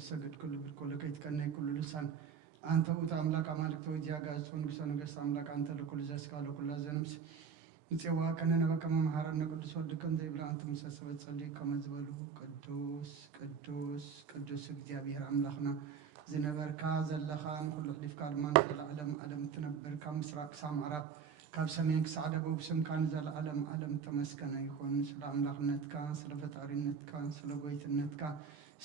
السجد كل كيت كنا كل لسان أنت أوت أملاك أمالك توجه جالس ونقصان قص أملاك أنت لكل زاسك لكل زنمس نسوا كنا نبقى ما مهارنا قدس ودكان ذي بلا أنت مسافة تصلي كما زبلو قدوس قدوس قدوس እግዚአብሔር أملاكنا زنبر كاز اللخان كل حلف كارمان العالم عالم تنبر كم سراك سامعرب كاب سمين كسعد أبو بسم كان زال عالم تمسكنا يكون سلام لغنت كان سلفت عرينت كان سلقويت النت كان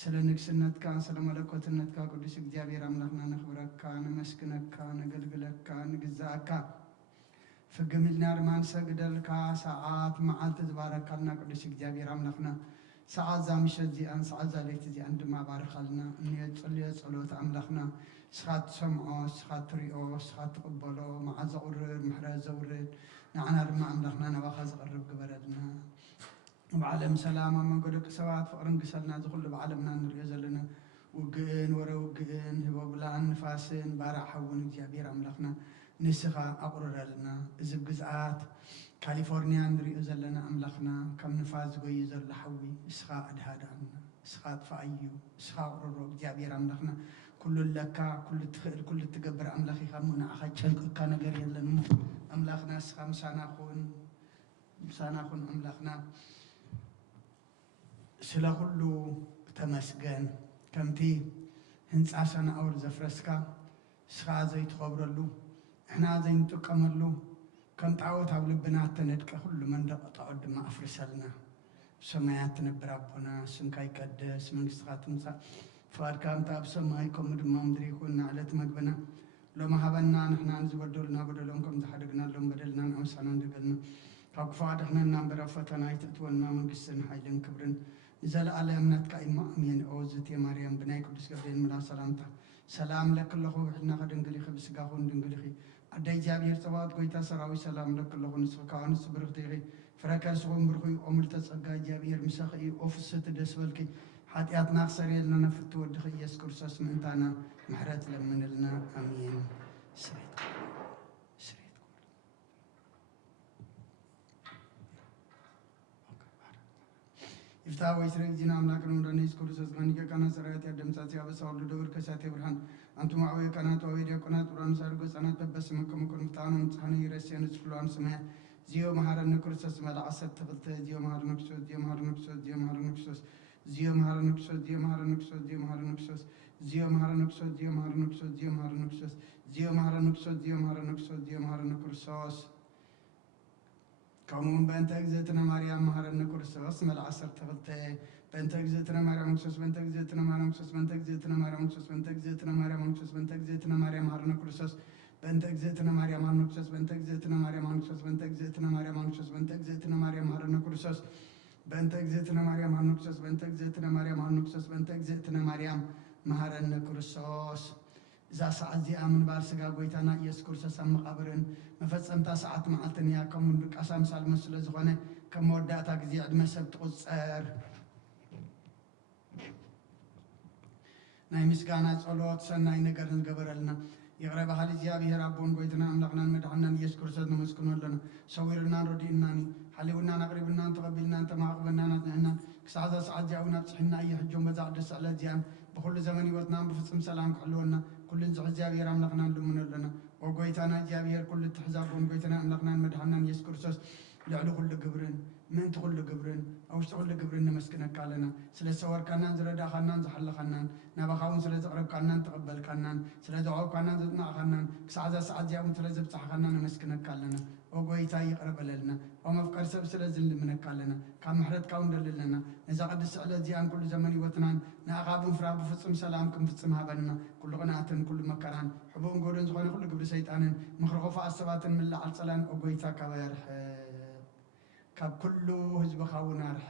سلنكس النت كان سلام ملكوت النت كان قدس እግዚአብሔር أملاكنا نخبرك كان مسكنك كان نقلقلك كان نجزاك فجميلنا رمان سجدل كا ساعات معلت تبارك لنا قدس እግዚአብሔር أملاكنا ساعات زامشة زي أن ساعات زاليت زي عندما بارك لنا إني تصلي صلوات أملاكنا سخات سمعه سخات ريئه سخات قبله مع زورد محرز زورد نعنا رما أملاكنا نواخذ قرب قبردنا وبعلم سلامة من قدك سوات فقرن قسلنا زخل بعلمنا نريز لنا وقين ورا وقين هو بلان نفاسين بارع حون እግዚአብሔር أملاكنا نسخة أقرر لنا إذا بجزعات كاليفورنيا نريز لنا أملاكنا كم نفاز ويزر لحوي إسخاء أدهادنا إسخاء فأيو إسخاء أقرر እግዚአብሔር أملاكنا كل لكا كل تخيل كل تجبر أملاكي خمونا أخذ شلك كان جري لنا أملاكنا سخام ساناخون أملاكنا سلا كله تمسجن كمتي هنس عشان أول زفرسكا سخا زي تخبرلو إحنا زي نتقملو كم تعود حول البنات تندك كل من تعود ما أفرسلنا سمايات نبرابنا سنكاي كدس من استخاتمسا فار كام تاب سماي كم دم مدري كنا على تمجبنا لو ما هبنا نحن نزبدلنا بدلهم كم زحدقنا لهم بدلنا نعوسنا ندقلنا كفاد إحنا نامبر فتنا يتطولنا من قسن حيلن كبرن نزل على أمنات كائما أمين أوزت يا مريم بناي قدس قبلين ملا سلامتا سلام لك الله إحنا قد نقولي خبز قاهون نقولي أدي جابير سواد قويتا سراوي سلام لك الله نسخ كان صبر تيغي فركاس قوم برخي أمر تسقى جابير مسخي أوفست دسولكي حتيات ناخسر لنا نفتو ودخي يسكر ساس منتانا محرات لمن لنا أمين سريت إفتاء ويسرق جنا أملاك نورانيس كورسس غنيك كنا سرعة يدم ساسي أبى سوال دور كساتي برهان أنتم معوي كنا توي ديا كنا توران سارقو سنة تبص مكم فتانو متحني يرسيان سفلان سماه زيو مهارن كورسس مال عصر تبلت زيو مهارن كسوس زيو مهارن كسوس زيو مهارن كسوس زيو مهارن كسوس زيو مهارن كسوس زيو مهارن كسوس زيو مهارن كسوس زيو مهارن كسوس زيو مهارن كسوس زيو مهارن كسوس زيو مهارن كسوس زيو مهارن كورسس كمون بنت أجزتنا مريم مهرنا كورسوس مال عصر تبلت بنت أجزتنا مريم كورسوس بنت أجزتنا مريم كورسوس بنت أجزتنا مريم كورسوس بنت أجزتنا مريم كورسوس بنت أجزتنا مريم مهرنا كورسوس بنت أجزتنا مريم مهرنا كورسوس بنت أجزتنا مريم كورسوس بنت أجزتنا مريم كورسوس بنت أجزتنا مريم مهرنا كورسوس بنت أجزتنا مريم مهرنا كورسوس بنت أجزتنا مريم مهرنا كورسوس بنت أجزتنا مريم مهرنا كورسوس إذا ساعة زي آمن بارسجا قويتنا يسكر سام قبرن مفصلنا ساعة معلتني يا كم من قسم سالم سلزخانة كم وداتا جزي عد مسبت قصر نايمس كانت صلوات سناي نقرن قبرلنا يغرب حال زيابي ربون قويتنا أملاكنا مدحنا يسكر سدنا مسكون لنا صورنا رديناني حلونا نقربنا تقبلنا أنت ما قبلنا نحن ساعة جاونا بصحنا أي حجوم بزعد السألة زيان بكل زمن وقتنا بفصم سلام كحلونا كل زعزابي راملقنا لمن لنا وقويتنا جابير كل التحزاب وقويتنا أملقنا مدحنا يسكر سوس لعلو كل قبرن من تقول قبرن أو تقول قبرن مسكنا كالنا سلا سوار كنا زرد خنان زحل خنان نبخاون سلا زقرب كنا تقبل كنا سلا دعاء كنا زدنا خنان ساعة جاء سلا زبصح خنان مسكنا كالنا وقويتا يقرب لنا ومفكر سب سلا زل من كالنا كم محرت كون دللنا إذا قد السعلة زيان كل زمن وتنان نأقاب فراب فتصم سلام كم فتصم هبنا كل قناعة كل مكران حبون قولن زغنا كل قبر سيطان مخرقوا فأسبات من الله على السلام وقويتا كبير كاب كله حزب خاونا رح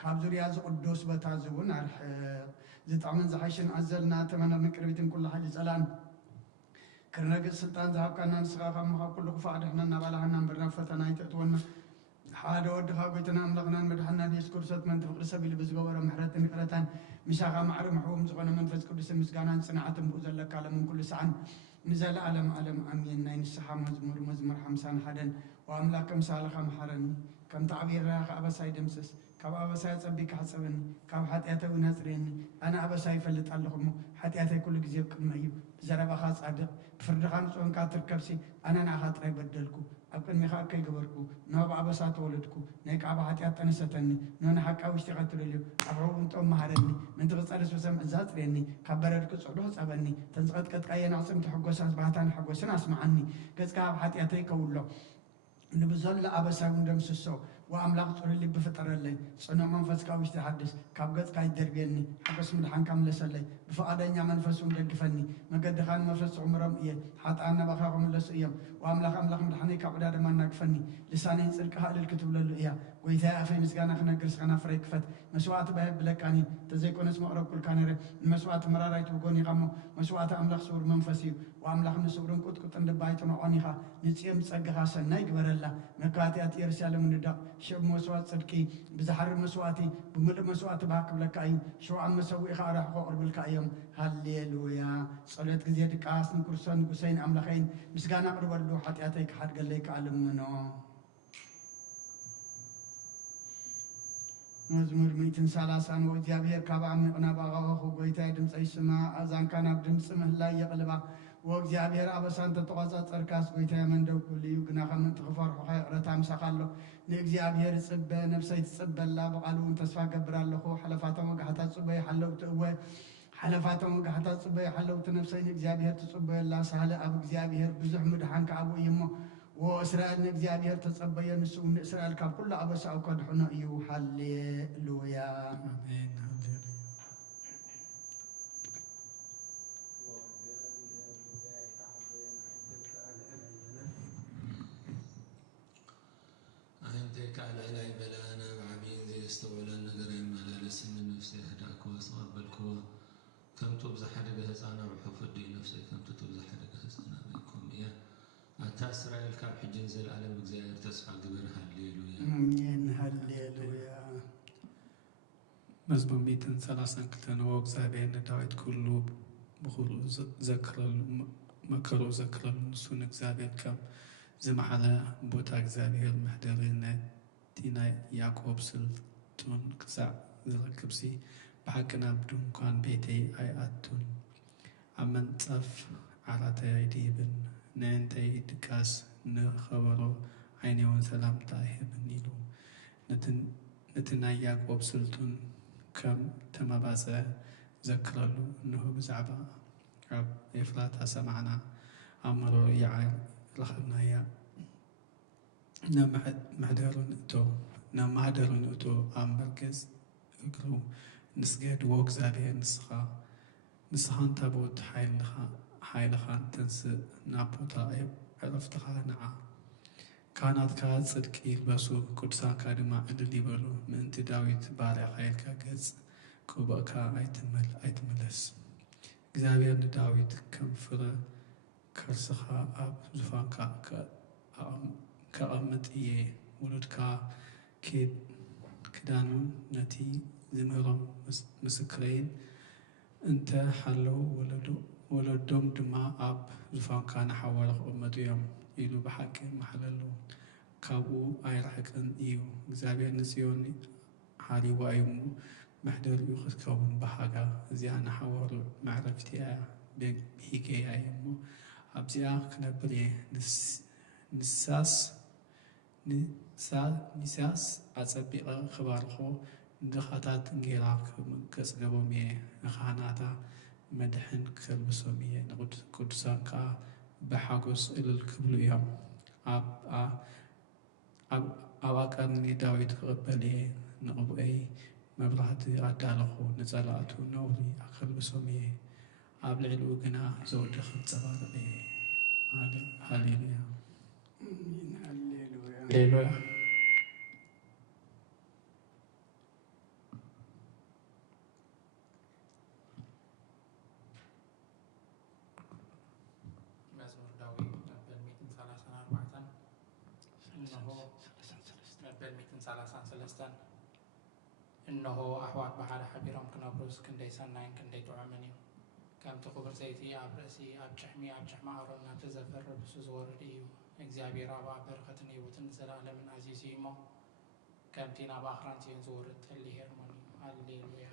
كاب زريا قدوس بتازون رح زت عمل زحيشن عزلنا تمنى نقربتن كل حاجة سلام كرناق السلطان ذهب كنا نسخا مخا كل خفاء دحنا نبالها برنا فتنا يتأتونا حاد ودخا قويتنا أملقنا مدحنا يسكر ست من تفقر سبيل بزقورة محرات نقرتان مشاغا معروم حوم زغنا من فز كل سمس قانا صناعة بوزل لك على من كل سعن نزل علم أمين نين السحا مزمر حمسان حدن وأملاك كم سالخا محرني كم تعبير راخ أبا سايدمسس ካብ ኣበሳይ ፀቢቅ ሓፀበኒ ካብ ሓጢኣተይ ነፅርየኒ ኣነ ኣበሳይ ይፈልጥ ኣለኹ እሞ ሓጢኣተይ ኩሉ ግዜ ቅድመ እዩ ብዘረባኻ ጻድቕ ብፍርድኻ ንፅኦንካ ትርከብሲ ኣነ ንኣኻ ጥራይ በደልኩ ኣብ ቅድሚኻ ከይገበርኩ ናብ ኣበሳ ተወለድኩ ናይ ቃባ ሓጢኣት ጠነሰተኒ ንሆነ ሓቃ ውሽጢ ቀትልልዩ ኣብ ዕቡንጦም መሃረኒ ምንቲ ክፀርስ ብሰምዕ ዛፅርየኒ ካብ በረድ ክፅዕዱ ፀበኒ ተንዝቐጥቀጥቃየ ናቕፅምቲ ሕጎሳት ባህታን ሓጎስን ኣስማዓኒ ገጽካ ኣብ ሓጢኣተይ ከውሎ ንብዘሎ ኣበሳይ እውን ደምስሶ ወኣምላኽ ፅሩይ ልቢ ፍጠረለይ ጽኑዕ መንፈስካ ውሽጢ ሓድስ ካብ ገጽካ ይደርብየኒ ሓጎስ ምድሓንካ ምለሰለይ ብፈቓደኛ መንፈስ እውን ደግፈኒ መገድኻ ንመፍረስ ዝቕምሮም እየ ሓጥኣን ናባኻ ክምለሱ እዮም ወኣምላኽ ኣምላኽ ምድሓነይ ካብ ዕዳ ድማ እናግፈኒ ልሳነይ ጽድቅኻ እልል ክትብለሉ እያ ጎይታዬ ኣፈይ ምስጋና ክነግር ስኸና ፍረይ ክፈት መስዋዕቲ ባየብ ብለቃኒ ተዘይኮነስ መቕረብ ኩልካ ነይረ ንመስዋዕቲ መራራይ ትብጎኒ ኢኻ እሞ መስዋዕቲ ኣምላኽ ስውር መንፈስ እዩ ወኣምላኽ ንስውርን ቁጥቁጥን ልባ ኣይጥንዖን ኢኻ ንፅዮም ፀግኻ ሰናይ ግበረላ መካትያት ኢየሩሳሌም ንዳቕ ሽዑ መስዋዕት ጽድቂ ብዝሓርብ መስዋዕቲ ብምልእ መስዋዕቲ ባህ ክብለካ እዩ ሽውዓን መሰዊኢኻ ኣራሕኮ ቅርብልካ እዮም ሃሌሉያ ጸሎት ግዜ ድቃስ ንክርሶን ንጉሰይን ኣምላኸይን ምስጋና ቅርበሉ ሓጢኣተይ ክሓድገለይ ከኣልምኖ መዝሙር 130 ወእግዚአብሔር ካብ ዓሚቕና ባቐወኹ ጎይታዬ ድምፀይ ስማ ኣዛንካ ናብ ድምፂ ምህላይ የቕልባ ወእግዚአብሔር ኣበሳን ተተቆጻጸርካስ ጎይታዬ መንደው ኩሉ እዩ ግና ከምንቲ ክፈርሑኸ የቕረታ ምሳኻ ኣሎ ንእግዚአብሔር ጽበ ነፍሰይ ትጽበላ ብቓሉ እውን ተስፋ ገብር ኣለኹ ሓለፋቶም ወጋሕታት ጽበይ ሓለውቲ እወ ሓለፋቶም ወጋሕታት ጽበይ ሓለውቲ ነፍሰይ ንእግዚአብሔር ትጽበየላ ሳህለ ኣብ እግዚአብሔር ብዙሕ ምድሓን ከዓቡ እዩ እሞ ወእስራኤል ንእግዚአብሔር ተጸበየ ንሱ ንእስራኤል ካብ ኩሉ ኣበሳኡ ከድሕኖ እዩ ሃሌሉያ አሜን أنت كعلى بلانا بعبين زي استولا نقرين ملالس من نفسي هداك وصابلكو كم تبز حدق هزانا وحفظي نفسي كم تبز حدق هزانا بكم إياه أتا إسرائيل كاب حجين زي العالم بجزائر تسفع قبر هالليلويا አሜን ሃሌሉያ መዝሙር 132 ነው እግዚአብሔር ዳዊት ኩሉ ብኩሉ ዘክረሉ መከሩ ዘክረሉ ንሱን እግዚአብሔር ከም ዝመሓለ ቦታ እግዚአብሔር መሕደርነት ናይ ያዕቆብ ስልጡን ክሳዕ ዝረክብሲ ብሓቂ ናብ ድንኳን ቤተይ ኣይኣቱን ኣብ መንጸፍ ዓራተይ ኣይድይብን ንእንተይ ድቃስ ንኸበሮ ዓይነውን ሰላምታ ኣይህብን ኢሉ ነቲ ናይ ያዕቆብ ስልጡን ከም ተመባፀ ዘክረሉ እንሆ ብዛዕባ ኣብ ኤፍራታ ሰማዕና ኣእምሮ ይዓር ረኸብናያ ናብ ማሕደሩ ንእቶ ኣብ መርገጽ እግሩ ንስገድዎ እግዚአብሔር ንስኻን ታቦት ሓይልኻን ተንስእ ናብ ቦታ ዕረፍትኻ ንዓ ካህናትካ ጽድቂ ይልበሱ ቅዱሳንካ ድማ ዕልል ይበሉ ምእንቲ ዳዊት ባርያኻ ኢልካ ገጽ ክቡእካ ኣይትመለስ እግዚአብሔር ንዳዊት ከም ፍረ ከርስኻ ኣብ ዙፋንካ ከቐምጥ እየ ውሉድካ ክዳኑን ነቲ ዝምህሮም ምስክረይን እንተ ሓለው ወለዶም ድማ ኣብ ዙፋንካ ንሓወረ ክቕመጡ እዮም ኢሉ ብሓቂ ማሕለሉ ካብኡ ኣይርሕቅን እዩ እግዚአብሔር ንጽዮን ሓሊዋ እዩ መሕደሪኡ ክትከውን ብሃጋ እዚኣ ንሓወሩ መዕረፍቲ እያ ብሂገያ እየ እሞ ኣብዚኣ ክነብር እየ ንሳስ ኣጸቢቐ ክባርኾ ንድኻታት ጌራ ከጽገቦም እየ ንኻህናታ መድሕን ከልብሶም እየ ንቅዱሳን ከዓ ብሓጎስ እልል ክብሉ እዮም ኣብ ኣቃርኒ ዳዊት ክቕበል እየ ንቕቡአይ መብራህቲ ኣዳለኹ ንጸላእቱ ነውሪ ከልብሶም እየ ኣብ ልዕሊኡ ግና ዘወዲ ክጸባርቕ እየ ሃሌሉያ ሃሌሉያ መዝሙር ዳዊት መበል 134 እነሆ ኣሕዋት ብሓደ ሓቢሮም ክነብሩስ ክንደይ ሰናይን ክንደይ ጥዑምን እዩ ከምቲ ክቡር ዘይቲ ኣብ ርእሲ ኣብ ጭሕሚ ኣሮን እናተዘፈረ ብሱ ዝወርድ እዩ እግዚአብሔር ኣብ በረኸትን ህይወትን ዘለዓለምን ኣዚዙ እሞ كمتنا بآخرانتين زورت اللي هرموني هالليلويا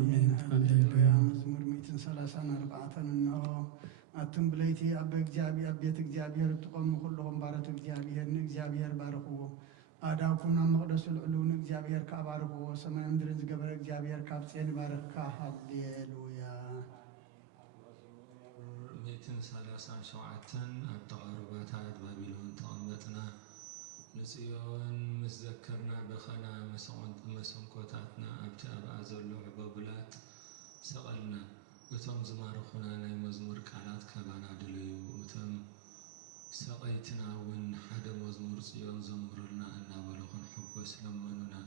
آمين هللويا مزمور 134 إنه أتم بليتي أبك جابي أبيتك جابي تقوم كلهم بارتك جابي جابي بارخوه أداكم نام مقدس العلون جابي كابارخوه سما يمدرز قبر جابي كابسين بارك هللويا 237 التقربات عاد بابلون تقمتنا نسيون مذكرنا بخنا مسنكوتاتنا أبتي أبا زلو عبابلات سقلنا وتم زمارخنا ناي مزمور كالات كبانا دليو وتم سقيتنا ون حدا مزمور صيون زمرلنا أنا بلغن حقوس لمننا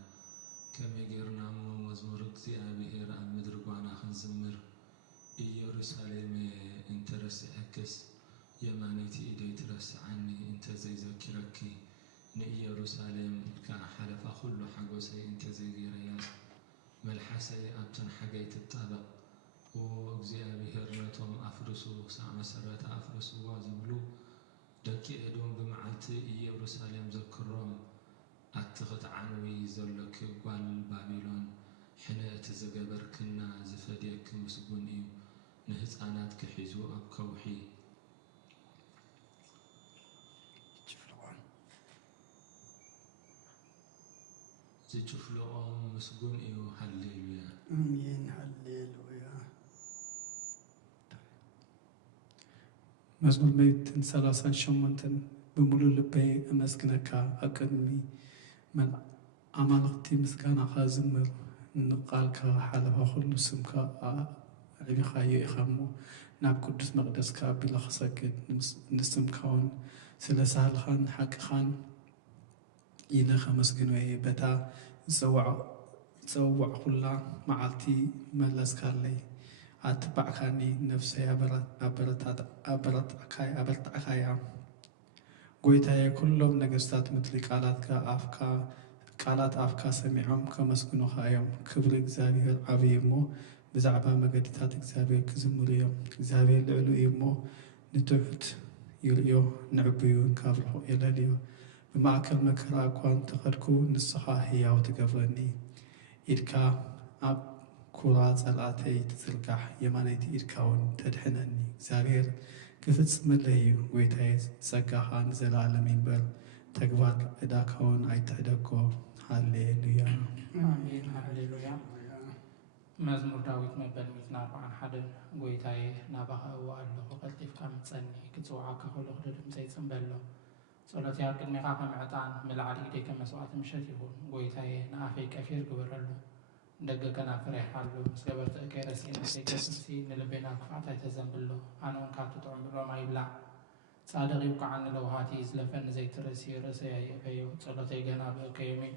كم يجرنا مزمور እግዚአብሔር أمدر قوانا خنزمر ኢየሩሳሌም እንተ ረሲዐክስ የማነይቲ ኢደይ ትረስዓኒ እንተ ዘይዘኪረኪ ንኢየሩሳሌም ከሓለፋ ኩሉ ሓጎሰይ እንተ ዘይገይረያስ መልሓሰይ ኣብተን ሓገይ ትጣበቕ ወእግዚአብሔር ነቶም ኣፍርሱ ክሳዕ መሰረተ ኣፍርስዋ ዝብሉ ደቂ ኤዶም ብመዓልቲ ኢየሩሳሌም ዘክሮም ኣትኽትዓንዊ ዘሎኪ ጓል ባቢሎን ሕነ እቲ ዘገበርክና ዝፈድየኪ ምስጉን እዩ ንህፃናት ክሒዙ ኣብ ከውሒ ዝጭፍልቖም ምስጉን እዩ ሃሌሉያ آمين هللويا መዝሙር 138 بملو لبي أمسكنك أكرمي من أمالختي مسكنك زمر نقالك حالها خل سمك عبي خايو إخامو ناب قدس مقدسك بلا خسك نسمكون سلسال خان حق خان إلى خمس جنوي بتا زوع كلا معلتي ملسك لي أتبع كاني نفسي أبرت أكايا قويتاي كلهم نجستات مثل قالات أفكا سمعهم كمسكنو خايم كبر إجزابير عبيمو بزعبا مقدتات إجزابير كزمريم إجزابير لعلو إيمو نتوحت يريو نعبيون كافرحو إلاليو بمعكل مكرا أكوان تقدكو نسخا هي وتقفرني إلكا أب كورات الآتي تزرقح يمانيتي إلكاون تدحنني إجزابير كفتس ملهيو قويتاي سقاحان زلالمين بل تقبل إداكون أي تهدكو هاليلويا آمين هاليلويا مزمور داويت مبل 241 قويتاي نابخ وقالو قلتف كام تسني كتوعاك خلو خلدم سيتم بلو صلاتي هاكد ميقاقا معتان ملعالي ديك مسوعات مشتيهون قويتاي نافي كفير قبرلو دقا كنا فريح حالو مسكبرت كيرسين سيكسي نلبينا كفعتاي تزنبلو أنا كاتو تعملو ما يبلع صادق يبقى عن لو هاتي زلفن زي ترسي رسي أيو صلاتي جناب كيمي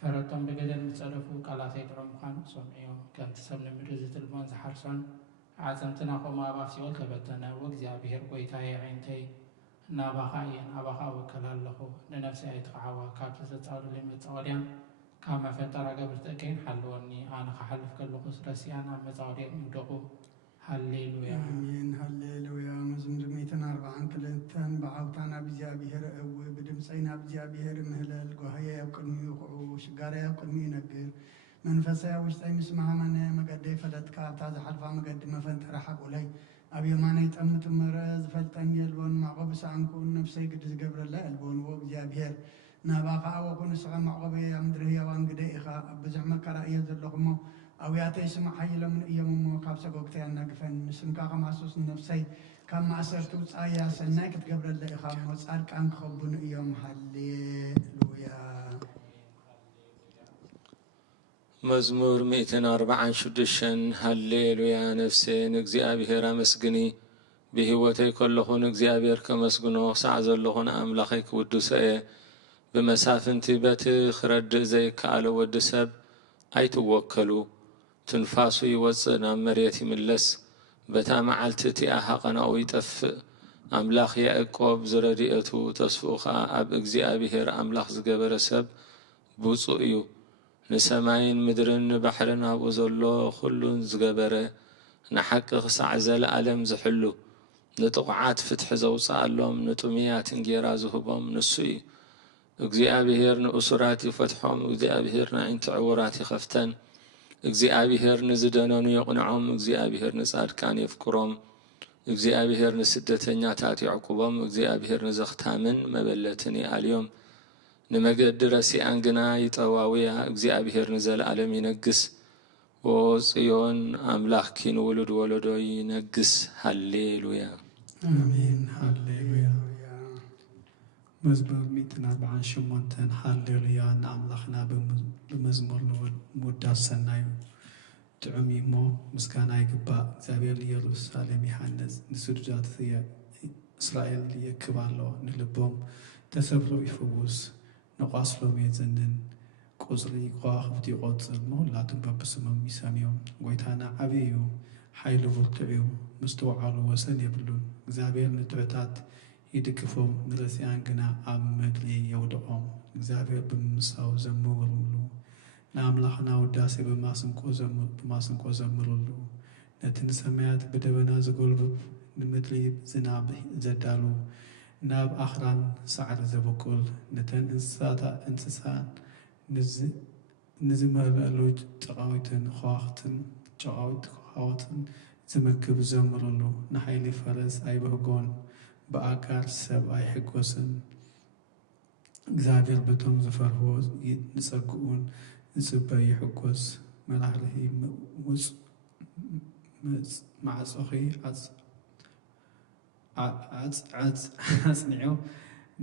فرتم بقدر متصرفو قالاتي تعم خان سمعيو كانت سمن مرزة البون زحرسون عزمتنا قوما بافسي والكبتنا وقزي بهر قويتاي عينتي نابخاين أبخا وكلا لخو لنفسي أيتقعوا كابت تتصالو لمتصاليان كما فترة قبل تأكين حلوني أنا خحلف كل قصرسي أنا متصاليان يدقو هالليلويا آمين هالليلويا مزمور 240 كلتن بعوتنا بجابيهر أو بدمسينا بجابيهر مهلل قهية يقلمي يقعو شقارة يقلمي ينقر منفسي وشتاي مسمع من مقدي فلت كابتا زحلفا مقدي مفنت رحب ولي أبي مانا يتأمت مرز فلتني البون معقب سعنكون نفسي قدس قبر الله البون وبجابيهر ناباقا وكون سغا معقبي يمدره يوان قدي إخا بزعمة كرائية ذلقمو أو ياتي سمع حي لمن إيامو كابسا قوكتي أنا قفن نسمكا خماسوس نفسي كما أسرتو تسايا سناك تقبر اللي إخام وصار كان خبون إيام هالليلويا مزمور 246 هالليلويا نفسي نእግዚአብሔር አመስግኒ بهوتي كلهن እግዚአብሔር كمسجنو سعز اللهن أملاخي كودسئ بمسافنتي بت خرد زي كالو ودسب أي توكلوا تنفاسو يوصنا مريتي ملس بتا معلتتي أحقنا أو يطفئ أملاخ يعقوب زردئتو تسفوخا أب እግዚአብሔር أملاخ زقبر سب بوصئيو نسماين مدرن بحرن أبو زلو خلون زقبر نحق خسع زلألم زحلو نطقعات فتح زوصا اللهم نطميات انجيرا زهبهم نسوي እግዚአብሔር ንእሱራት ይፈትሖም እግዚአብሔር ንዓይንቲ ዕውራት ይኸፍተን እግዚአብሔር ንዝደነኑ የቕንዖም እግዚአብሔር ንጻድቃን የፍቅሮም እግዚአብሔር ንስደተኛታት ይዕቁቦም እግዚአብሔር ንዘኽታምን መበለትን ይኣልዮም ንመገዲ ረሲኣን ግና ይጠዋውያ እግዚአብሔር ንዘለዓለም ይነግስ ወጽዮን አምላክ ንውሉድ ወለዶ ይነግስ ሃሌሉያ አሜን ሃሌሉያ መዝሙር 148 ሃሌሉያ ንአምላኽና በመዝሙር ንውዳስ ሰናዩ ጥዑም እሞ ምስጋና ይግባእ እግዚአብሔር ኢየሩሳሌም ይሃንጽ ንስዱዳት እስራኤል ይክብ ኣሎ ንልቦም ተሰብሮ ይፍውስ ንቋስሎም የዘንን ቁፅሪ ከዋኽብቲ ይቆፅር ንኹላቶም በብስሞም ይሰምዮም ጎይታና ዓብይ እዩ ሓይሉ ብርቱዕ እዩ ምስተውዓሉ ወሰን የብሉን እግዚአብሔር ንጥዑታት ይድግፎም ንረሲኣን ግና ኣብ ምድሪ የውድቖም እግዚአብሔር ብምምሳው ዘምርሉ ንኣምላኽና ውዳሴ ብማስንቆ ዘምርሉ ነቲ ንሰማያት ብደበና ዝጐልብብ ንምድሪ ዝናብ ዘዳሉ ናብ ኣኽራን ሳዕሪ ዘበቁል ነተን እንስሳን ንዝመልአሉ ጨቓዊትን ከዋኽብትን ዝምግብ ዘምርሉ ንሓይሊ ፈረስ ኣይበህጎን በኣጋር ሰብ ኣይሕጐስን እግዚአብሔር በቶም ዝፈርህዎ ንጸግኡን ዝጽበይ ይሕጐስ መራሕርሂ ማዕጾኺ ኣጽኒዑ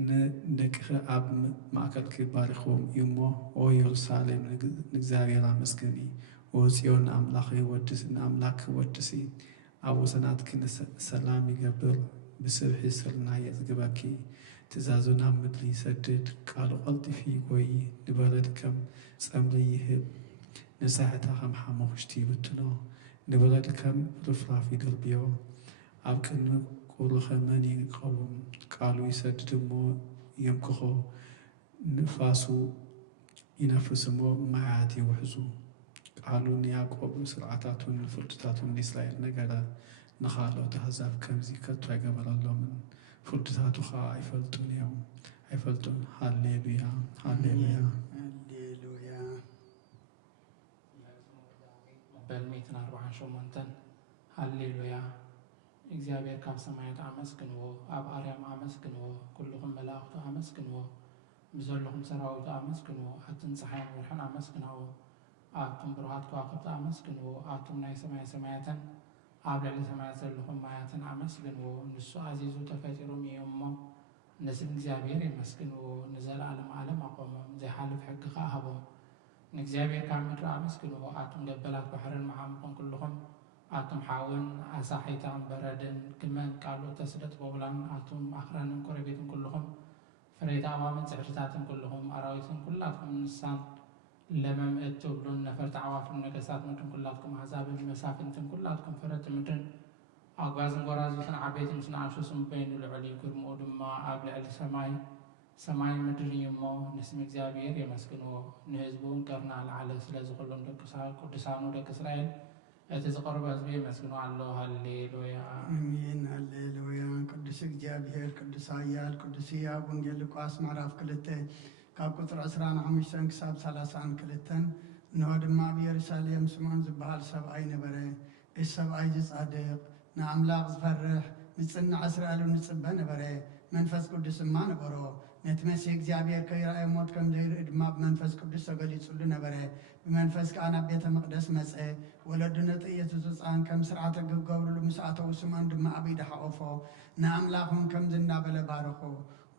ንደቅኺ ኣብ ማእከልኪ ባሪኽዎም እዩ እሞ ኦ ኢየሩሳሌም ንእግዚአብሔር ኣመስግኒ ወጽዮን ንኣምላኽ ወድሲ ኣብ ወሰናትኪ ሰላም ይገብር ብስብሒ ስርናይ የጽግበኪ ትእዛዙ ናብ ምድሪ ይሰድድ ቃሉ ቐልጢፊ ይጐይ ንበረድ ከም ጸምሪ ይህብ ንሳሕታ ከም ሓመኹሽቲ ይብትኖ ንበረድ ከም ርፍራፍ ይድርብዮ ኣብ ቅድሚ ቁሩኸ መን ይቀውም ቃሉ ይሰድድ እሞ የምክኾ ንፋሱ ይነፍስ እሞ ማያት ይውሕዙ ቃሉ ንያዕቆብ ስርዓታቱን ፍርድታቱን ንእስራኤል ነገረ ንኻልኦት ኣሕዛብ ከምዚ ከቶ ኣይገበረሎምን ፍርድታቱ ከዓ ኣይፈልጡን እዮም ኣይፈልጡን ሃሌሉያ ሃሌሉያ ሃሌሉያ መበል 148 ሃሌሉያ እግዚአብሔር ካብ ሰማያት ኣመስግንዎ ኣብ ኣርያም ኣመስግንዎ ኩልኹም መላእኽቱ ኣመስግንዎ ብዘለኹም ሰራዊቱ ኣመስግንዎ ኣቱም ፀሓይን ወርሕን ኣመስግናዎ ኣቱም ብሩሃት ከዋኽብቲ ኣመስግንዎ ኣቱም ናይ ሰማይ ሰማያትን ኣብ ልዕሊ ሰማያት ዘለኹም ማያትን ኣመስግንዎ ንሱ ኣዚዙ ተፈጢሮም እዮም እሞ ነስም እግዚአብሔር የመስግንዎ ንዘለዓለም ዓለም ኣቆሞም ዘይሓልፍ ሕጊ ከዓ ሃቦም ንእግዚአብሔር ካብ ምድሪ ኣመስግንዎ ኣቱም ገበላት ባሕርን መዓምቆም ኩልኹም ኣቱም ሓውን ኣሳሒታን በረድን ግመን ካልኦት ተስደት ቦብላን ኣቱም ኣኽራንን ቆረቤትን ኩልኹም ፍሬት ኣእዋምን ፅሕድታትን ኩልኹም ኣራዊትን ኩላትኩም እንስሳን ለመምእት ትብሉን ነፈርቲ ኣዕዋፍን ነገሥታት ምድርን ኩላትኩም ኣሕዛብን መሳፍንትን ኩላትኩም ፈረቲ ምድርን ኣጓዝን ጎራዙትን ዓበይትን ምስ ንኣሽቱ ስሙ በይኑ ልዕል እዩ ግርምኡ ድማ ኣብ ልዕሊ ሰማይ ምድሪ እዩ እሞ ንስም እግዚአብሔር የመስግንዎ ንህዝቡን ቀርና ልዓለ ስለ ዝኽሉን ቅዱሳኑ ደቂ እስራኤል እቲ ዝቐርበ ህዝቢ የመስግኑ ኣሎ ሃሌሉያ አሜን ሃሌሉያ ቅዱስ እግዚአብሔር ቅዱስ ኃያል ቅዱስ ሕያው ወንጌል ሉቃስ ምዕራፍ 2 ካብ ቁጥር 25 ክሳብ 32 እንሆ ድማ ኣብ ኢየሩሳሌም ስምዖን ዝበሃል ሰብኣይ ነበረ እዚ ሰብኣይ ዝጻድቕ ንኣምላኽ ዝፈርሕ ንጽንዕ እስራኤል ንጽበ ነበረ መንፈስ ቅዱስ እማ ነበሮ ነቲ መሲሕ እግዚአብሔር ከይረአየ ሞት ከም ዘይርኢ ድማ ብመንፈስ ቅዱስ ተገሊጹሉ ነበረ ብመንፈስ ከዓ ናብ ቤተ መቅደስ መጽ ወለዱ ነቲ ኢየሱስ ህፃን ከም ስርዓተ ገብርሉ ምስ ኣተው ስምዖን ድማ ኣብ ኢዱ ሓቆፎ ንኣምላኹም ከም ዝናበለ ባረኾ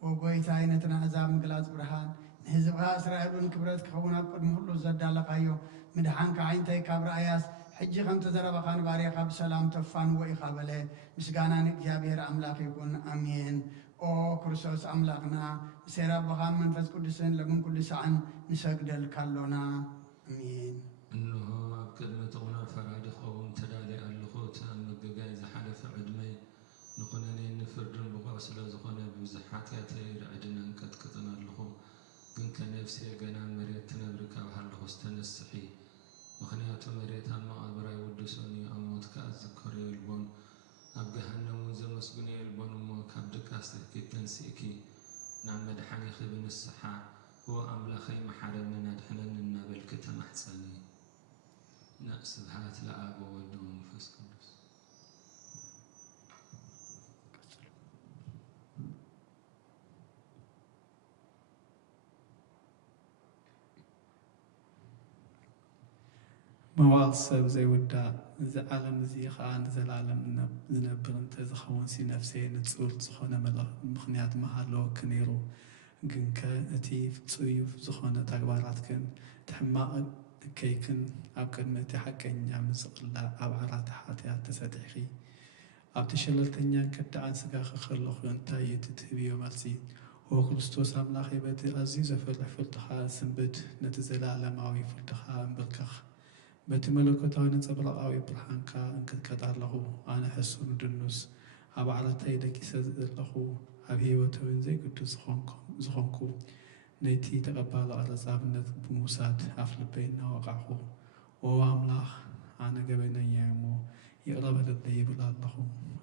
ወጎይታ ነቲ ንኣሕዛብ ምግላጽ ብርሃን ንህዝብኻ እስራኤልን ክብረት ክኸውን ኣብ ቅድሚ ሁሉ ዘዳለኻዮ ምድሓንካ ዓይንተይ ካብ ረኣያስ ሕጂ ከም ተዘረበኻ ንባርያኻ ብሰላም ተፋንዎ ኢኻ በለ ምስጋና ንእግዚአብሔር ኣምላኽ ይኩን ኣሜን ኦ ክርስቶስ ኣምላኽና ንሴራ ኣቦኻ መንፈስ ቅዱስን ለምን ኩሉ ሰዓን ንሰግደልካ ኣሎና ኣሜን እንሆ ኣብ ቅድሚ ተቑና ፈራዲ ኸውን ተዳልየ ኣለኹ እቲ ኣብ መገጋይ ዝሓለፈ ዕድመይ ንኹነኔ ንፍርድን ብቑዕ ስለ ዝኾነ ብብዙሕ ሓጢኣተይ ርዕድን አንቀጥቅጥን ኣለኹ ግን ከነፍሴ ገና መሬት ትነብሪ ካብ ሃለኹ ዝተነስሒ ምክንያቱ መሬት ኣብ መቓብራ ይውድሶን እዩ ኣብ ሞትካ ዝዝከሮ የልቦን ኣብ ገሃነም እውን ዘመስግኖ የልቦን እሞ ካብ ድቃስ ትሕኪት ተንስእኪ ናብ መድሓኒ رخب الصحة هو أملاخي محرمنا ندحنن النبل كتم أحسني نأسب هات لأب وولد ومنفس قدس موال سب زي ودا زي عالم زي خان زي العالم زنبر انت زخون سي نفسي نتصور زخونة ملا مخنيات محلو كنيرو جنكا اتي تصيف زخونة تقبارات كن تحماق كيكن أو كلمة حقين يعمز الله أو عرات حاتيات تسدحي أو تشللتنيا كتا عن سقاخ خلق ينتهي تتبيو مالسي هو كريستوس أملاخي بدي عزيز فرح فلتخا سنبت نتزل عالماوي فلتخا مبركخ بتملكوتاوي نصبرقاوي برهانكا انكتكتار له أنا حسون دنوس أبا على تايدك يسزر له أبي وتوين زي قد زخونكو نيتي تقبال على زابنة بموساد أفل بيننا وقعه واملاخ أنا قبينا يامو يقرب للذي بلا الله آمين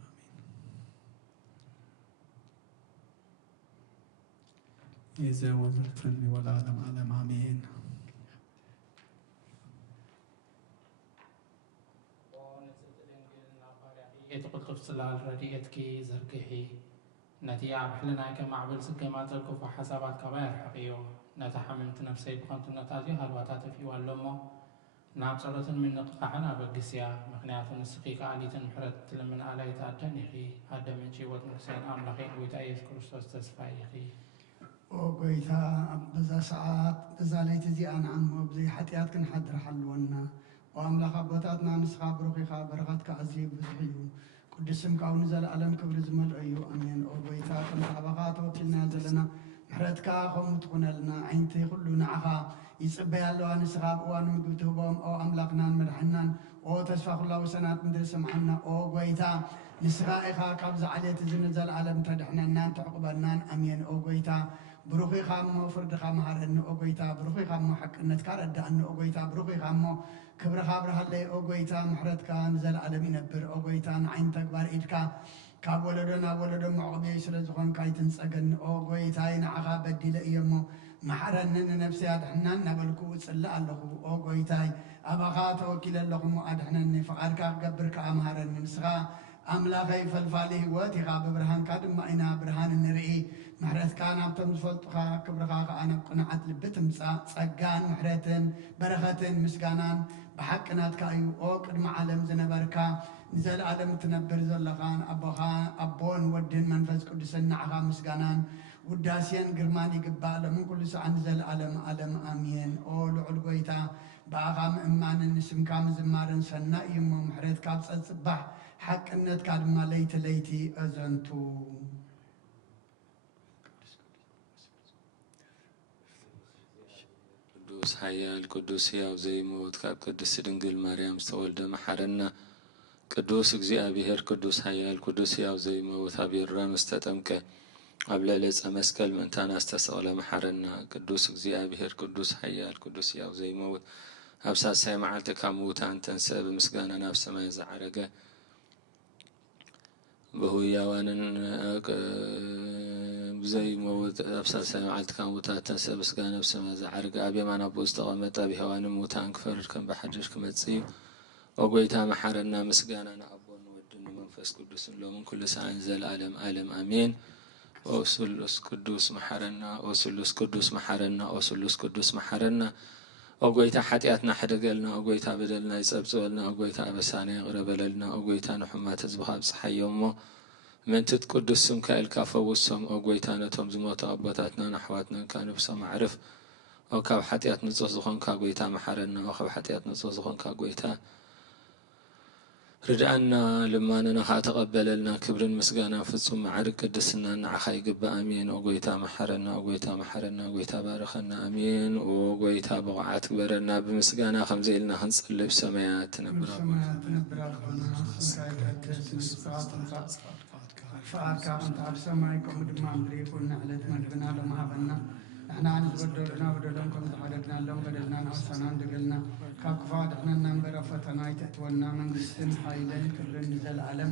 يزاوز الفن والعالم عالم آمين قلت بسلال رديتك زرقحي نتي عبحلنا كما عبل سكيمات الكوفة حسابات كبير حقيو نتحملت نفسي بخنت نتاجي هالواتات في واللمو نعم صلاة من نقطعنا بقسيا مخنيات نسقيك عليت محرت لمن علي تعدنيخي هذا من شيء وتنسين أملخي ويتأيس كريستوس تسفايخي وقويتا بزا ساعات بزا ليت زي أنعم وبزي حتيات كن حد رحلونا وأملاخ أبوتاتنا نسخة بروخي خابرغت كعزيب بزحيو قدسم كون زل ألم كبر زمل أيو أمين وقويتا كن حبغات وكلنا زلنا محرتكا خم تكون لنا عينتي كلنا عخا يصبي الله نسخة وان مقبتهم أو أملاقنا مدحنان أو تسفخ الله سنات مدر سمعنا أو قويتا نسخة إخا كابز عليه تزنزل ألم تدحنا تعقبنا أمين أو قويتا بروخي خامو فرد خام هارن أوغيتا بروخي خامو حق نتكار أدان أوغيتا بروخي خامو كبر خابر هاللي أوغيتا محرد كان زل عالمي نبر أوغيتا عين تكبر إيدكا كاب ولدنا ولد معقبي سلزخون كايتن سجن أوغيتا ينعغا بدي لأيمو محرن نفسي أدحنا نبلكو سلا الله أوغيتا أبغات وكيل اللهم أدحنا فقاركا قبرك أمهرن نسخا أملاغي فالفالي واتي غاب برهان كادم معنا برهان النرئي محرت كان عبتم زفلتخا كبرخا أنا قناعت لبتم صقان محرتن برختن مسكانان بحقنات كايو أوكد معلم زنبركا نزل عالم تنبر زلخان أبون ودين منفذ قدسن نعغا مسكانان وداسيان قرماني قبال من كل ساعة نزل عالم آمين أولو علقويتا بأغام إمان النسم كام زمارن سنة يمو محرت كابس الصباح حق النت كادما ليتي أزنتو قدوس حيال قدوس ياو زي موت كاب قدس دنجل مريم استولد محرنا قدوس እግዚአብሔር قدوس حيال قدوس ياو زي موت أبي الرام استتمك قبل لز أمسكال من تانا استسأل محرنا قدوس እግዚአብሔር قدوس حيال قدوس ياو زي موت أبسا سيمعتك عموت أن تنسى بمسكانا نفس ما يزعرقه بهويا وانا زي موت أبسا سمعت كان موتات تنسى بس كان نفس ما زعرق أبي ما نبوز تغمت أبي هوان موتان كفر كم بحجش كم تسيب وقويتها محرنا مسقانا نعبون ودن منفس قدوس لو من كل ساعة نزل عالم آمين وسلس قدوس محرنا وسلس قدوس محرنا وسلس قدوس محرنا وقويتها حتياتنا حدقلنا وقويتها بدلنا يسبزولنا وقويتها أبساني غربللنا وقويتها نحما تزبها بصحي يومه من تتقدسهم كالكافة وسهم وقويتها نتهم زموت أبوتاتنا نحواتنا كانوا بسم عرف وكاب حتيات نتصوصخون كاقويتها محرنا وكاب حتيات نتصوصخون كاقويتها رجعنا لما نخا تقبل لنا كبر مسقانا فتصم عرق قدسنا نعخا يقب أمين وقويتا محرنا وقويتا محرنا وقويتا بارخنا أمين وقويتا بغعات كبرنا بمسقانا خمزي لنا هنصلي بسمايات نبرا فأركا أنت بسمايكم دمام دريكم نعلت مدبنا لما هبنا احنا نتبدلنا بدلنكم تحدثنا لهم بدلنا نوسنا دقلنا كفاد احنا نمبر فتنا يتأتولنا من قسم حيدا كبر نزل علم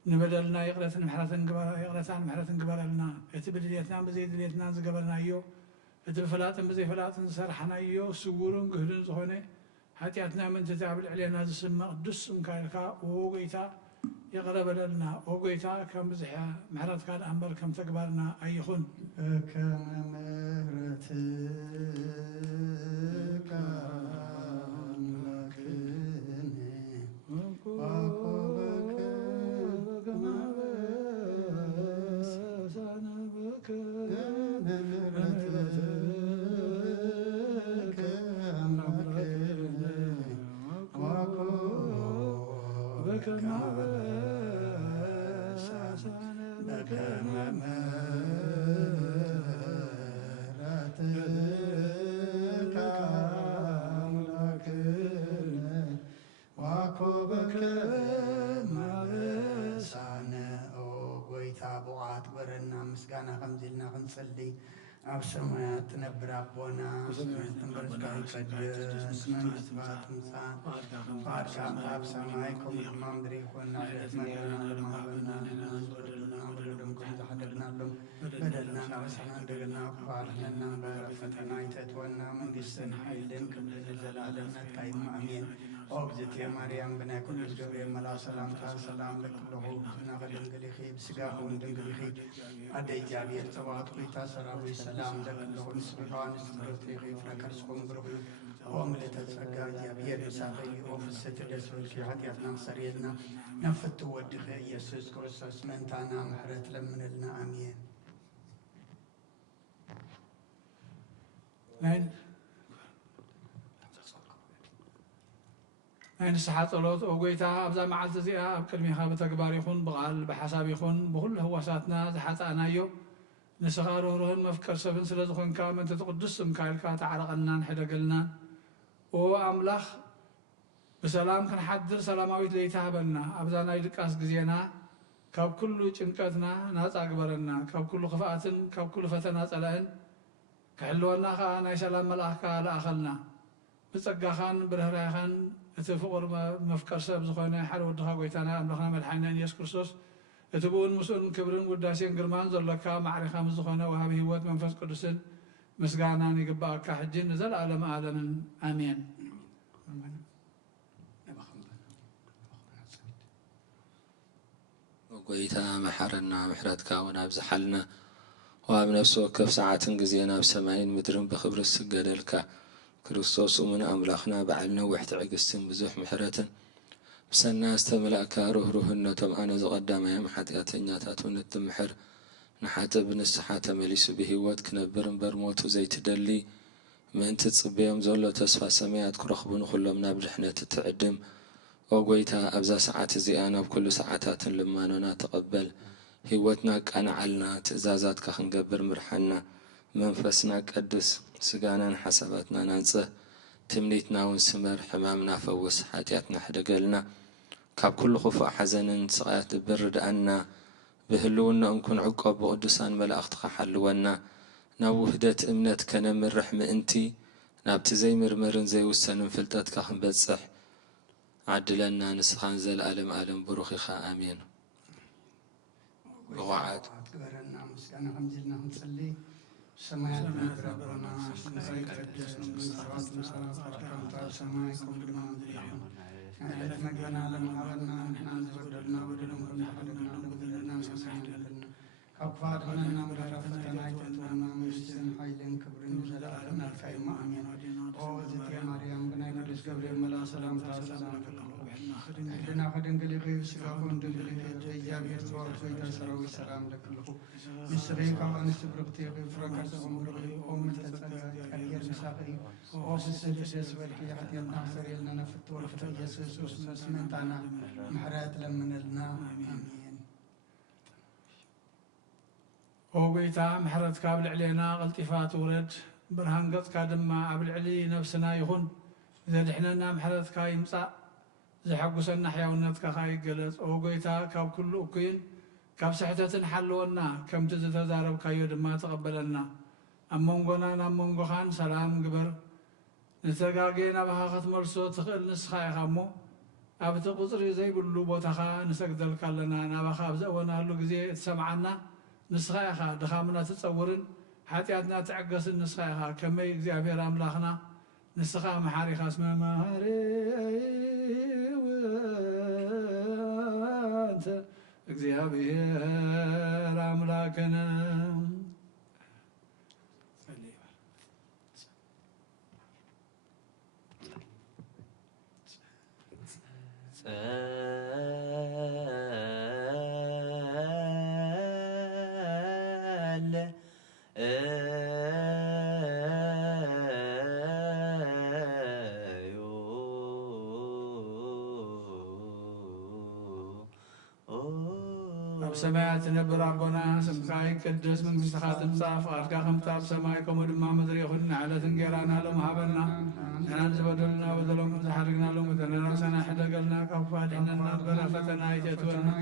نبدلنا يقرأتنا محرتن قبلنا اتبدليتنا بزي دليتنا زقبلنا ايو اتبفلاتن بزي فلاتن سرحنا ايو سورون قهدن زخوني حتياتنا من تتعبل علينا زسمى قدس مكالكا ووقيتا يقرب لنا ووقيتا كم بزحا محرت كان أمبر كم تقبلنا أيخون مسكانا خمزلنا خنصلي أو سمايات تنبر أبونا سمايات تنبر قدس من إثبات مسان فارك أب سمايكم المام دريكونا علمنا لما بنا ودلنا كنت حدقنا لهم بدلنا نغسنا دقنا فارحنا بفتنا يتتونا من قسن حيلين كم زلالنا تايم أمين أوبزت يا مريم بنا كل جبريل ملا سلام سلام لك له نغدن قليخي بسقاهم دنقليخي أدي جابير تبعت قيتا سراوي سلام لك له نسبحان نسبحتي غيف لكرسكم برغي وملت الزقا جابير مساقي وفست دسول في حديثنا سريدنا نفت ودخي يسوس كرسوس منتانا محرت لمن لنا أمين أين الصحة طلوت أوجيتها أبزا معلت زيها أبكلمي خابة تكبار يخون بغال بحساب يخون بكل هواساتنا زحات أنايو نسخاره رهن مفكر سبن سلزخون كامن تتقدس مكايلكا تعرقنا نحدقلنا وأملاخ بسلام كان حدر سلاماويت ليتهبلنا أبزا نايدك أسقزينا كاب كل چنكتنا ناس أكبرنا كاب كل خفاءة كاب كل فتنات ألأن كحلونا خان أي سلام ملاحكا لأخلنا بتسقى خان برهراي خان اتفقر مفكر سب زخونا حال ودخا قويتانا أملخنا ملحينا يس كرسوس اتبون مسؤول كبرن قداسين قرمان زلكا معرخا مزخونا وهذه هوات منفس قدسين مسقانا نقبا كحجين نزل عالم آدم آمين وقويتا محرنا محرتكا ونابزحلنا واب نفسه كف ساعات انقزينا بسماين مدرن بخبر السقادلكا كريستوس ومن أملاخنا بعلنا وحت عقستن بزوح محرتن بسنا استملأكا روهنتم أنا زقدام يا محاتياتنياتات ونتمحر نحات بنسحات مليس بهوات كنبرن برموتو زي تدلي من تتصبيهم زولو تسفى سميات كرخبون كلهم نابجحنا تتعدم وقويتا أبزا ساعات زيانا بكل ساعاتات لما ننا تقبل هواتنا كان علنا تزازات كخنقبر مرحنا منفسنا قدس سقانا حساباتنا ننصه تمنيتنا ونسمر حمامنا فوس حاتياتنا حدقلنا كاب كل خفاء حزن سقايات برد عنا بهلونا نكون عقاب بقدسان ملأخت حلونا نوهدت امنت كان من رحم انتي نابت زي مرمرن زي وسن فلتات كخن بتصح عدلنا نسخان زل ألم ألم بروخيخا آمين بغعات كبرنا مسكنا خمزلنا نصلي سمايات ربنا نسيك قدس نصرات نصرات فرحمة سمايكم بما ندريهم عيلة مجانا لما عرضنا نحن نزودنا ودلهم كل حدنا ودلنا سمعنا لنا كفار لنا مرفتنا يتنونا مجسن حيلين كبرين زلالنا الكيما أمين وزت يا مريم بنا قدس جبريل ملا سلام سلام احدنا خدن قلي غيب سقاكم دقلي جيابي ارتوار خويتا سراوي سلام لكله مسريك وأنا سبرقتي غيب فرنكس ومرغي ومن تتسقى كالير مساقي وفسد يسوال كي حتى ينحصر لنا نفت ورفت يسوس نسمنتنا محرات لمن لنا آمين وقيتا محرت كابل علينا غلطفات ورد برهان قد كادما عبل علي نفسنا يخون إذا دحنا محرت كاي مصا زي حقوسنا حياونتك خاي قلت وقيتا كاب كل أكين كاب سحتة حلونا كم تتزارب كايود ما تقبلنا أمونغونا نمونغو خان سلام قبر نتقاقينا بها ختم الصوت تخيل نسخاي خامو أبت قصر زي بلو بوتخا نسجدل كلنا نبخا بزقونا له جزء سمعنا نسخاها دخامنا تتصورن حتياتنا تعجز النسخاها كما يجزي عبير أملاخنا نسخا محاري خاسمة محاري وانت اجزي عبير أملاكنا سمعت نبر ربنا سمكاي قدس من مستخاتم صاف أركا خمتاب سمايكم ودما مدري يخلنا على تنقيرانا لهم هبلنا نحن زبدلنا وذلهم زحرقنا لهم وتنرسنا حدقلنا كفاد إننا برفتنا يتتونا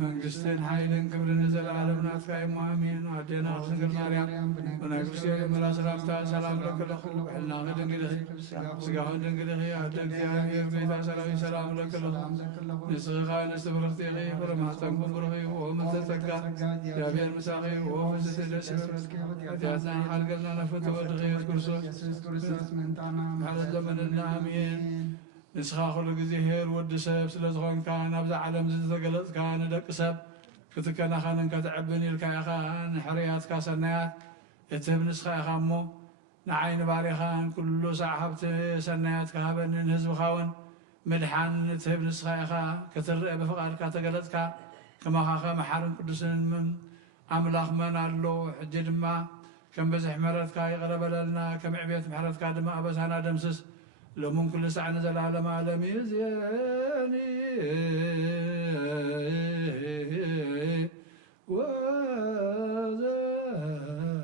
من قستين حيلين قبل نزل عالمنا تكاي مؤمين وعدينا خسنقل مريم ونقل سيئة ملا سلامتا سلام لك لخلو حلنا غدن قدخي سقاهن دن قدخي عدك ديامير بيتا سلامي سلام لك لخلو نسغيخا نستبرختي غي فرمحتنكم برغي ومن تتقى يا بير مساقي وفزت الجسر اتعتنا حلقلنا نفتو ودغير كرسوس على الزمن النامين نسخا خلق زهير ود سب سلزغون كان ابزع علم زتقلت كان دق سب كتكنا خانن كتعبني الكاي خان حريات كاسنيات اتب نسخا خامو نعين باري خان كل ساعة حبت سنيات كهبن هزب خاون مدحان تهب نسخا خا كترئ بفقار كتقلت كما خاخا محارم قدسن من أملاخ من اللو حجد ما كم بزح مرات كاي غرب لنا كم عبيت محرات كا دماء بس أنا دمسس لو من كل ساعة نزل على عالم يزيني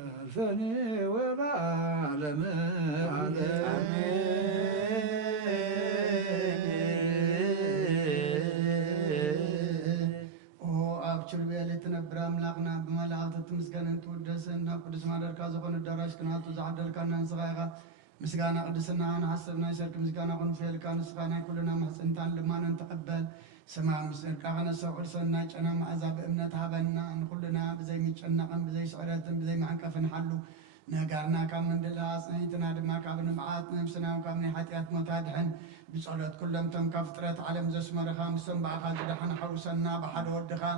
وزلفني والعالم أبشر بيالي تنبر أملاقنا بملاقة تمسكن انتو ودسنا قدس مادر كازقون الدراج كناتو زعدل كان ننسغيغا مسكانا قدسنا أنا حسبنا يسرك مسكانا قن فيل كان سخانا كلنا محسنتان لما ننتقبل سماع مسئل كاغنا سوقر سناج أنا معذاب إمنة هابنا أن كلنا بزي ميتشنقا بزي سعرات بزي معنكا فنحلو نقارنا كام من دلاس نيتنا دما كابن معات نفسنا وكامن حتيات متادحن بصلات كلهم تم كفترات علم زسمر خامسن بعقاد دحن حوسنا بحد ودخا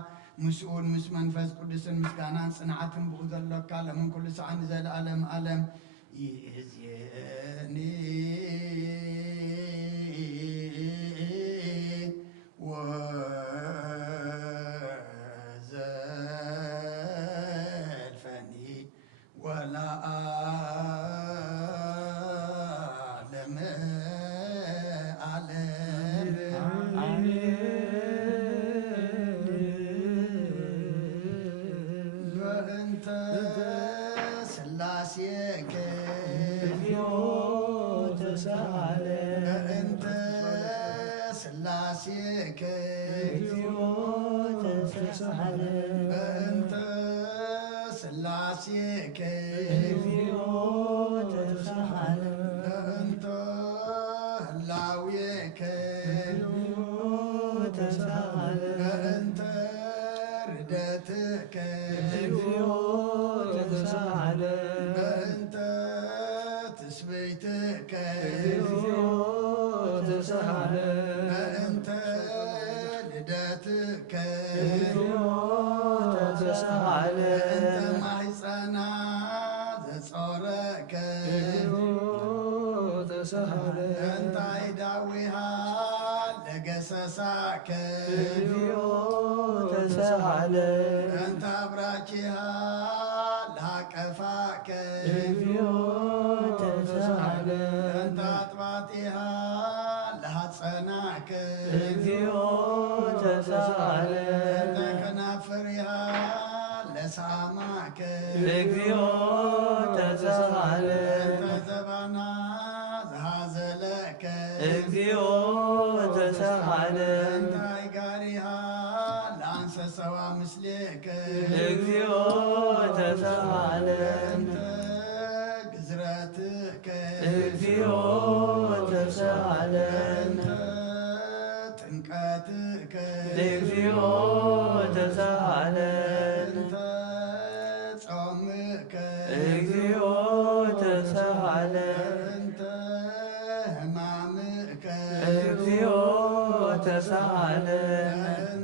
مسؤول مس منفس قدسن مسكانان صنعتن بغذلك من كل ساعة نزل ألم ألم يزيني وزلفني ولا أعلم وأنت سلاسيك أنت سلاسيك أنت سلاسيك أنت هلاويك أنت ردتك أنت تسبيتك أنت لدتك أنت محسنا تصورك أنت عداوها لقصصك أنت أبراجها لكفاك أنت أطباطها لهتصنعك أنت كنافرها لسامعك أنت زبانا زهازلك أنت إيقاريها لأنسى سوا مثلك أنت قزرتك أنت እግዚኦ ተሳሃለን ጾምከ እግዚኦ ተሳሃለን ሕማምከ እግዚኦ ተሳሃለን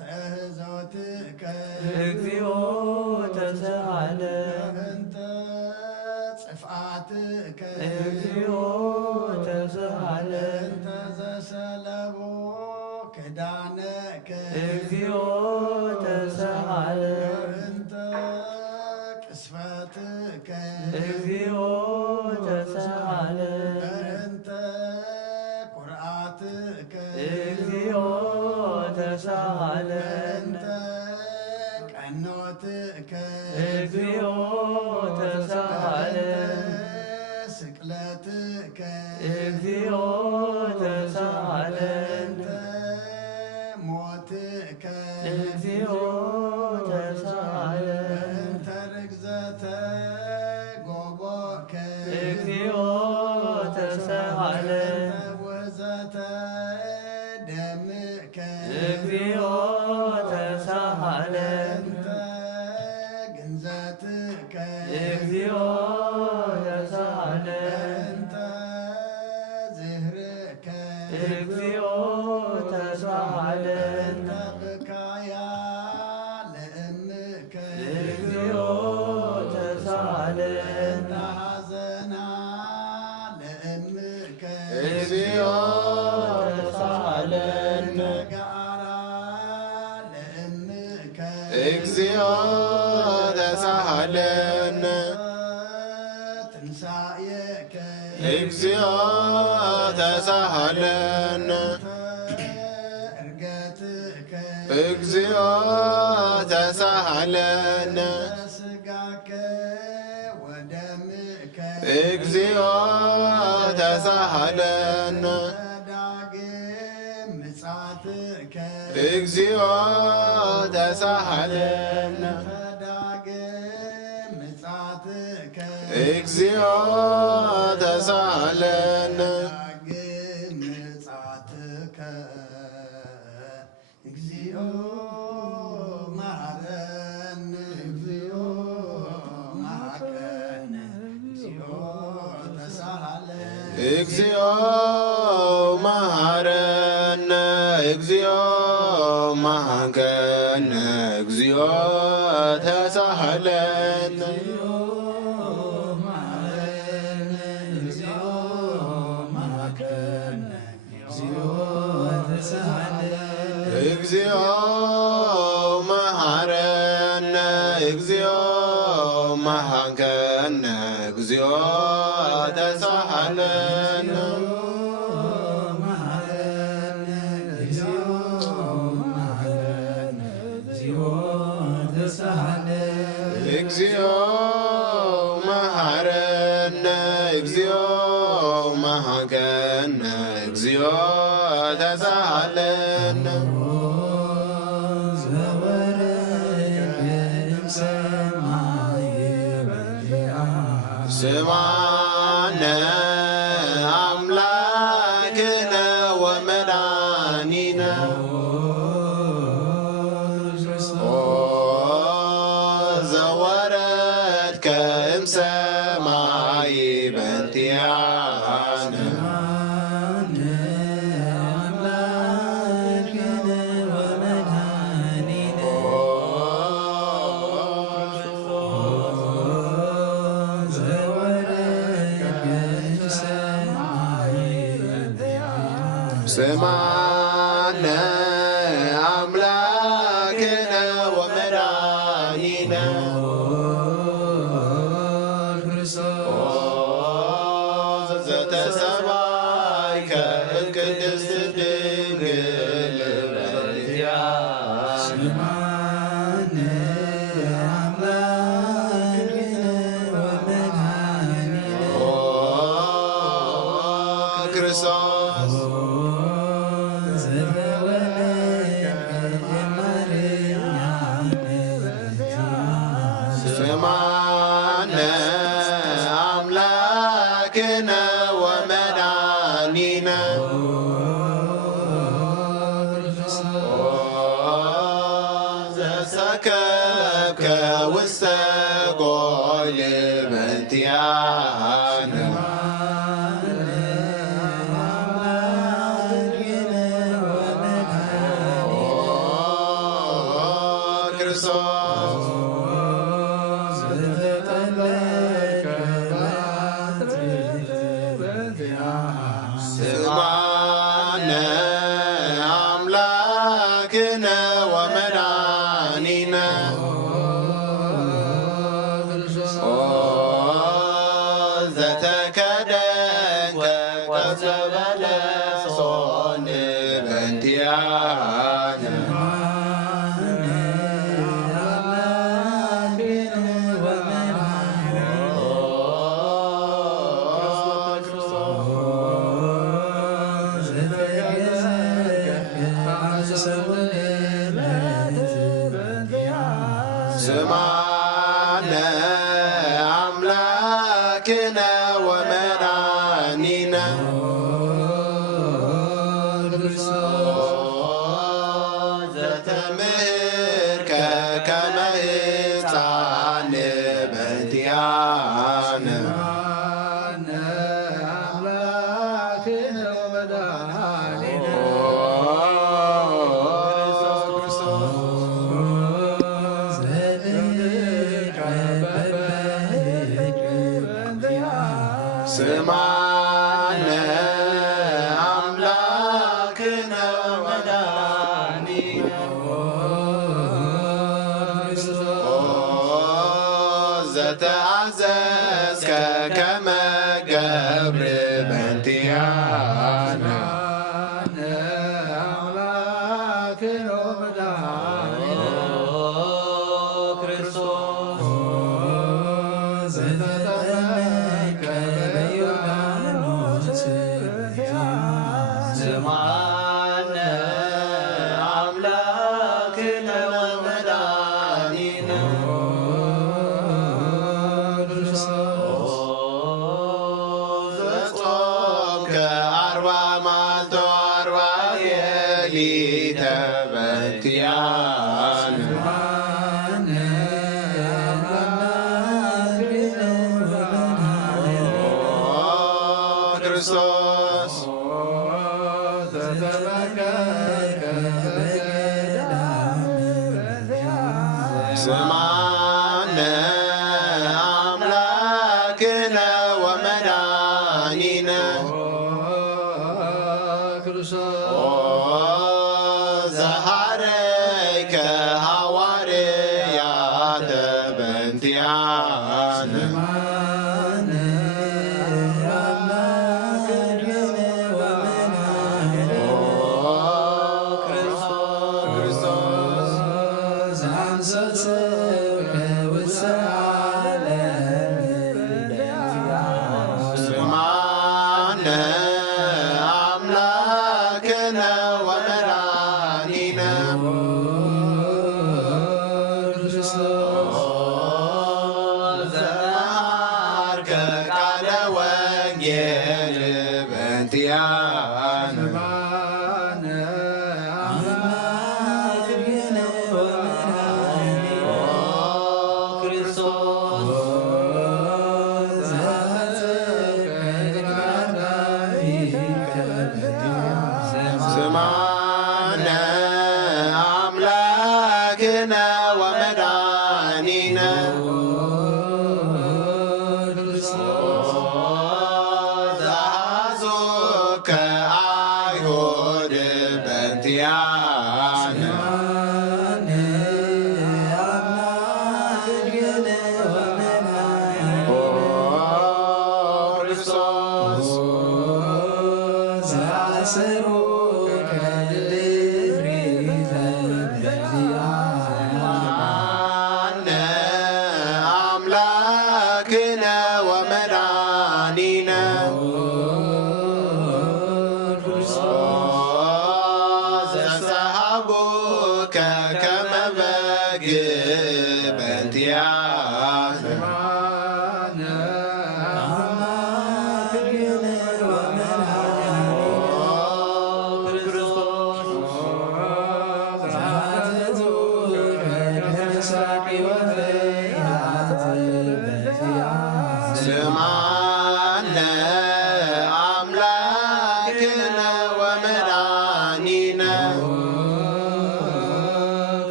ተህዞትከ እግዚኦ ተሳሃለን ጽፍዓትከ እግዚኦ ተሳሃለን ዘሰለቦ ክዳነከ እግዚኦ ተሳሃለን ቅስፈትከ እግዚኦ ተሳሃለን ቁርአትከ እግዚኦ ተሳሃለን ቀኖትከ እግዚኦ ተሳሃለን ስቅለትከ እግዚኦ ተሳሃለን ሞትከ እግዚኦ ተሳሃለን ተርግዘተ ጎቦከ እግዚኦ ተሳሃለን ውህዘተ ደምከ እግዚኦ ተሳሃለን ግንዘትከ እግዚኦ ተሳሃለን ዝህርከ እግዚኦ ተሳሃለን ብካያ ለእምከ እግዚኦ ተሳሃለን ሐዘና ለእምከ እግዚኦ ተሳሃለን ጋራ ለእምከ እግዚኦ ተሳሃለን ትንሣኤከ እግዚኦ ተሳሃለን ዕርገትከ እግዚኦ ተሳሃለን ስጋከ ወደምከ እግዚኦ ተሳሃለን ዳግም ምጽአትከ እግዚኦ ተሳሃለን ዳግም ምጽአትከ እግዚኦ ተሳሃለን ዳግም ምጽአትከ እግዚኦ መሐረነ እግዚኦ መሐረነ እግዚኦ ተሳሃለን እግዚኦ መሐረነ እግዚኦ መሐከነ እግዚኦ ተሳሃለን እግዚኦ መሐረነ እግዚኦ መሐከነ እግዚኦ ተሳሃለን እግዚኦ መሐረነ እግዚኦ መሐከነ እግዚኦ ተሳሃለን ስማነ አምላክነ ወመድኃኒነ ዘወረድከ እምሰማይ በእንቲአነ ስማነ አምላክነ ወመድኃኒነ ዘተሰማይከ እምቅድስት ድንግል ክርስቶስ ስማነ አምላክነ ወመድኃኒነ سكبك واستقول بنتيانا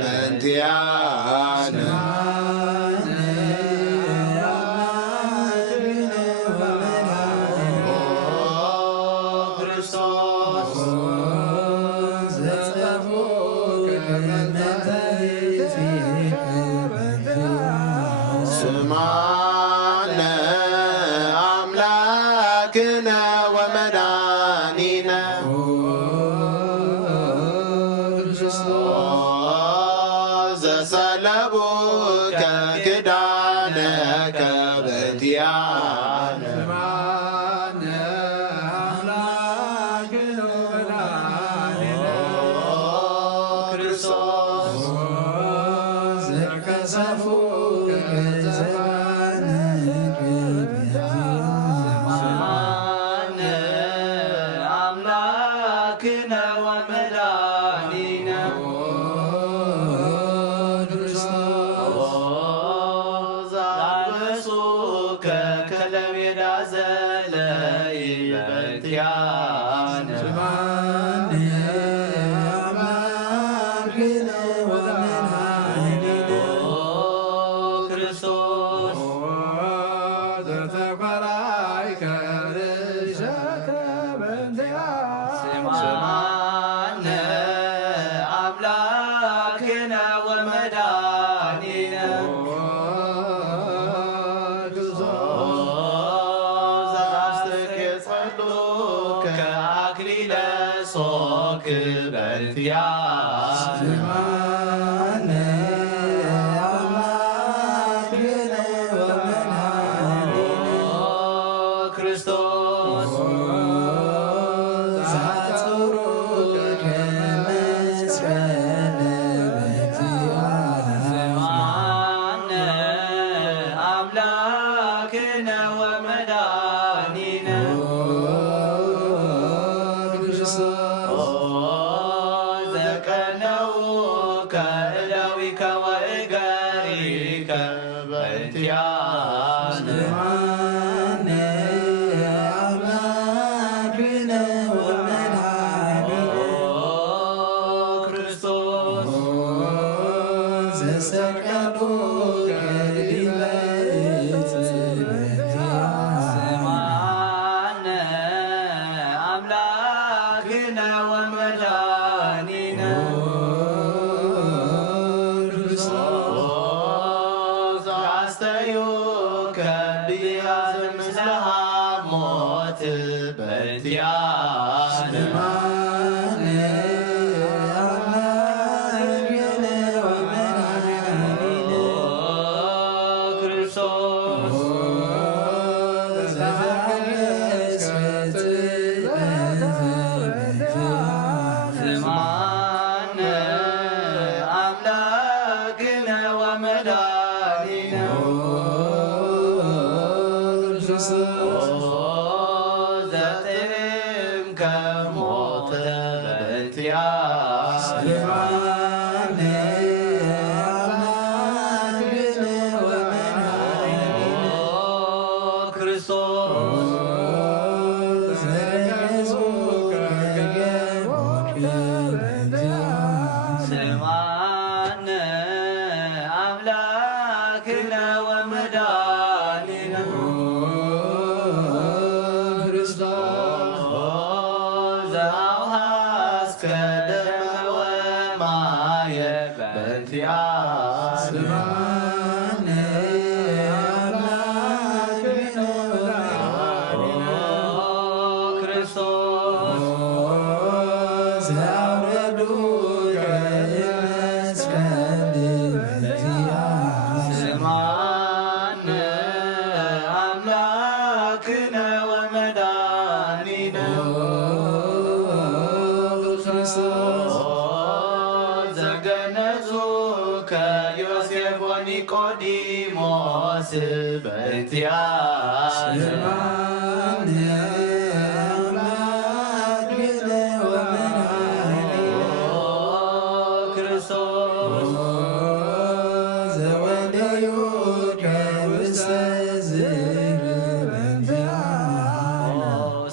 بنتيانا سمعنا أملاكنا ومدانينا زسلبوك كدانك بتيانا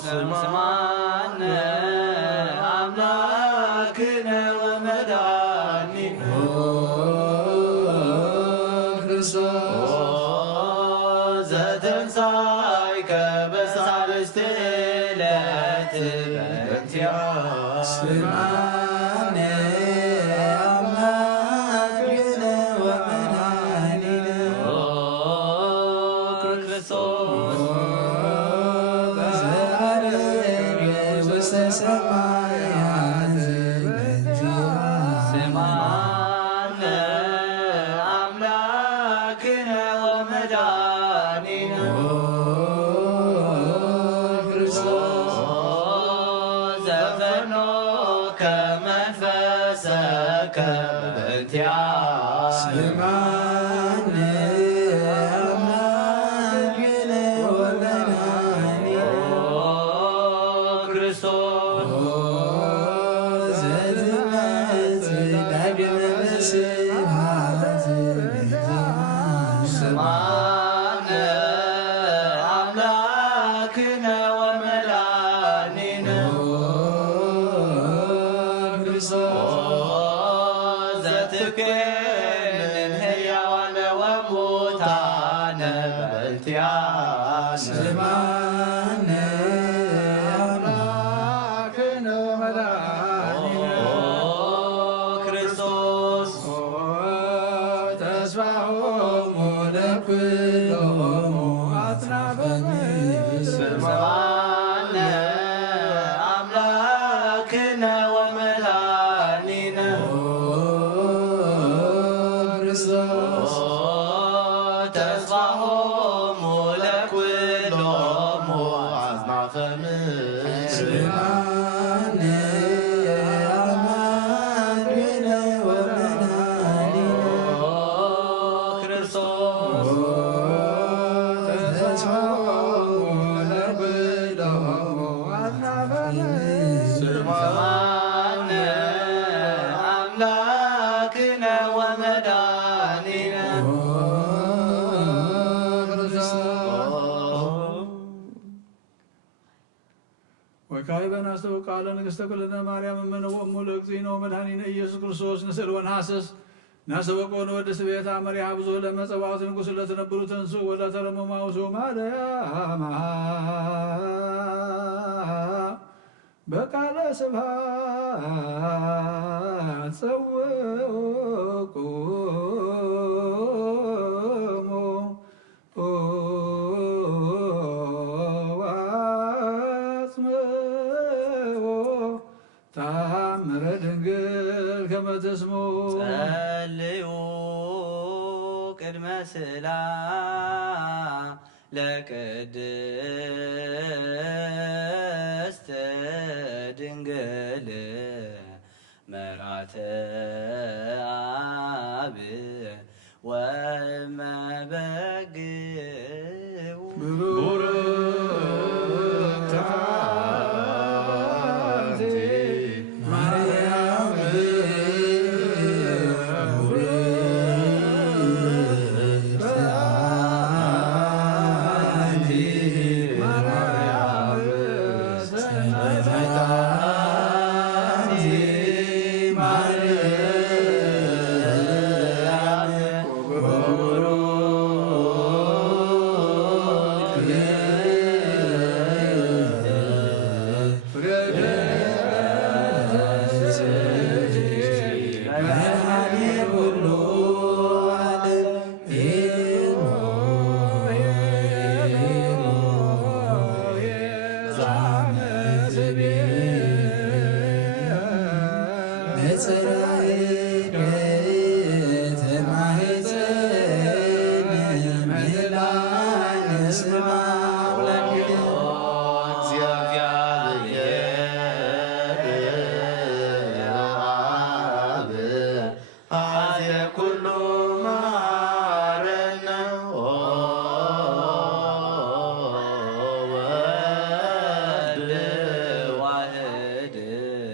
سمعنا أملاكنا ومداننا ስትለት በእንቲያ ስማነ አምላክነ ወመድኃኒነ ክርስቶስ ዘአርገ ውስተ ሰማያት ስማነ አምላክነ ወመድኃኒነ ክርስቶስ ዘፈኖ ከመንፈሰከ በእንቲአነ ስማነ አምላክነ ወመድኃኒነ ክርስቶስ ዘትመጽእ ዳግመ በስብሐት ስማነ አምላክነ ወመድኃኒነ ክርስቶስ ዘትኮንን ሕያዋነ ወሙታነ በእንቲአነ ስማነ አምላክነ ወመድኃኒነ ክርስቶስ ተስፋሆሙ ለኵሎሙ አጽናፈ ምድር ስማነ አምላክነ ወመድኃኒነ ክርስቶስ ተስፋሆሙ ለኵሎሙ አጽናፈ ምድር ስማነ አምላክነ ወመድኃኒነ ክርስቶስ ተስፋሆሙ ለኵሎሙ አጽናፈ ምድር ስማነ አምላክነ ወመድኃኒነ ወካዕበ ናስተው ቃለ ንግሥተ ኩልነ ማርያም እምነ ወእሙ ለእግዚእነ ወመድኃኒነ ኢየሱስ ክርስቶስ ንስእል ወነሐስስ ናሰወቆ ወድስ ቤታ መሪሃ ብዙ ለመጸዋዕት ንጉሥ ለተነብሩ ተንሱ ወለተረመማውሱ ማርያም በቃለ ስብሐት ጸውቁሙ ዋጽምዑ ተአምረ ድንግል ከመ ትስሙ ጸልዩ ቅድመ ስእላ ለቅድስት ድንግል መርዓተ አብ ወመበግው ቡርክት አንቲ ማርያም ቡርክት አንቲ ማርያም ሰናይተ አንቲ ማርያም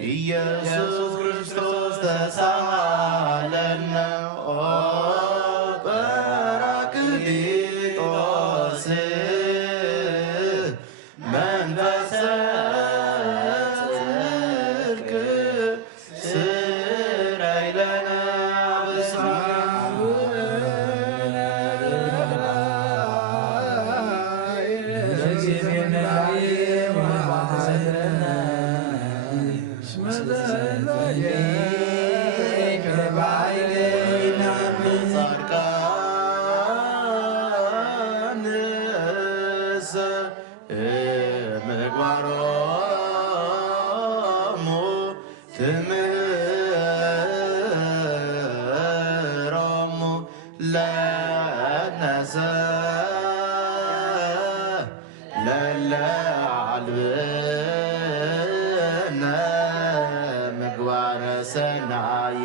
ኢየሱስ ክርስቶስ ተሳሃለነ ኦ ጰራቅሊጦስ መንፈሰ ጽድቅ ስረይ ለነ እግዚአብሔር ምግባሮሙ ትምህሮሙ ለለዓልብነ ምግባረ ሰናይ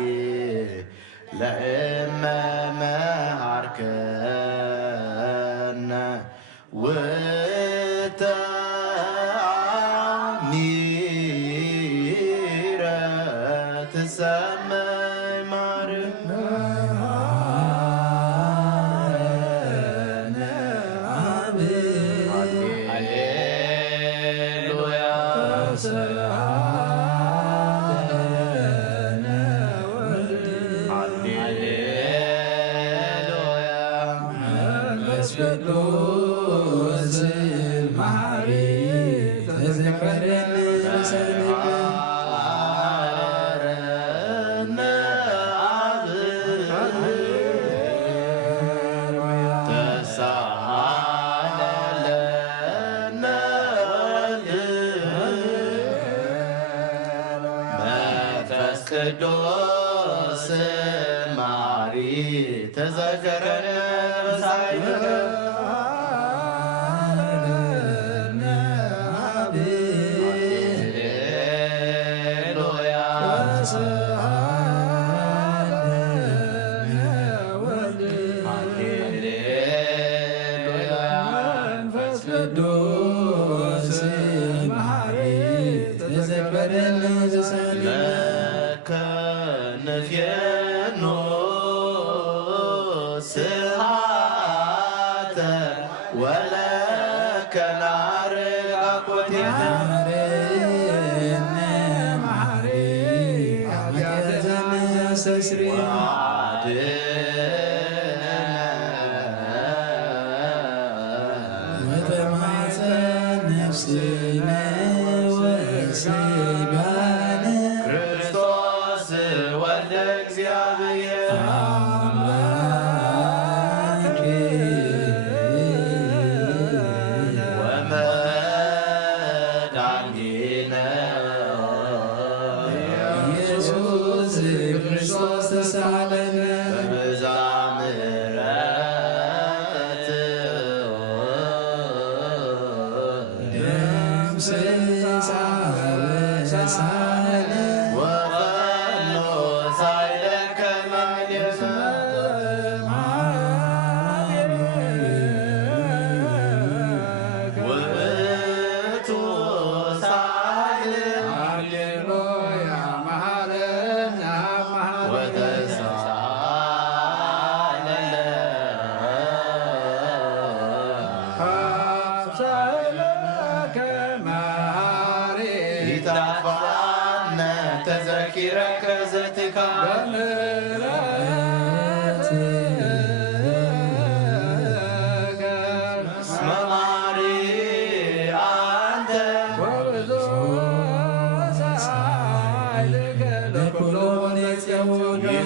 ለእመ መሃርከነ ወተአሚረ ትሰመይ ማርያም ሃሌሉያ ቅዱስ መሐሪ ተዘከረን አረነ አብ ተሳሃለነ መንፈስ ቅዱስ መሐሪ ተዘከረን በሳይልከ ክርስቶስ ወልደ እግዚአብሔር ወመድኃኒነ ኢየሱስ ክርስቶስ ተሳለነ በብዛ ምሕረት ወፈኖ ሳይለከ ማግኘት ውእቱ ሳይል ይታፋነ ተዘኪረከ ዘትካ እስመ ማሪ አንተ ይፄውከ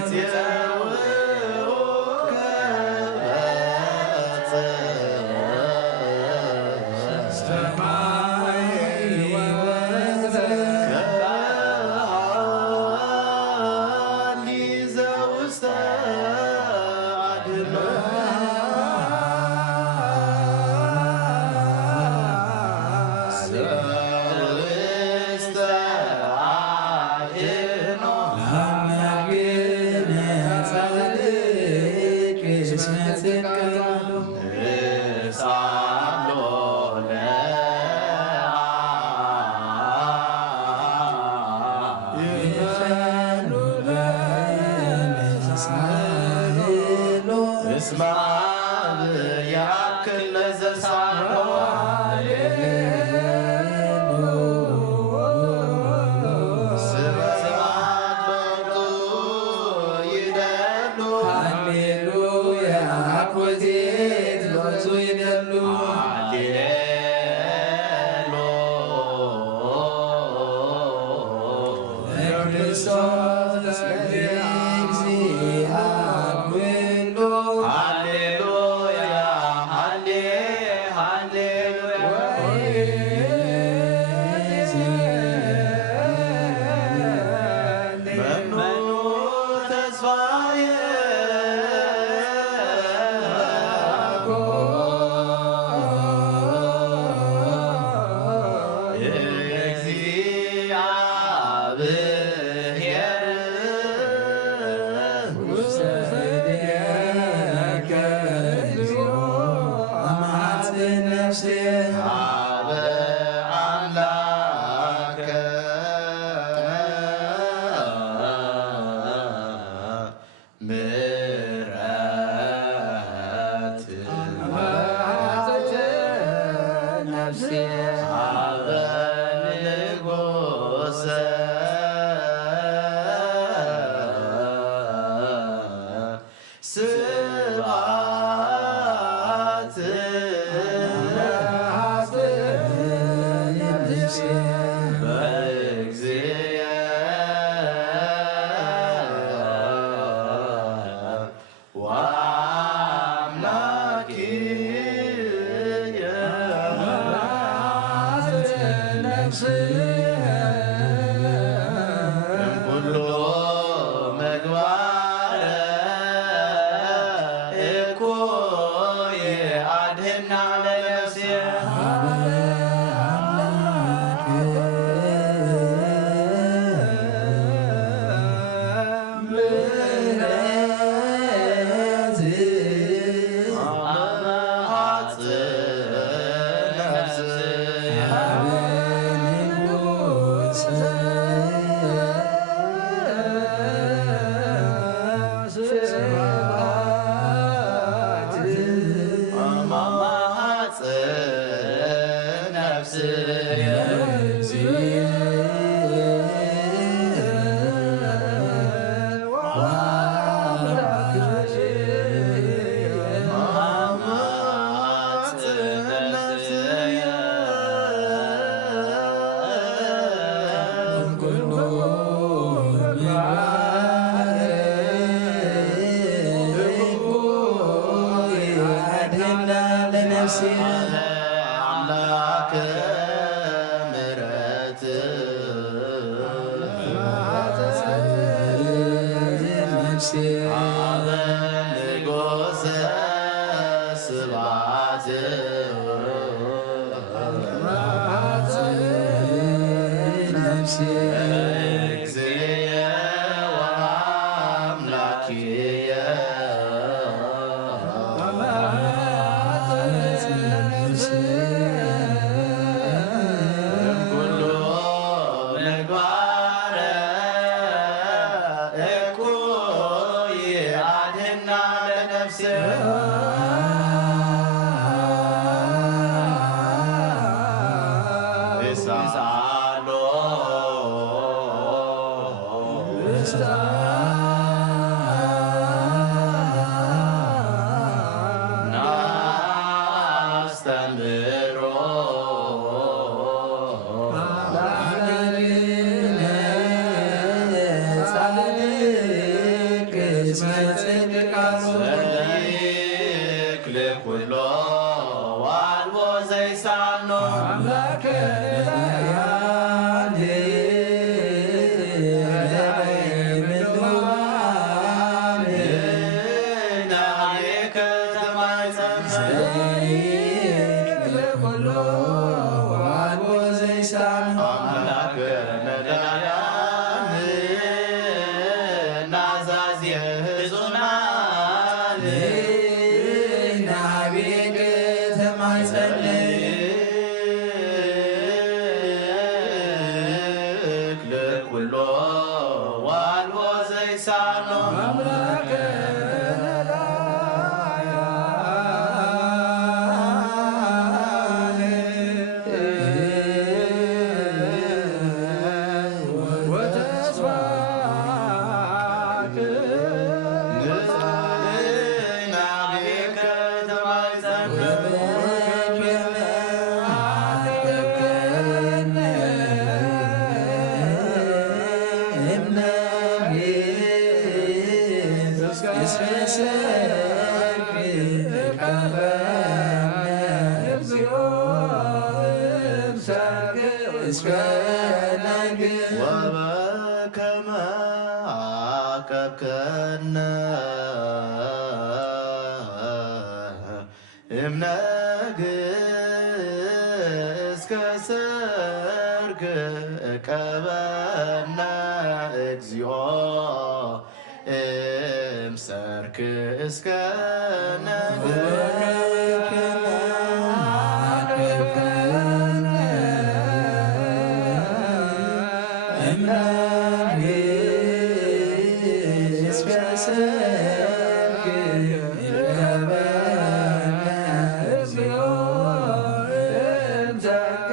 Time.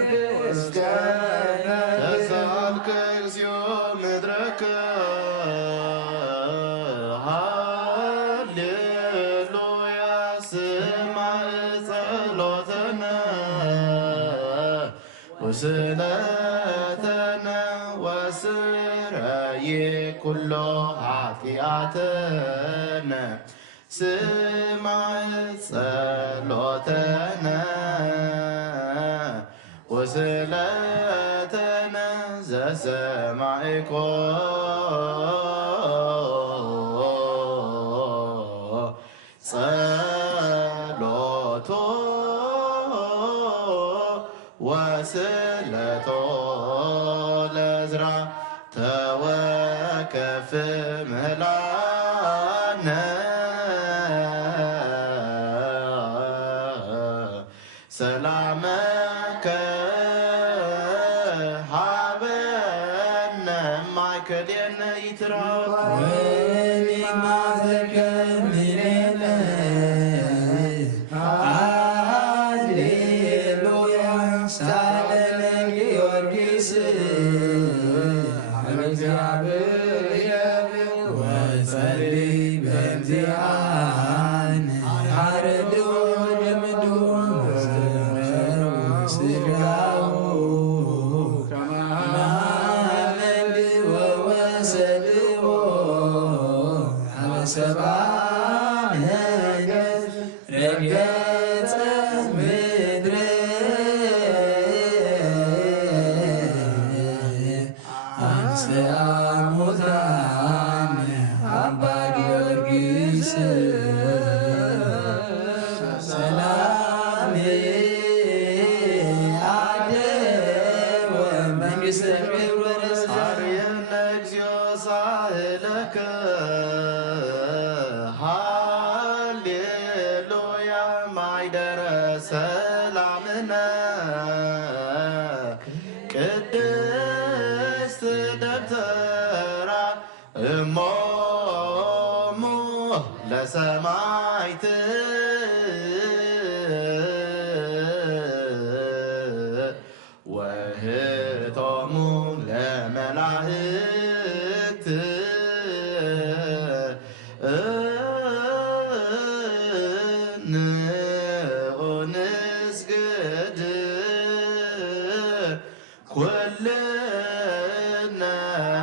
ተሳልከ እግዚኦ ምድረከ ሃሌሉያ ስማዕ ጸሎተነ ወስእለተነ ወስረይ ኩሎ ኃጢአተነ ስማዕ ጸሎተነ ወስእለተነ ዘሰማዕኮ ጸሎቶ ወስእለቶ ለዕዝራ ተወከፍ ምህላነ ሰላመከ ሃበነ ማእከሌነ ይትረፍ ቅድስት ደብተራ እሞሙ ለሰማዕት ወህቶሙ ለመላእክት ንስግድ ኩልነ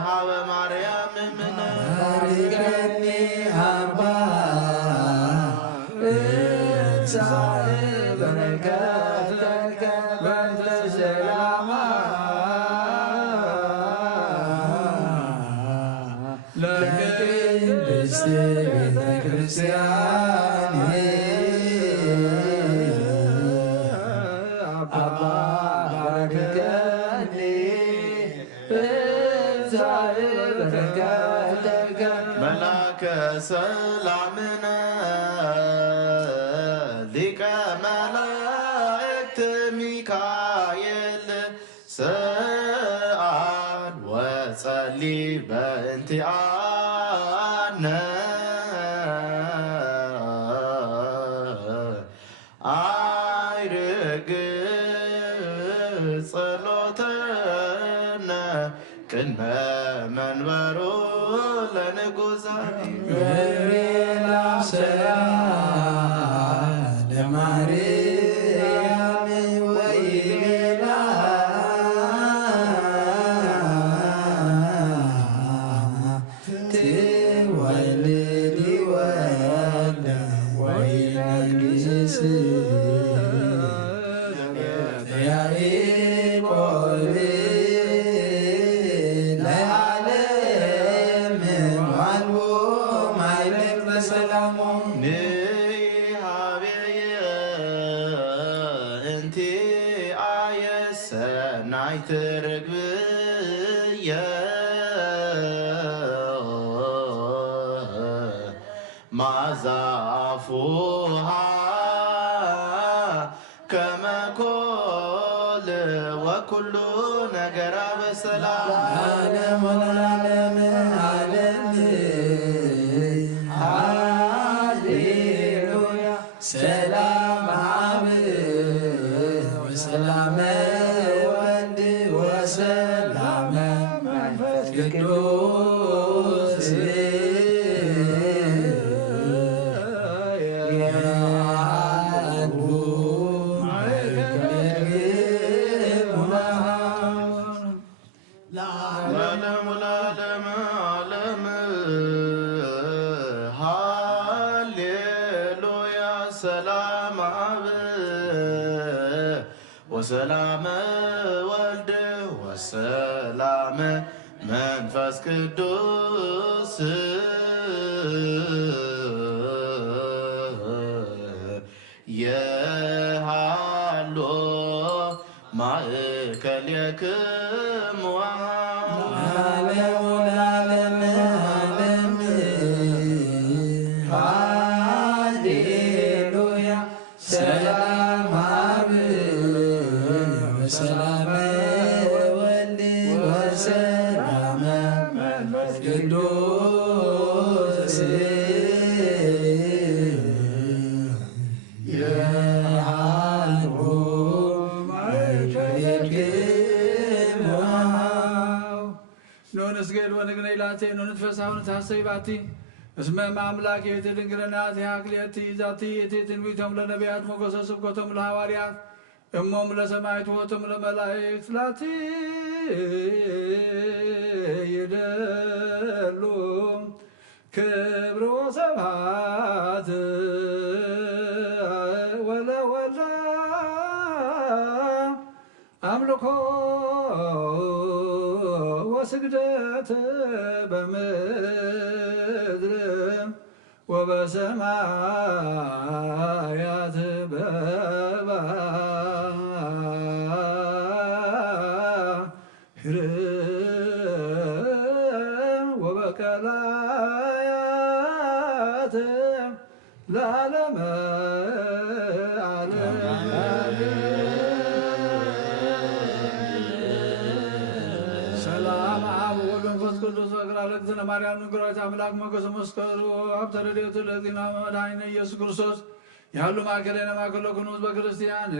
ሀበ ማርያም ምነርገኒ አባ በረከተከ በእንተ ሰላማ ለቅድስት ቤተ ክርስቲያን አባ ባረከኒ መላከ ሰላምነ ሊቀ መላእክት ሚካኤል ሰአል ወጸልይ በእንቲአነ አይርግ ጸሎተነ ቅድመ መንበሩ ለንጉሠ ለማርያም ወይቤላ ትወልድ ወልደ ወይነግሥ ያዕቆብ ለዓለም ዋልቦ ማይለቅ በሰላሙ ንሃቤየ እንቲአየ ሰናይት ርግብየ ማዛፉሃ ከመ ኮል ወኩሉ ነገራ በሰላም ዓለም ወለዓለም ዓለም ሃሌሉያ ሰላም አብ ወሰላም ወሰላመ መንፈስ ቅዱስ ለዓለሙ ለዓለመ ዓለም ሃሌሉያ ሰላም አብ ወሰላመ ወልድ ወሰላመ መንፈስ ቅዱስ የሃሎ ማእከልክሙ ለዓለሙ ለዓለመ ዓለም ሃሌሉያ ሰላም አብ ወሰላመ ወልድ ወሰላመ መንፈስ ቅዱስ የሃሎ ማእከልክሙ ንስገድ ወንግነይ ላቴ ንትፈሳሁ ንትሐሰይ ባቲ እስመ ማምላክ የትድንግረናት ያክልየቲ ዛቲ የትንቢቶም ለነቢያት ሞገሰ ስብከቶም ለሐዋርያት እሞም ለሰማዕት ወቶም ለመላእክት ላቲ ይደሉ ክብር ወስብሐት ወለወልደ አምልኮ ወስግደት በምድር ወበሰማያት በባሕር ወበቀላያት ለዓለመ ሰላም አብ ወወልድ ወመንፈስ ቅዱስ በክብር ለእግዝእትነ ማርያም ንግሮት አምላክ ሞገሰ መስቀሉ ሀብተ ረድኤቱ ለእግዚእነ መድኃኒነ ኢየሱስ ክርስቶስ ያሉ ማእከሌነ ማእከለ ኩኑስ በክርስቲያን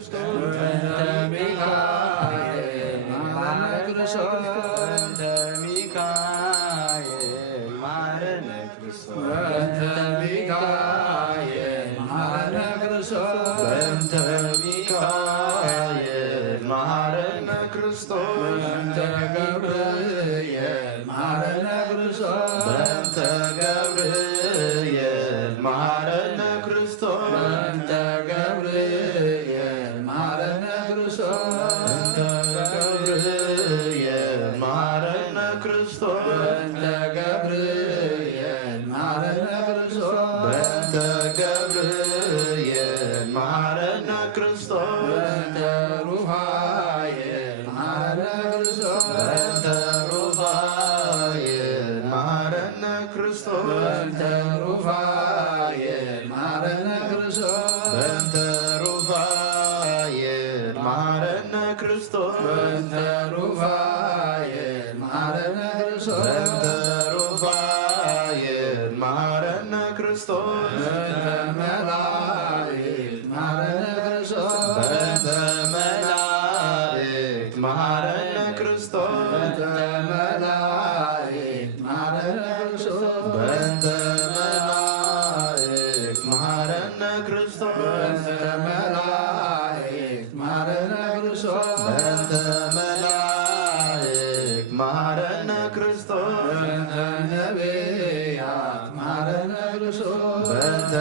ክርስቶስ ሚካኤል መሐረነ ክርስቶስ በእንተ ሚካኤል መሐረነ ክርስቶስ በእንተ ሚካኤል መሐረነ ክርስቶስ በእንተ ሚካኤል መሐረነ ክርስቶስ በእንተ ገብርኤል መሐረነ ክርስቶስ በእንተ ገብርኤል መሐረነ ክርስቶስ በእንተ ገብርኤል መሐረነ ክርስቶስ በእንተ ገብርኤል መሐረነ ክርስቶስ በእንተ ገብርኤል መሐረነ ክርስቶስ በእንተ ገብርኤል መሐረነ ክርስቶስ በእንተ ሩፋኤል መሐረነ ክርስቶስ በእንተ ሩፋኤል መሐረነ ክርስቶስ በእንተ ሩፋኤል መሐረነ ክርስቶስ በእንተ ሩፋኤል መሐረነ ክርስቶስ በእንተ ሩፋኤል መሐረነ ክርስቶስ በእንተ ሩፋኤል መሐረነ ክርስቶስ በእንተ መላእክት መሐረነ ክርስቶስ በእንተ መላእክት መሐረነ ክርስቶስ በእንተ መላእክት መሐረነ ክርስቶስ በእንተ መላእክት መሐረነ ክርስቶስ በእንተ መላእክት መሐረነ ክርስቶስ በእንተ መላእክት መሐረነ ክርስቶስ በእንተ ነቢያት መሐረነ ክርስቶስ በእንተ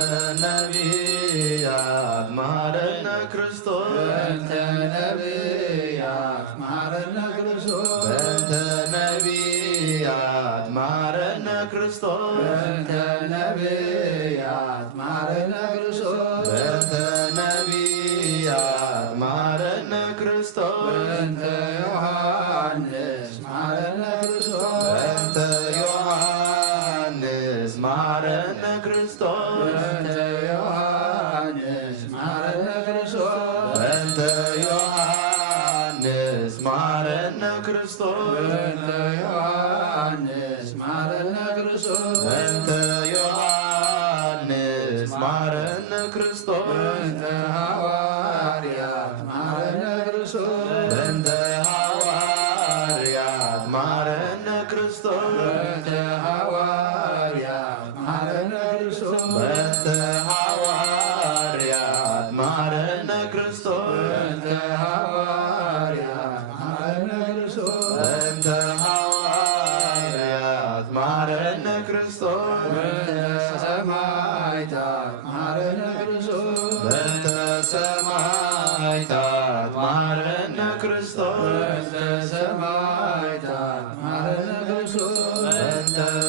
ነቢያት መሐረነ ክርስቶስ በእንተ ነቢያት መሐረነ ክርስቶስ በእንተ ነቢያት መሐረነ ክርስቶስ በእንተ ነቢያት መሐረነ ክርስቶስ በእንተ ነቢያት መሐረነ ክርስቶስ በእንተ ዮሐንስ መሐረነ ክርስቶስ በእንተ ዮሐንስ መሐረነ ክርስቶስ በእንተ ዮሐንስ መሐረነ ክርስቶስ በእንተ ዮሐንስ መሐረነ ክርስቶስ በእንተ ዮሐንስ መሐረነ ክርስቶስ በእንተ ዮሐንስ መሐረነ ክርስቶስ በእንተ ሐዋርያት መሐረነ ክርስቶስ በእንተ ሐዋርያት መሐረነ ክርስቶስ በእንተ ሐዋርያት መሐረነ ክርስቶስ በእንተ ሐዋርያት መሐረነ ክርስቶስ በእንተ ሐዋርያት መሐረነ ክርስቶስ በእንተ ሐዋርያት መሐረነ ክርስቶስ በእንተ ሰማዕታት መሐረነ ክርስቶስ በእንተ ሰማዕታት መሐረነ ክርስቶስ በእንተ ሰማዕታት መሐረነ ክርስቶስ በእንተ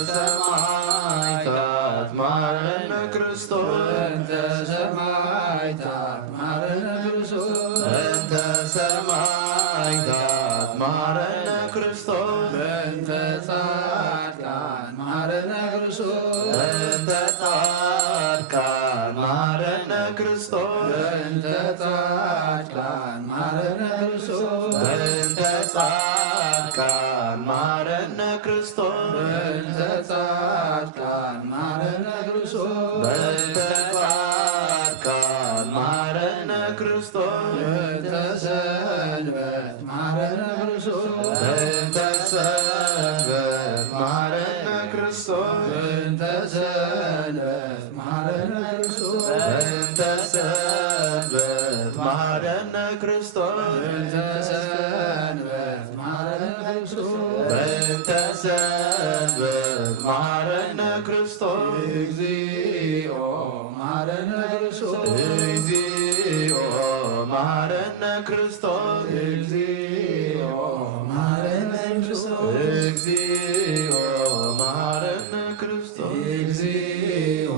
ሰማዕታት መሐረነ ክርስቶስ በእንተ ሰማዕታት መሐረነ ክርስቶስ በእንተ ሰማዕታት መሐረነ ክርስቶስ በእንተ ጻድቃን መሐረነ ክርስቶስ በእንተ ጻድቃን መሐረነ ክርስቶስ በእንተ ጻድቃን መሐረነ ክርስቶስ በእንተ ጻድቃን መሐረነ ክርስቶስ በእንተ ጻድቃን መሐረነ ክርስቶስ በእንተ ጻድቃን መሐረነ ክርስቶስ በእንተ ሰንበት መሐረነ ክርስቶስ በእንተ ሰንበት መሐረነ ክርስቶስ በእንተ ሰንበት መሐረነ ክርስቶስ በእንተ ሰንበት መሐረነ ክርስቶስ በእንተ ሰንበት መሐረነ ክርስቶስ በእንተ ሰንበት መሐረነ ክርስቶስ እግዚኦ መሐረነ ክርስቶስ እግዚኦ መሐረነ ክርስቶስ እግዚኦ መሐረነ ክርስቶስ እግዚኦ መሐረነ ክርስቶስ እግዚኦ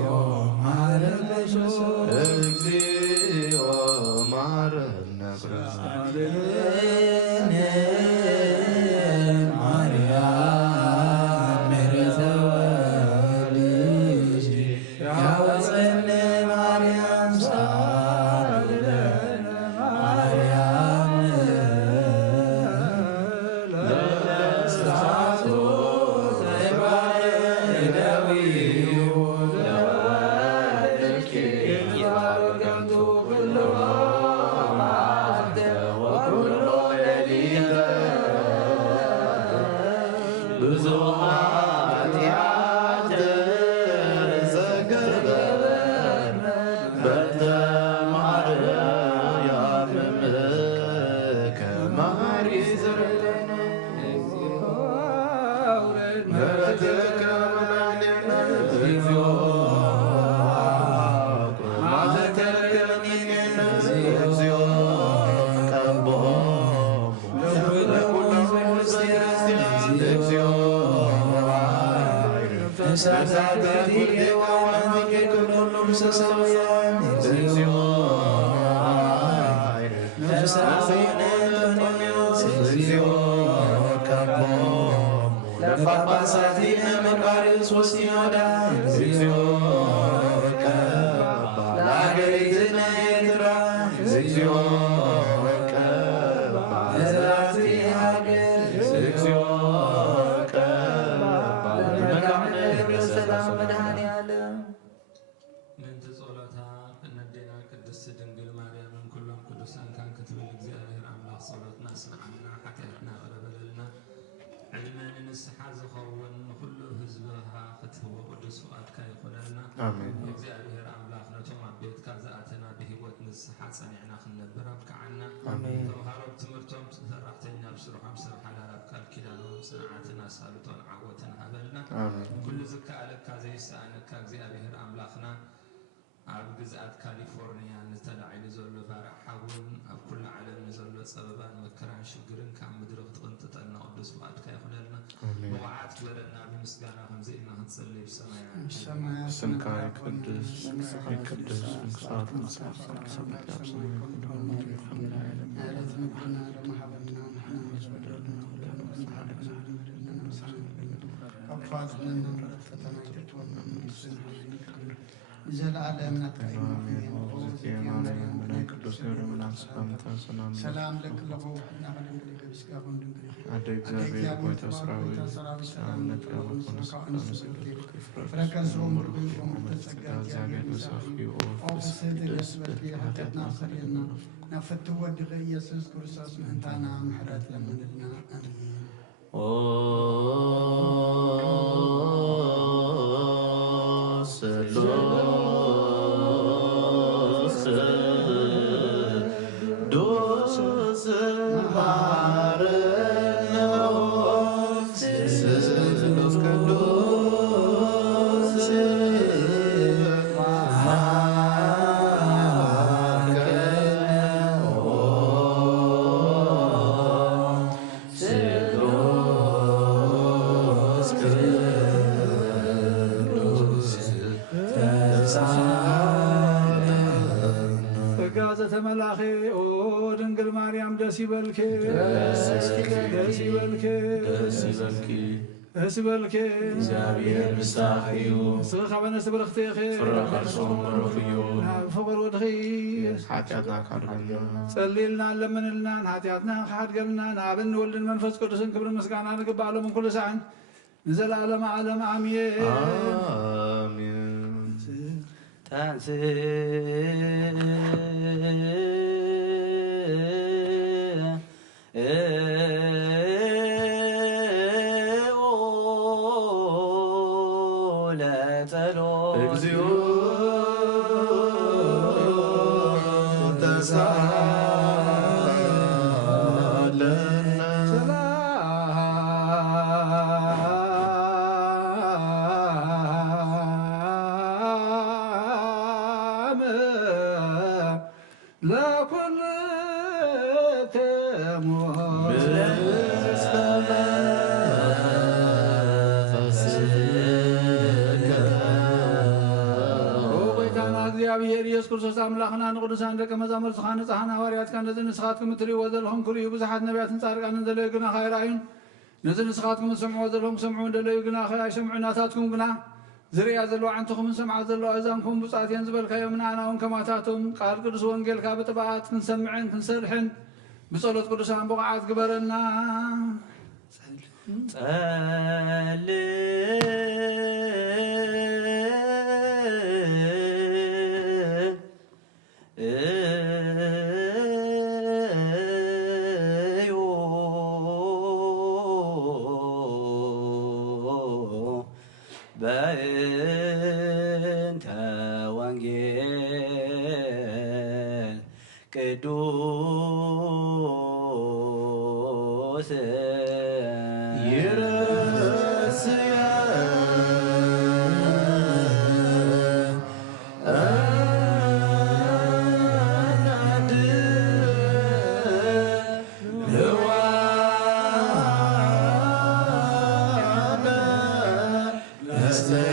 መሐረነ ክርስቶስ እግዚኦ መሐረነ ክርስቶስ كل ذكاء زي سأنك እግዚአብሔር አምላኽና ኣብ ግዝኣት ካሊፎርኒያ ንተላዒሉ ዘሎ ባርዕ ሓውን ኣብ ኩሉ ዓለም ንዘሎ ፀበባን መከራን ሽግርን ካብ ምድሪ ክትቕንጥጠልና ቅዱስ ፍቓድካ ይኹነልና ብቕዓት ግበረና ብምስጋና ከምዚ ኢልና ክንፅልይ ብሰማያት ስምካ ይቅደስ ይቅደስ መንግሥትካ ትምጻእ ሰማያት ኣብ ሰማይ ኩሉ ዕለት ምግብና ለመሃበልና ንሕና ንዝበደልና أفضلنا مرتبنا كتونا من السنة زل على مناتك سلام لك لغو حنا غدن قليل بسكاهم دن قليل أديك زابير قويتا سراوي سلام لك يا رب فركز روم ربي ومتسقى زابير مساخي وفسد قسبت في حتتنا خرينا نفت ودغ يسوس كرساس منتانا محرات لمن لنا آمين ተመላኺ ኦ ድንግል ማርያም ደስ ይበልኪ ደስ ይበልኪ ደስ ይበልኪ እግዚአብሔር ምሳኺ እዩ ንስኺ ካብ ኣንስቲ ብርኽቲ ኢኺ ፍረ ከርሶም በረኽ እዩ ናብ ፍቕር ወድኺ ሓጢኣትና ካድገልና ጸሊልና ለምንልና ንሓጢኣትና ካሓድገልና ንኣብን ወልድን መንፈስ ቅዱስን ክብሪ ምስጋና ንግባሎም ኩሉ ሰዓን ንዘለዓለመ ዓለም ኣሜን አሜን እግዚኦ እግዚአብሔር ኢየሱስ ክርስቶስ አምላኽና ንቅዱሳን ደቀ መዛሙርትኻ ንጹሓን ሐዋርያትካ ነዚ ንስኻትኩም እትርእይዎ ዘለኹም ክርእዩ ብዙሓት ነቢያትን ጻድቃንን ዘለዩ ግና ኸይረኣዩን ነዚ ንስኻትኩም ዝሰምዕዎ ዘለኹም ክሰምዑ እንደለዩ ግና ኸይሰምዑ ናታትኩም ግና ዝርያ ዘለዋ ዓንትኹምን ሰምዓ ዘለዋ እዛንኩም ብፁዓት እየን ዝበልካዮም ንኣና እውን ከማታቶም ቃል ቅዱስ ወንጌልካ ብጥባዓት ክንሰምዕን ክንሰርሕን ብጸሎት ቅዱሳን ብቕዓት ግበረና በእንተ ወንጌል ቅዱስ ይረስያ Yes,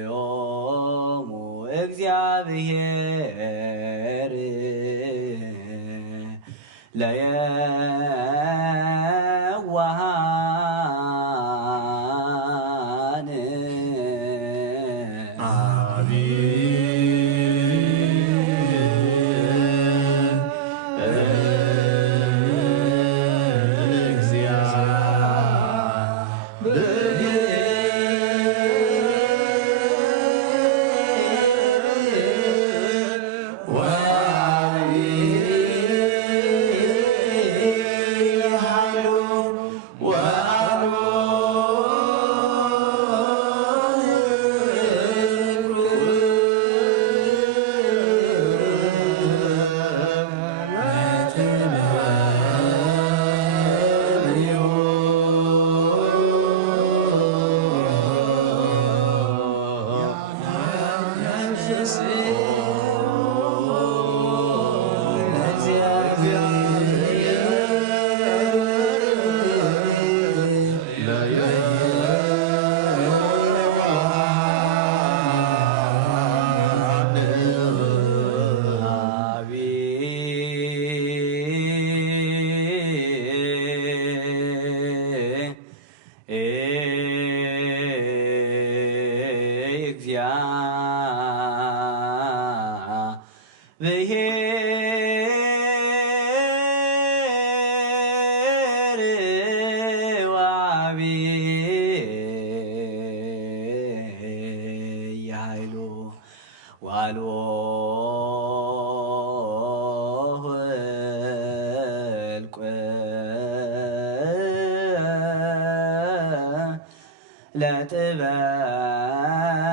ያነስኦሙ እግዚአብሔር ለየዋሃን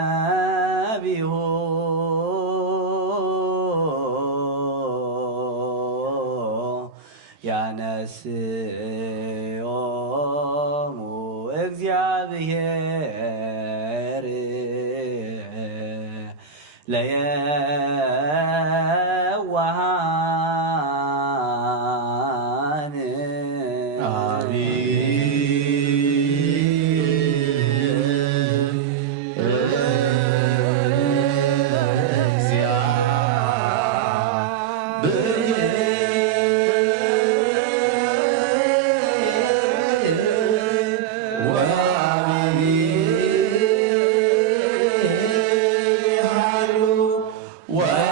ለጥበቢሁ ያነስኦሙ እግዚአብሔር ለየዋሃን Wow.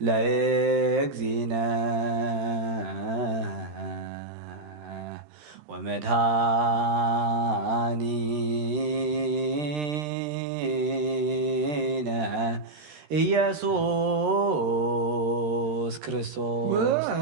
ለእግዚእነ ወመድኃኒነ ኢየሱስ ክርስቶስ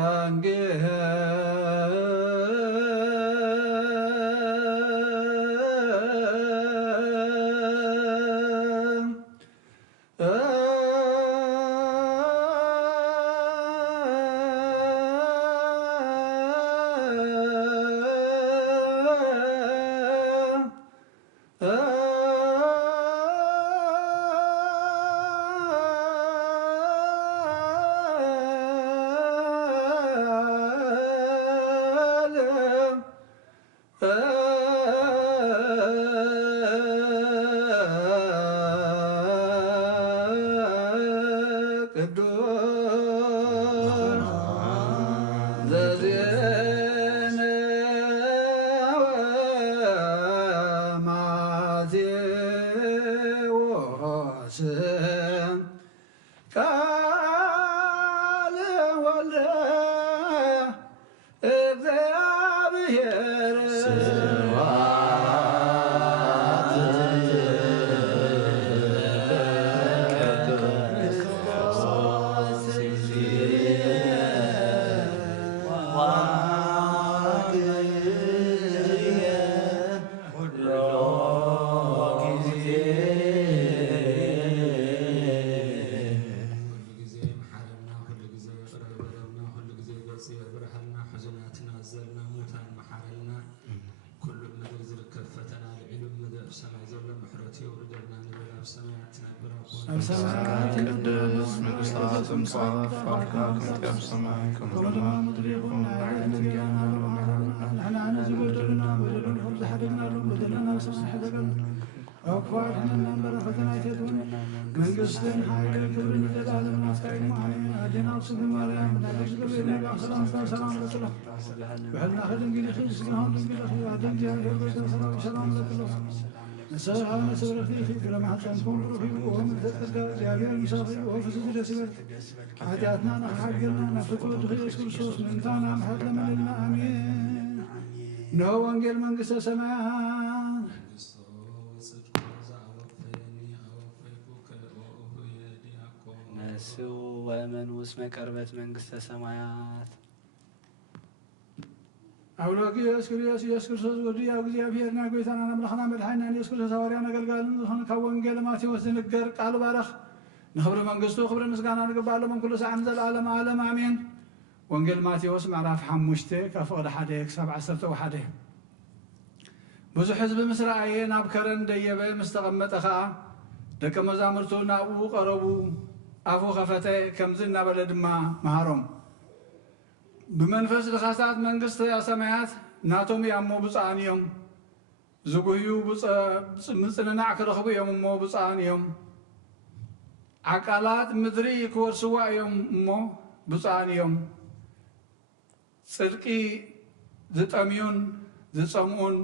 ነው ወንጌል መንግሥተ ሰማያት ነስኡ ወእመኑ እስመ ቀርበት መንግሥተ ሰማያት አውሎጊዮስ ክርስቶስ ኢየሱስ ክርስቶስ ወዲ ያው እግዚአብሔርና ጎይታና አምላኽና መድኃኒና ኢየሱስ ክርስቶስ ሐዋርያ አገልጋልን ዝኾነ ካብ ወንጌል ማቴዎስ ዝንገር ቃል ባረኽ ንኽብሪ መንግሥቱ ክብሪ ምስጋና ንግባሎ መንኩሉ ሰዓን ዘለዓለም ዓለም አሜን። ወንጌል ማቴዎስ ምዕራፍ 5 ካብ ፍቕዲ 1 ክሳብ 11 ብዙሕ ህዝቢ ምስ ረኣየ ናብ ከረን ደየበ ምስ ተቐመጠ ከዓ ደቀ መዛሙርቱ ናብኡ ቀረቡ ኣፉ ኸፈተ ከምዚ እናበለ ድማ መሃሮም ብመንፈስ ድኻታት መንግሥተ ሰማያት ናቶም እያ እሞ ብፁዓን እዮም ዝጉህዩ ምፅንናዕ ክረኽቡ እዮም እሞ ብፁዓን እዮም ዓቃላት ምድሪ ክወርስዋ እዮም እሞ ብፁዓን እዮም ጽድቂ ዝጠምዩን ዝጸምኡን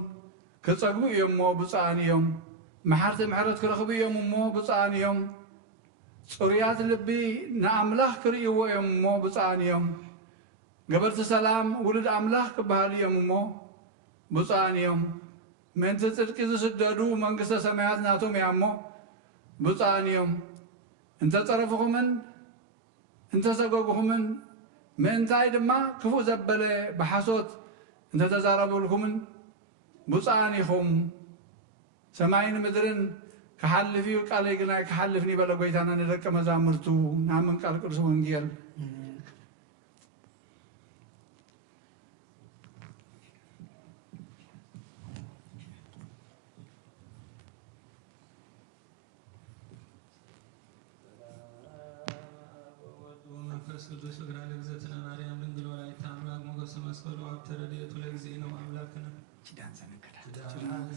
ክጸግቡ እዮም እሞ ብፁዓን እዮም መሓርቲ ምሕረት ክረኽቡ እዮም እሞ ብፁዓን እዮም ጽሩያት ልቢ ንኣምላኽ ክርእይዎ እዮም እሞ ብፁዓን እዮም ገበርቲ ሰላም ውሉድ ኣምላኽ ክበሃሉ እዮም እሞ ብፁዓን እዮም ምእንቲ ጽድቂ ዝስደዱ መንግሥተ ሰማያት ናቶም እያ እሞ ብፁዓን እዮም እንተጸረፍኹምን እንተሰገጉኹምን ምእንታይ ድማ ክፉእ ዘበለ ብሓሶት እንተተዛረበልኩምን ብፁዓን ኢኹም ሰማይን ምድርን ክሓልፍ እዩ ቃለይ ግና ክሓልፍኒ በለ ጎይታና ንደቀ መዛሙርቱ ናምን ቃል ቅዱስ ወንጌል ቅዱስ ፍቅር ለእግዝእትነ ማርያም ድንግል ወላዲተ አምላክ ሞገሰ መስቀሉ አብ ተረድኤቱ ለእግዚእነ ወአምላክነ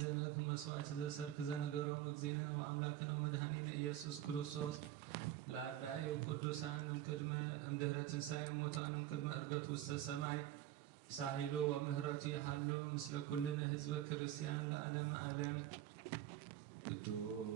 ዘነክ መስዋዕት ዘሰርክ ዘነገሮም እግዚእነ ወአምላክነ ወመድኃኒነ ኢየሱስ ክርስቶስ ለአዳዩ ቅዱሳንም ቅድመ እምድኅረ ትንሣኤ ሙታንም ቅድመ ዕርገቱ ውስተ ሰማይ ሳሂሉ ወምህረቱ ይሃሉ ምስለ ኩልነ ህዝበ ክርስቲያን ለዓለመ ዓለም ቅዱስ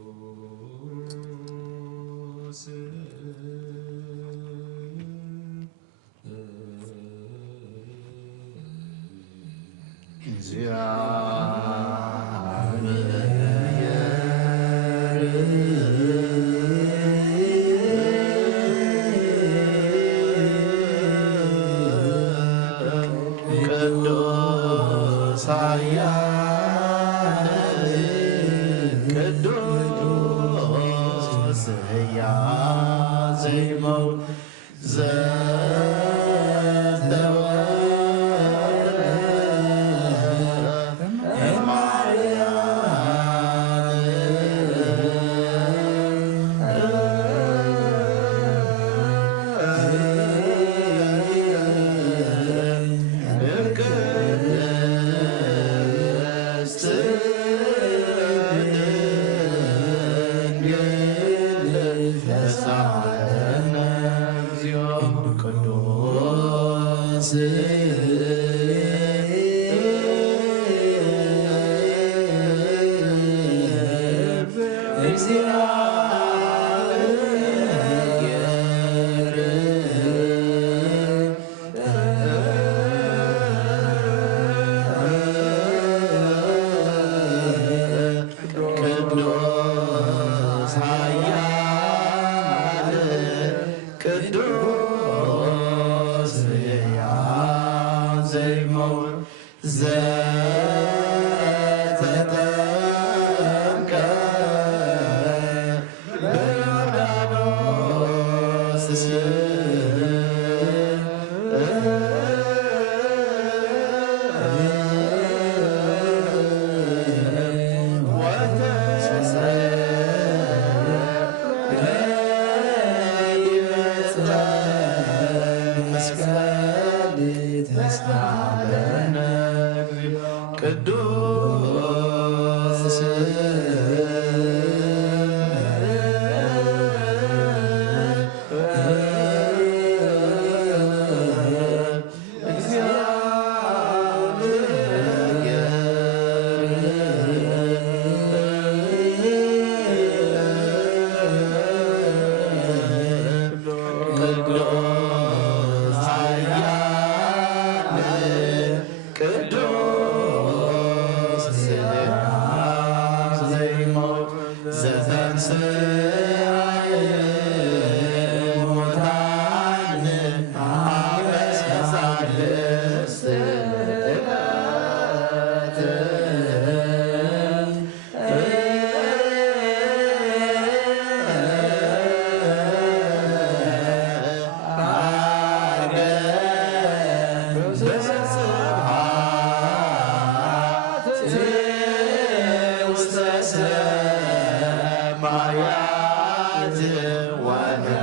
ولا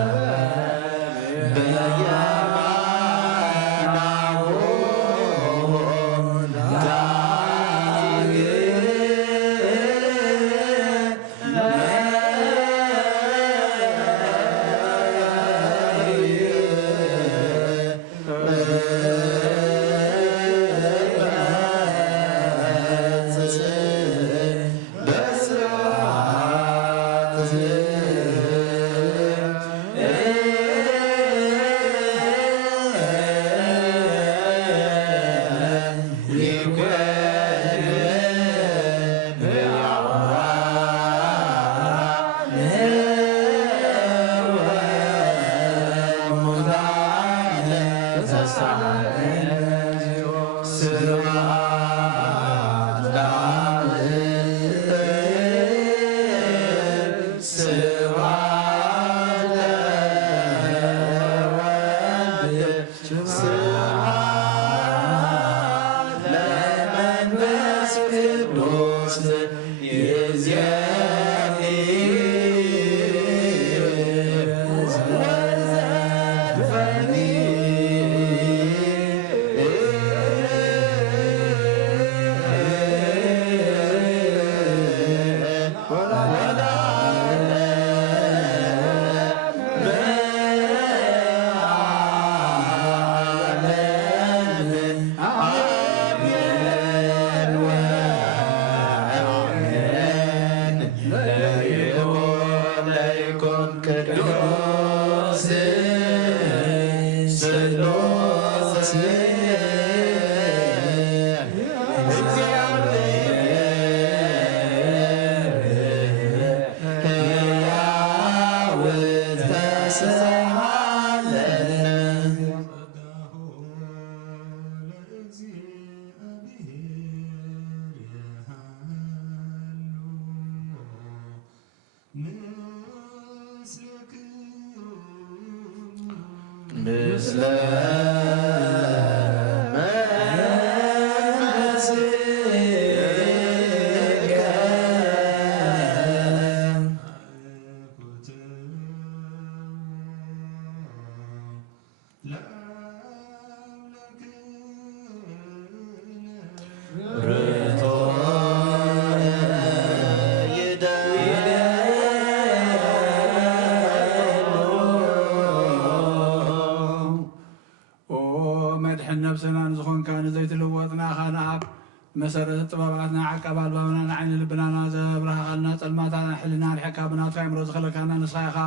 مسرت طباباتنا عقب البابنا نعين لبنانا زبرهنا صلماتنا حلنا الحكابنا تايم روز خلقنا نصايخا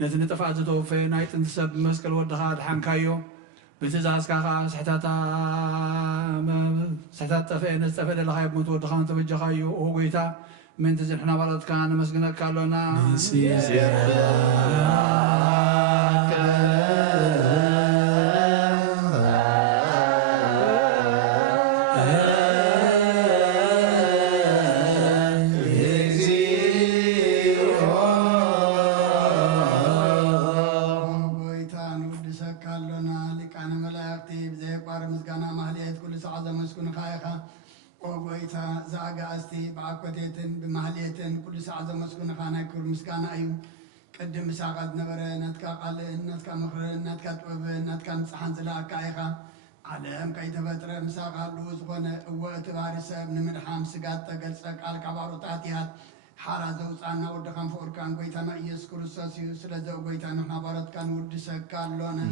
نتن تفاز توفي نايت انتسب مسكل ودخا حنكايو بتزاز كاخا سحتات تفي نستفيد لخايب موت ودخا تبجخايو وغيتا من تزن حنا بلد كان مسكنا كالونا بعقدتن بمحليتن كل ساعة مسكون خانة كل مسكانة أيو قدم مساقات نبرة نتكا قال نتكا مخر نتكا طوب نتكا مسحان زلاء كايخا عالم كي تفترة مساقات لوز غنى وقت بارسة من مدحام سقات تقلسك على كبارو تاتيات حارة زوصانا ودخان فوركان قويتانا إيس كرساسيو سلزو قويتانا نحنا بارد كان ودسك كالونا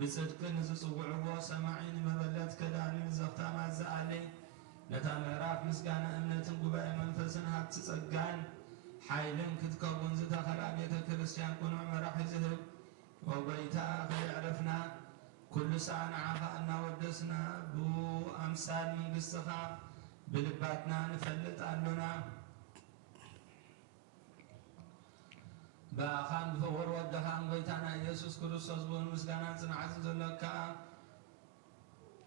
بصدق نزصوعو سماعين مبلت كداني زفتام عزالي نتا مراف مسكانا امنة قباء منفسنا هاتتصقان حيلن كتكون زتا خراب يتكريستيان كنوع مراح يزهب وبيتا خيعرفنا كل ساعة عفاءنا ودسنا بو أمثال من قصخا بلباتنا نفلت أننا باخان بفور ودخان بيتانا يسوس كريستوس بون مسكانا صنعت لك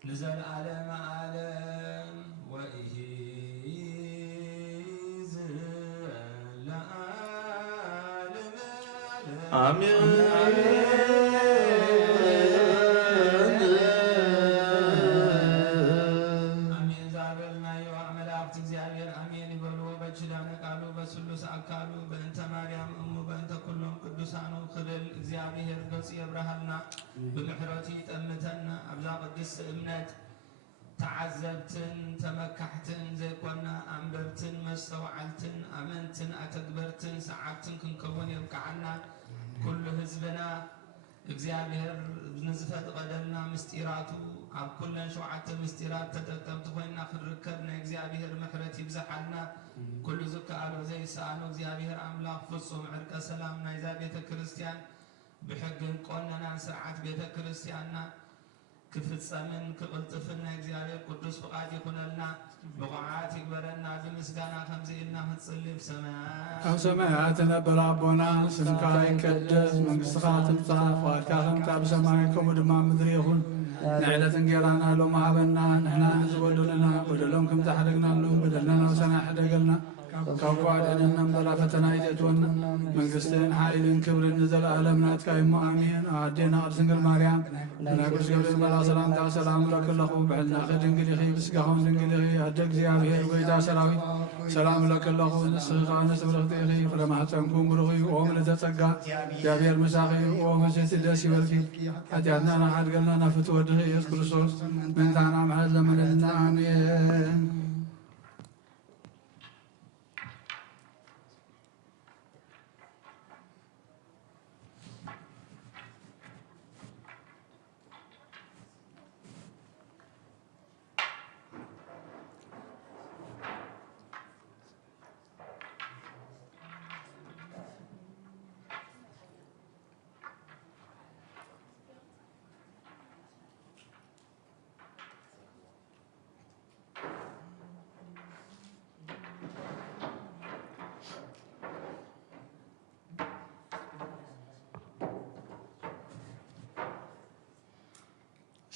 نزل عالم عالم وإيز العالم آمين آمين زابلنا يوعمل عبد زيادير آمين يبلو بجلان قالوا بسلوس أكالوا بنت مريم بنت كلهم قدسان خلل እግዚአብሔር ገጽ يبرهلنا بمحرتي تأمتنا أبزا قدس إمنت تعذبتن تمكحتن زي كنا أنبرتن مستوعلتن أمنتن أتكبرتن ساعتن كنكون يبقى عنا كل حزبنا እግዚአብሔር نزفت قدمنا مستيراتو أب كلن شوعت مستيرات تتكمت خوينا خركبنا እግዚአብሔር محرتي يبزحلنا كل زكاة زي سألو እግዚአብሔር أملاك فصوم عرق سلامنا إذا بيت كريستيان بحق قلنا سرعة بيت كريستياننا كفت سمن كقلطفنا እግዚአብሔር قدس فقاد يكون لنا بقعات يكبرنا بمسكانا خمزينا هتصلي بسماء أو سماءاتنا برابنا سمكا يكدس من قصخات الطاف واتكاخم تاب سماءكم ودما مدريهن نعلة نجيرانا لهم عبنا نحنا نزودوا لنا بدلهم كم تحرقنا لهم بدلنا وسنا حدقلنا كوكوال أننا مبلا فتنايتون من قصدين حائل كبر نزل ألمنات كايمو آمين أعدينا أرسنجل مريم ناقص قبل ملا سلام تا سلام لك الله بعلنا خدن قليخي بسقهم دن قليخي هدك زيابه ويتا سلاوي سلام لك الله نسخة نسبرخ ديخي فلما حتنكم برغي وهم لتتقى جابير مساقي وهم ستدسي والكي حتياتنا نحد قلنا نفتو ودخي يذكر الصوت من تانا محل لمن آمين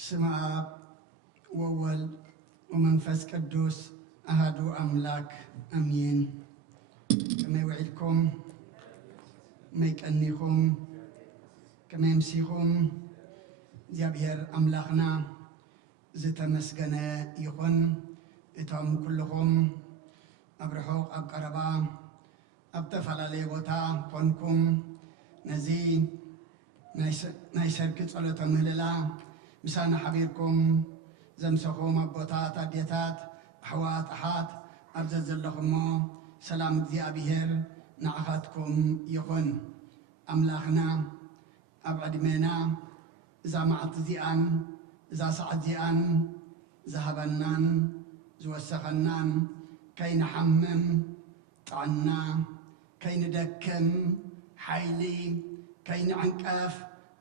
ስመ አብ ወወልድ ወመንፈስ ቅዱስ አሐዱ አምላክ አሜን። ከመይ ውዒድኩም ከመይ ቀኒኹም ከመይ ምሲኹም እግዚአብሔር አምላኽና ዝተመስገነ ይኹን። እቶም ኩልኹም ኣብ ርሑቕ ኣብ ቀረባ ኣብ ተፈላለየ ቦታ ኮንኩም ነዚ ናይ ሰርኪ ጸሎተ ምህልላ ምሳና ሓቢርኩም ዘምሰኹም ኣቦታት ኣዴታት ኣሕዋት ኣሓት ኣብ ዘለኹሞ ሰላም እግዚኣብሔር ንዓኻትኩም ይኹን። ኣምላኽና ኣብ ዕድሜና እዛ መዓልቲ እዚኣን እዛ ሰዓት እዚኣን ዝሃበናን ዝወሰኸናን ከይንሓምም ጥዕና ከይንደክም ሓይሊ ከይንዕንቀፍ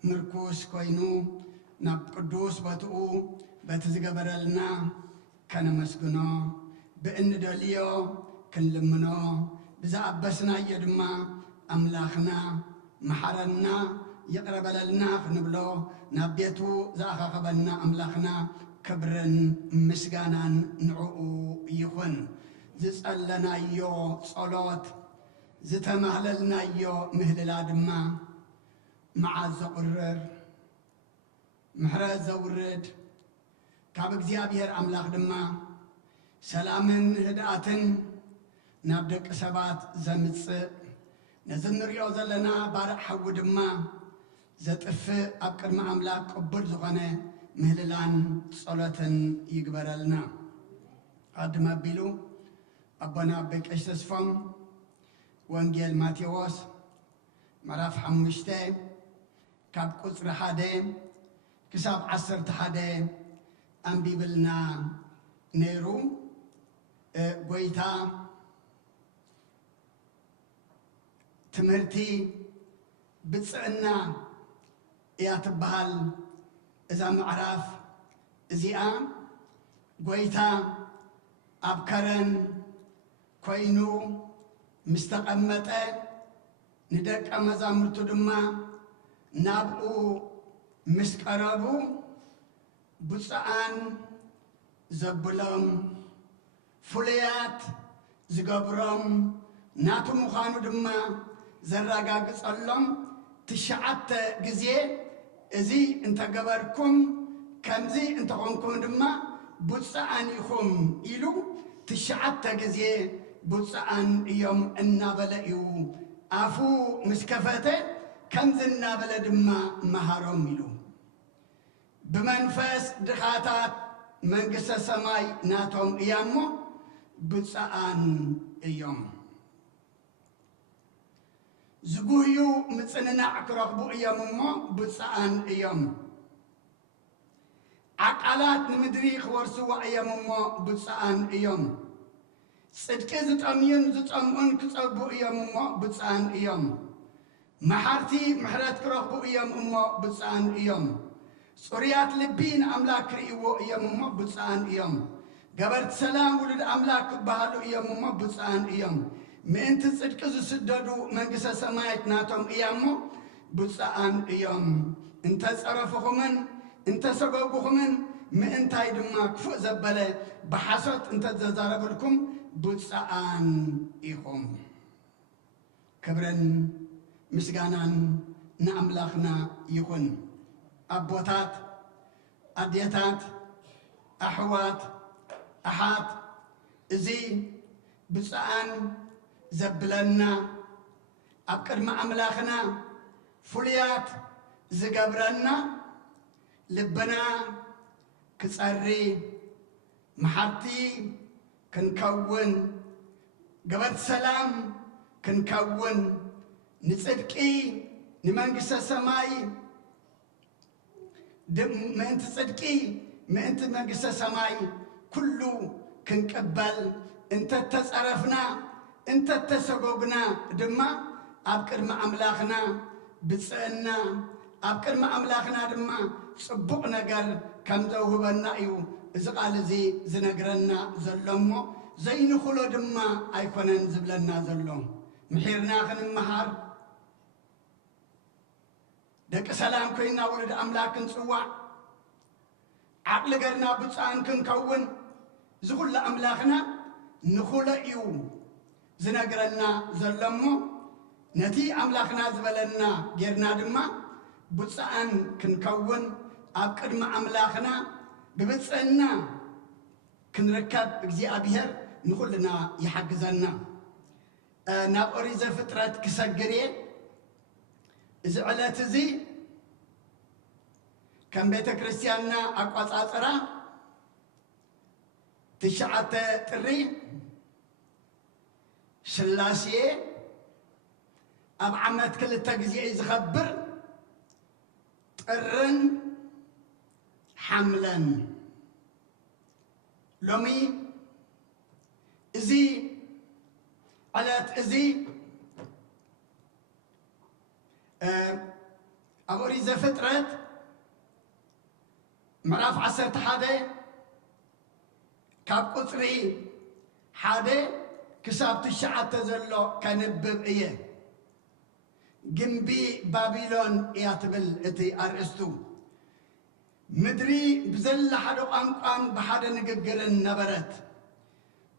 ምርኩስ ኮይኑ ናብ ቅዱስ ቦትኡ በቲ ዝገበረልና ከነመስግኖ ብእንደልዮ ክንልምኖ ብዝኣበስናዮ ድማ ኣምላኽና መሓረና ይቕረበለልና ክንብሎ ናብ ቤቱ ዝኣኻኸበና ኣምላኽና ክብርን ምስጋናን ንዕኡ ይኹን። ዝጸለናዮ ጸሎት ዝተማህለልናዮ ምህልላ ድማ መዓዝ ዘቁርር ምሕረት ዘውርድ ካብ እግዚኣብሔር ኣምላኽ ድማ ሰላምን ህድኣትን ናብ ደቂ ሰባት ዘምጽእ ነዚ ንሪኦ ዘለና ባርዕ ሓዊ ድማ ዘጥፍእ ኣብ ቅድሚ ኣምላኽ ቅቡል ዝኾነ ምህልላን ጸሎትን ይግበረልና። ኣድማ ኣቢሉ ኣቦና ኣበይ ቀሺ ተስፎም ወንጌል ማቴዎስ ምዕራፍ 5 ካብ ቁጽሪ 1 ክሳብ 11 ኣንቢብልና ነይሩ። ጎይታ ትምህርቲ ብጽዕና እያ ትበሃል እዛ ምዕራፍ እዚኣ። ጎይታ ኣብ ከረን ኮይኑ ምስ ተቐመጠ ንደቀ መዛሙርቱ ድማ ናብኡ ምስ ቀረቡ ብፅዓን ዘብሎም ፍሉያት ዝገብሮም ናቱ ምዃኑ ድማ ዘረጋግጸሎም 9 ግዜ እዚ እንተገበርኩም ከምዚ እንተኾንኩም ድማ ብፅዓን ኢኹም ኢሉ 9 ግዜ ብፅዓን እዮም እናበለ እዩ ኣፉ ምስ ከፈተ ከምዚ እናበለ ድማ መሃሮም ኢሉ። ብመንፈስ ድኻታት መንግሥተ ሰማይ ናቶም እያ እሞ ብፅዓን እዮም። ዝጉህዩ ምጽንናዕ ክረኽቡ እዮም እሞ ብፅዓን እዮም። ዓቃላት ንምድሪ ክወርስዋ እዮም እሞ ብፅዓን እዮም። ጽድቂ ዝጠምዩን ዝጸምኡን ክጸብኡ እዮም እሞ ብፅዓን እዮም። መሓርቲ ምሕረት ክረኽቡ እዮም እሞ ብፅዓን እዮም። ጽሩያት ልቢ ንኣምላክ ክርእይዎ እዮም እሞ ብፅዓን እዮም። ገበርቲ ሰላም ውሉድ ኣምላክ ክበሃሉ እዮም እሞ ብፅዓን እዮም። ምእንቲ ጽድቂ ዝስደዱ መንግሥተ ሰማያት ናቶም እያ እሞ ብፅዓን እዮም። እንተጸረፍኹምን እንተሰጎጉኹምን ምእንታይ ድማ ክፉእ ዘበለ ብሓሶት እንተዘዛረብልኩም بصعان إخم كبرن مسجانان نأملاخنا يكون أبوتات أديتات أحوات أحات زي بصعان زبلنا أبكر ما أملاخنا فليات زقبرنا لبنا كسري محطي كنكون قبل سلام كنكون نصدقي نمنجس السماي ما أنت صدقي ما أنت منجس السماي كله كنقبل أنت تصرفنا أنت تسقوقنا دما أبكر ما أملاخنا بصعنا أبكر ما أملاخنا دما صبقنا قال كم ذوهبنا إيو إذا قال زي زنقرنا زلمو زي نخلو دما أيكونن زبلنا زلم محيرنا خن المهار دك سلام كوينا ولد أملاك نسوا عقل قرنا بصعن كنكون زغل أملاخنا نخلو إيو زنقرنا زلمو نتي أملاخنا زبلنا غيرنا دما بصعن كنكون أبكر ما أملاخنا ببصعنا كنركب እግዚአብሔር نخلنا يحجزنا نابوري زفترات كسجري زعلت زي كم بيت كريستياننا أقواس عصرا تشعت تري شلاسية أب عمت كل التجزئة زخبر ترن حملا لومي إزي علات إزي أبوري زفترت مراف عسرت حادة كاب قطري حادة كساب تشعت تزلو كنبب إيه جنبي بابلون ياتبل إتي أرستو مدري بزل حدو أنقان بحدا نققرن نبرت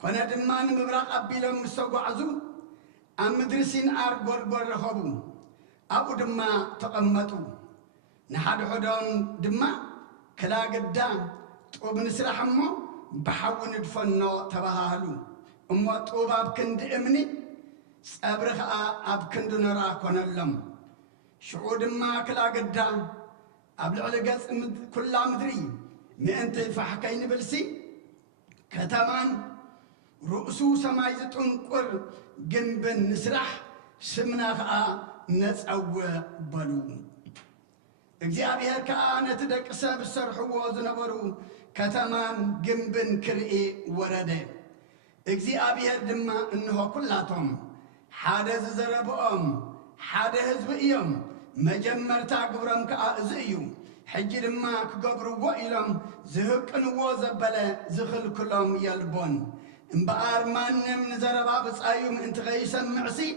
كنا دمان مبراق أبيلهم مسوقو عزو أم مدرسين آر قرقر رخبو أبو دما تقمتو نحاد حدون دما كلا قدام طوب نسرح أمو بحاول ندفنو تبهالو أمو طوب أبكند إمني سأبرخ أبكند نرا كنا اللهم شعو دما كلا قدام قبل على كل مدري ما أنت فحكين بلسي كتمان رؤسو سماي تنقر جنب نسرح سمنا خا نسأو بلو እግዚአብሔር كأنا تدك سب السرحو وزنبرو كتمان جنب كرئي ورده እግዚአብሔር دما إنه كلاتهم حادث زربهم حادث هزبئيهم مجمرتا قبرم كأزئيو حجر ما كقبرو وإلهم زهقنو زبلا زخل كلهم يلبون انبقار مانم نزربا بصايوم انت غيسم معسي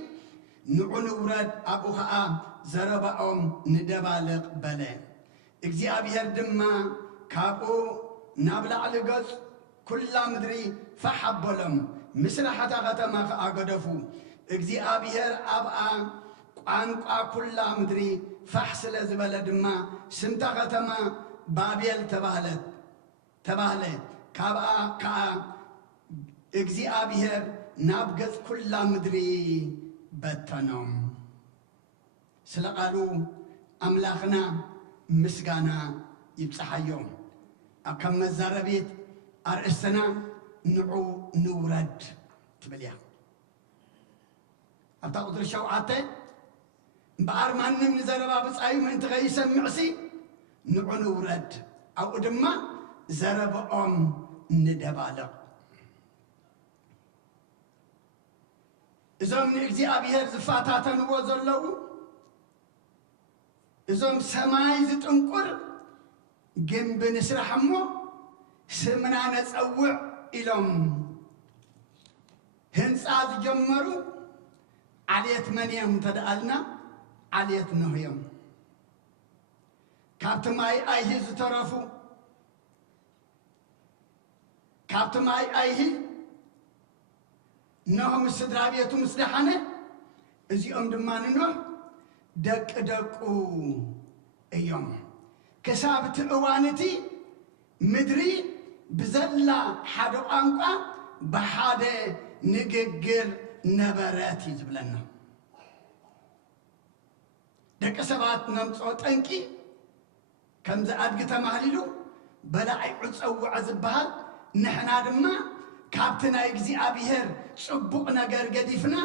نعون ورد أبو خاء زرباهم ندبالق بلا እግዚአብሔር دما كابو نابلع لقص كل مدري فحبلهم مسرحة غتما أقدفو እግዚአብሔር أبقى ቋንቋ ኩላ ምድሪ فحسل زبلد ما سمتا ختما بابيل تباهل كابا كا እግዚአብሔር نابغز كل مدري بتنوم سلقالو أملاخنا مسغانا يبصحيوم أكم مزاربيت أرئسنا نعو نورد تبليا أبتا قدر شوعاتي بار مانم نزربا بصاي ما انت غيسم معسي نعون ورد او دما زربኦም ندبالق እዞም ንእግዚአብሔር ዝፋታተንዎ ዘለዉ እዞም ሰማይ ዝጥንቁር ግንብ ንስራሕ እሞ ስምና ነፀውዕ ኢሎም ህንፃ ዝጀመሩ ዓልየት መን እዮም ተደኣልና ዓልየት ኖህ እዮም ካብቲ ማይ ኣይሂ ዝተረፉ ካብቲ ማይ ኣይሂ نهم السدرابية مسلحانة إذي دمان نوح دقو أيام كسابت أوانتي مدري بزلا حدو أنقا بحادة نججر نبراتي زبلنا دك سبات نمصوت أنكي كم زاد قتا مهللو بلاعي عصو عزبها نحنا دما كابتنا يجزي أبيهر صبقنا قديفنا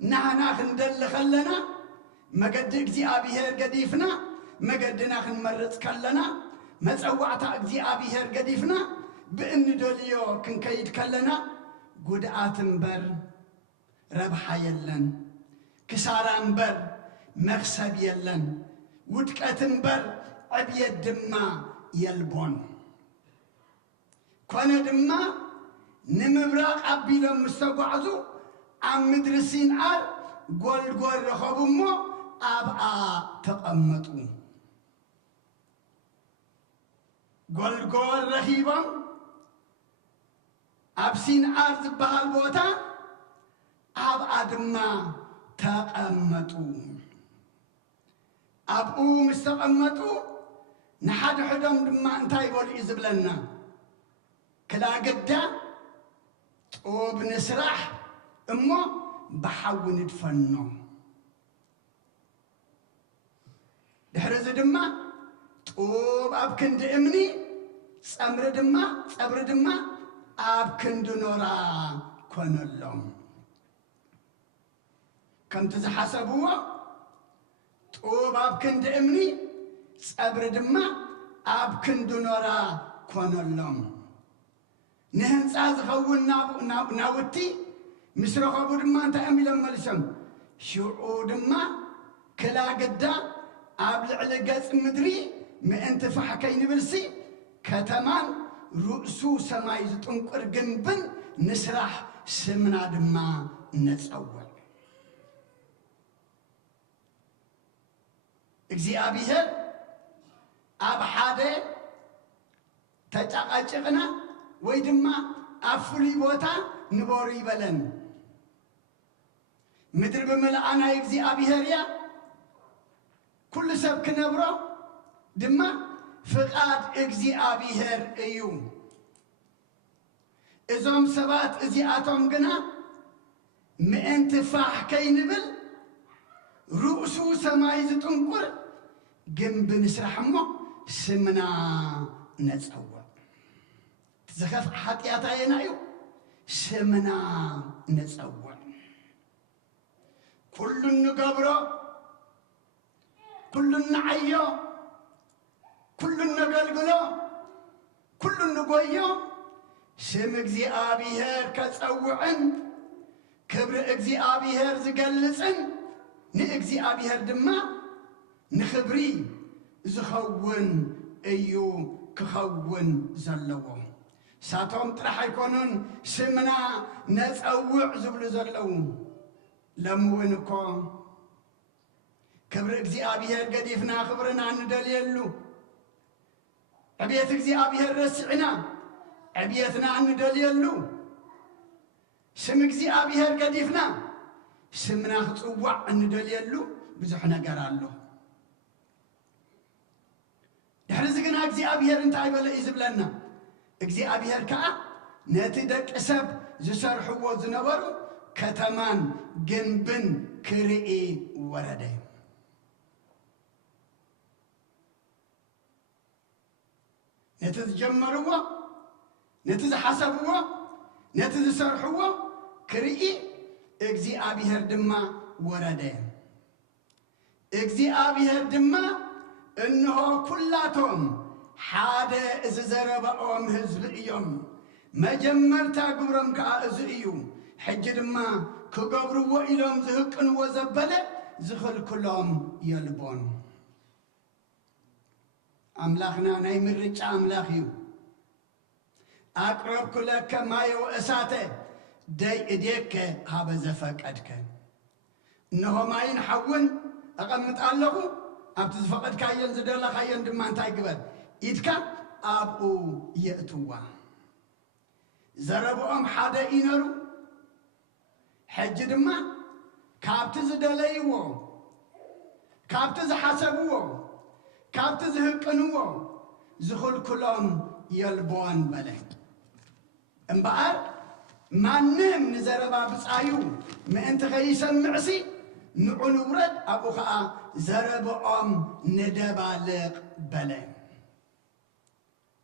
نحنا خندل خلنا مقد يجزي أبيهر قديفنا مقدنا خنمرت كلنا مصوعتا يجزي أبيهر قديفنا بإن دوليو كن كيد كلنا قد آتنبر ربحا يلن كسارا انبر مغسب يلن ودكاتنبر عبية دما يلبون كوانا دما نمبراق عبيلهم مستوقعزو عم مدرسين عار قول رخبو مو أبقى تقمتو قول رخيبهم أبسين عرض بهالبوتا أبقى دما تقمتو أبقو مستقمتو نحد حدهم دما انتاي قول إزبلنا كلا قدا طوب نسرح أمو بحاول ندفنو دحرز دما طوب أبكند إمني صبر دما أبكند نورا كون اللهم كم تزحسبوا طوب أبكند إمني صبر دما أبكند نورا كون اللهم نهن سازخون ناوتي مسرخ أبو دما أنت أمي لما لسم شعو دما كلا قدا أبلع لقاس مدري ما أنت فحكين بلسي كتمان رؤسو سمايز تنقر جنبن نسرح سمنا دما نتسول اجزي أبيهر أب حادة تتقاجقنا ويدما أفلي بوتا نبوري بلن مدر بملعنا يجزي أبيهر يا كل سبك نبرو دما فقاد اجزي أبيهر ايو ازوم سبات ازي آتوم قنا مئن تفاح كي نبل رؤسو سمايز تنقر جنب نسرح مو سمنا نتسوى تزخف حتياتا ينايو سمنا نتسوى كل نقبرو كل نعيو كل نقلقلو كل نقويو سم اجزي أبيهر كتسوعن كبر اجزي أبيهر زقلسن نأجزي أبيهر دما نخبري زخون أيو كخون زلوهم ساتهم ترح يكونون سمنا نتسوع زبل زلوهم لموينكم كبر اجزي أبيهر قديفنا خبرنا عن دليلو عبيت اجزي أبيهر رسعنا عبيتنا عن دليلو سم اجزي أبيهر قديفنا سمنا خطوع عن دليلو بزحنا قرالو يحرزقنا اجزي أبيهر انت عيبالا إزبلنا اجزي أبيهر كأ نتدك أسب زسرحو وزنورو كتمان جنبن كرئي وردي نتجمروا نتحسبوا نتسرحوا كرئي اجزي أبيهر دما وردي اجزي أبيهر دما إنه كلاتهم حادة إززربأهم هزب إيوم مجمرتا قبرم كأزئيو حج دما كقبروا وإلهم زهقن وزبلة زخل كلهم يلبون أملاخنا نايم الرجع أملاخيو أقرب كلك ما يوأساته داي إديك هذا زفك أدك إنه ما ينحون أقمت الله أبتزفقد كاين زدلا خاين دمان تايقبل إدك أبو يأتوا زربهم حدا إنرو ሕጂ ድማ ካብቲ ዝደለይዎ ካብቲ ዝሓሰብዎ ካብቲ ዝህቅንዎ ዝኽልክሎም የልቦን በለ እምበኣር ማንም ንዘረባ ብፃዩ ምእንቲ ኸይሰምዕሲ ንዑ ንውረድ ኣብኡ ኸዓ ዘረብኦም ንደባልቕ በለ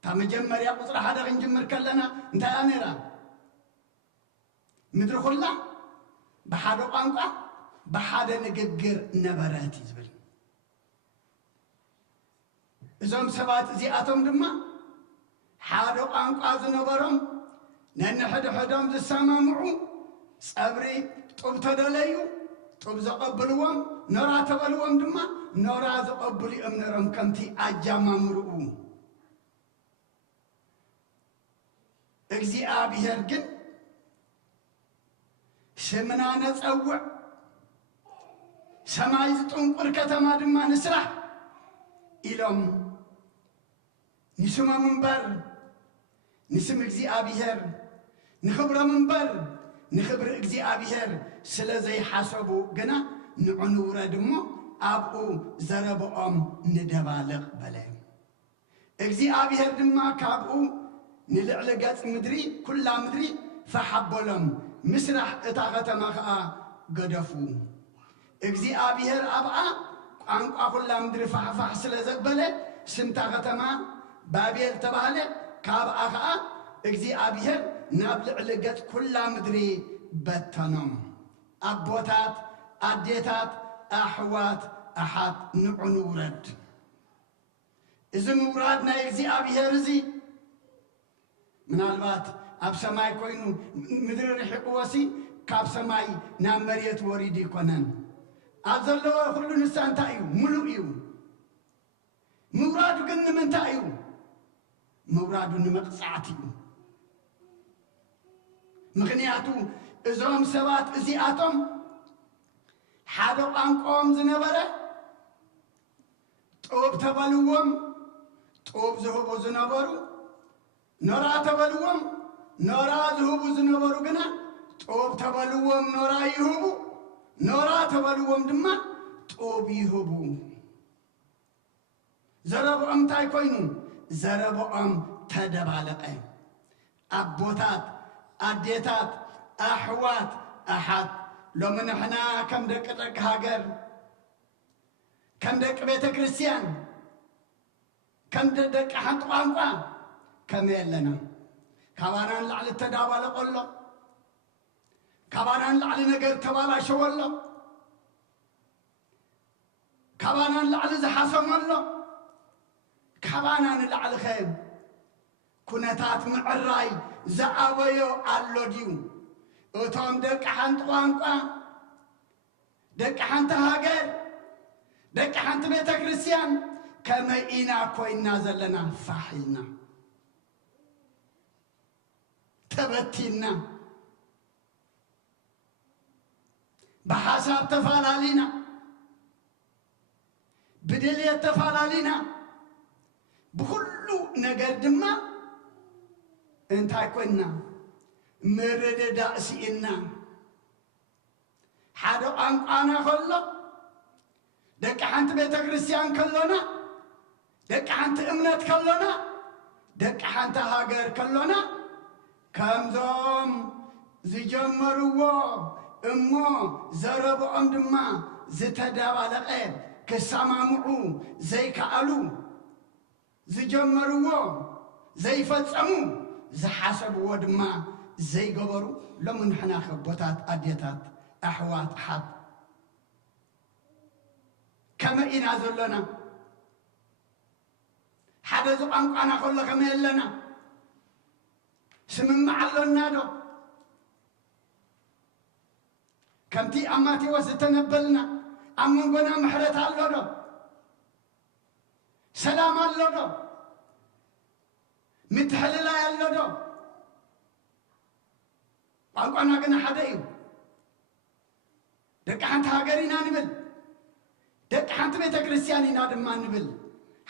تا مجمّر قصر حدا غنجمّر كلنا انت أنيرا مدر خلا بحادو قانقا بحادا نققر نبراتي زبل إذا سبات زياتهم دما حادو قانقا زنبرهم نان حدهم زي سامامعو صبري طب تدليو طب زقبلوهم نورا تبلوهم دما نورا زقبلي أمنرهم كمتي أجاما مرؤو እግዚአብሔር ግን ስምና ነጸውዕ ሰማይ ዝጥንቁር ከተማ ድማ ንስራሕ ኢሎም ንስመ መንበር ንስም እግዚአብሔር ንኽብረ መንበር ንኽብሪ እግዚአብሔር ስለዘይሓሰቡ ግና ንዑ ንውረድ እሞ ኣብኡ ዘረብኦም ንደባልቕ በለ እግዚአብሔር ድማ ካብኡ نلعل قاس مدري كل مدري فحبلهم مسرح اتاغت ما خا قدفو اجزي ابيهر ابعا قانقا كل مدري فحفح سلازبله سنتاغت ما بابيل تباله كابا خا اجزي ابيهر نابلعل قاس كل مدري بتنم ابوتات اديتات احوات احد نعن ورد اذا مرادنا اجزي ابيهر زي من البات أب سماي كوينو مدري رحق واسي كاب سماي نام مريت وريدي كونن أزلوا كل نسان تايو ملوئيو مرادو كن من تايو مرادو نمقصعتيو مغنياتو إزوم سبات إزياتهم حادو أنقوم زنبرة طوب تبالوهم طوب زهبو زنبرو نورا تبلوهم نورا ذهبوا زنبرو قنا طوب تبلوهم نورا يهبوا نورا تبلوهم دما طوب يهبوا زربوا أم تايكوينو زربوا أم تدبالقين أبوتات أديتات أحوات أحد لو من احنا كم دك هاجر كم دك بيت كريستيان كم دك حنط قانقا كمل لنا كباران لعل التدابل قلّه كباران لعل نجر تبالا شوالله كباران لعل زحسم الله كباران لعل خيم كنتات معراي زعويو اللوديو وتوم دك حنت قانقا دك حنت هاجر دك حنت بيت كريستيان كما إنا كوينا زلنا فاحلنا تبتينا بحساب تفعلالينا بدلية تفعلالينا بكل نقد ما انت كنا مرد دأسئنا حدو أنا خلو دك حنت بيت كريستيان كلنا دك حنت امنت كلنا دك حنت هاجر كلنا كم زوم زجمروا امو زربوا امدما زتدابلقين كسامعو زي كالو زجمروا زي فصمو زحسبوا دما زي قبروا لمن حنا خبطات اديتات احوات حد كما ينازل لنا حدا زقان انا اقول لك ما لنا سمم معلنا دو كمتي أماتي وستنبلنا أمن قنا محرت الله دو سلام الله دو متحلل الله دو أنا قنا حدايو دك حنت هاجرينا نبل دك حنت بيت كريستيانينا دما نبل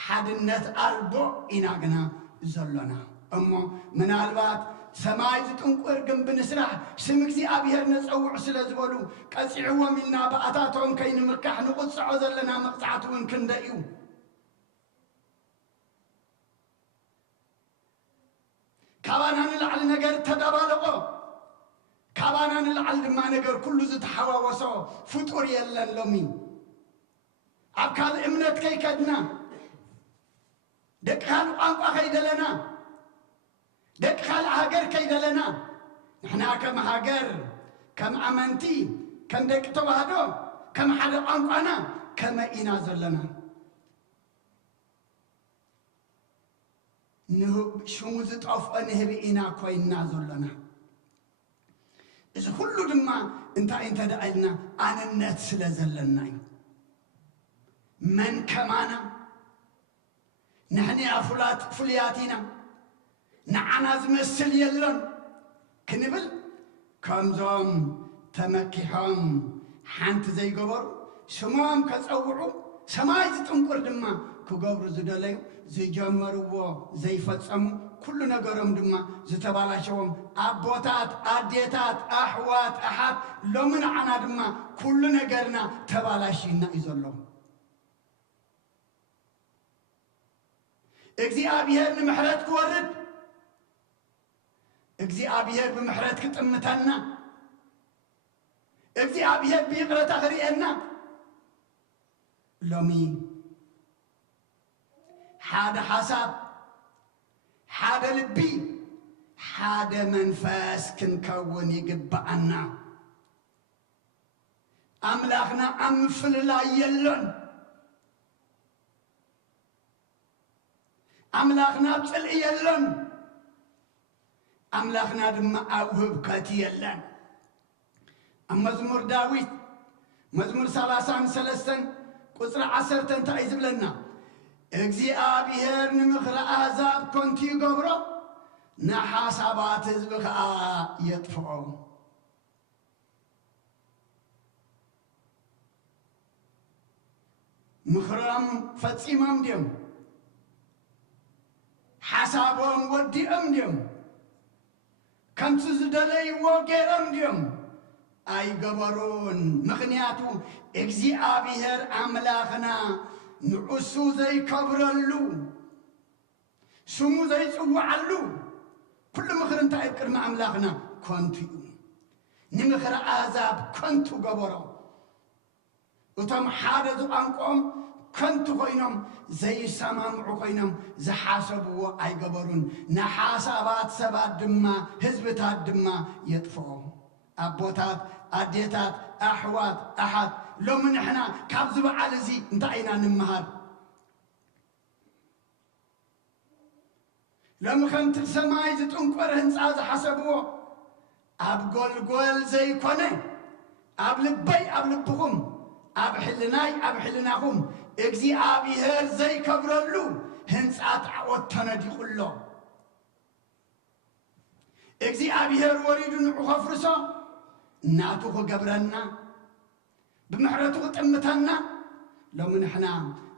حد النت أربو إنا قنا زلنا أما من البات سماي زتنقر جنب نسرح سمكسي أبيهر نسوع سلزبلو كسعوا منا بأتاتهم كين مركح نقص عذلنا مقطعتهم كندئيو كابانا نلعل نجر تدبالقو كابانا نلعل ما نجر كل زت حوا وصو فطور يلا لومي أبكال إمنت كي كدنا دكان قانقا خيدلنا دكان هاجر كيدلنا نحنا كم هاجر كم أمنتي كم دك توهدو كم حدا قانقانا كم إنازل لنا نهب شموزت أف أنهب إنا كوي نازل لنا إذا كله دما أنت دعينا أنا النتسل زلنا من كمانا نحن أفلات فلياتنا نعنا زمسل يلون كنبل كمزوم تمكيهم حانت زي قبر سمام كتسوعوا سماي تنقر دما كقبر زدليو زي جمروا زي فتسمو كل نقرم دما زتبالاشوم أبوتات أديتات أحوات أحد لو من عنا دما كل نقرنا تبالاشينا إزولو እግዚአብሔር ምሕረት ክወርድ እግዚአብሔር በምሕረት ክጥምተና እግዚአብሔር ቢቅረት አኽሪአና ሎሚ ሓደ ሓሳብ ሓደ ልቢ ሓደ መንፈስ ክንከውን ይግባአና አምላኽና አምፍልላይ የለን أملاخنا بصل يلن أملاخنا دم أوهب كاتي يلن مزمور داوود مزمور 33 قصر 10 تعيز لنا እግዚአብሔር ንምኽረ አሕዛብ ኮንቲ ይገብሮ ንሓሳባት ህዝቢ ከዓ የጥፍኦ ምኽሮም ፈጺሞም ድዮም حسابهم وديهم ديم كم تزدلي وغيرهم ديم أي قبرون مخنياتو እግዚአብሔር أملاخنا نعسو زي كبرلو سمو زي صوعلو كل مخرن تايب كرم أملاخنا كنتو نمخر آزاب كنتو قبرو وتم حادث أنكم كنتو قينم زي سمامع قينم زحاسبوا أي قبرون نحاسبات سبات دما هزبتات دما يطفعو أبوتات أديتات أحوات أحد لو من إحنا كابزب على زي انتعينا نمهار لما خمت السماء زتنقر هنساز حسبوا أبقول قول زي كونه أبلبي أبلبهم أبحلناهم እግዚአብሔር ዘይ ከብረሉ ህንጻት አወተነ ዲቁሎ እግዚአብሔር ወሪዱን ኸፍርሶ እናቱ ገብረና ብምሕረቱ ጥምተና ለምን እحنا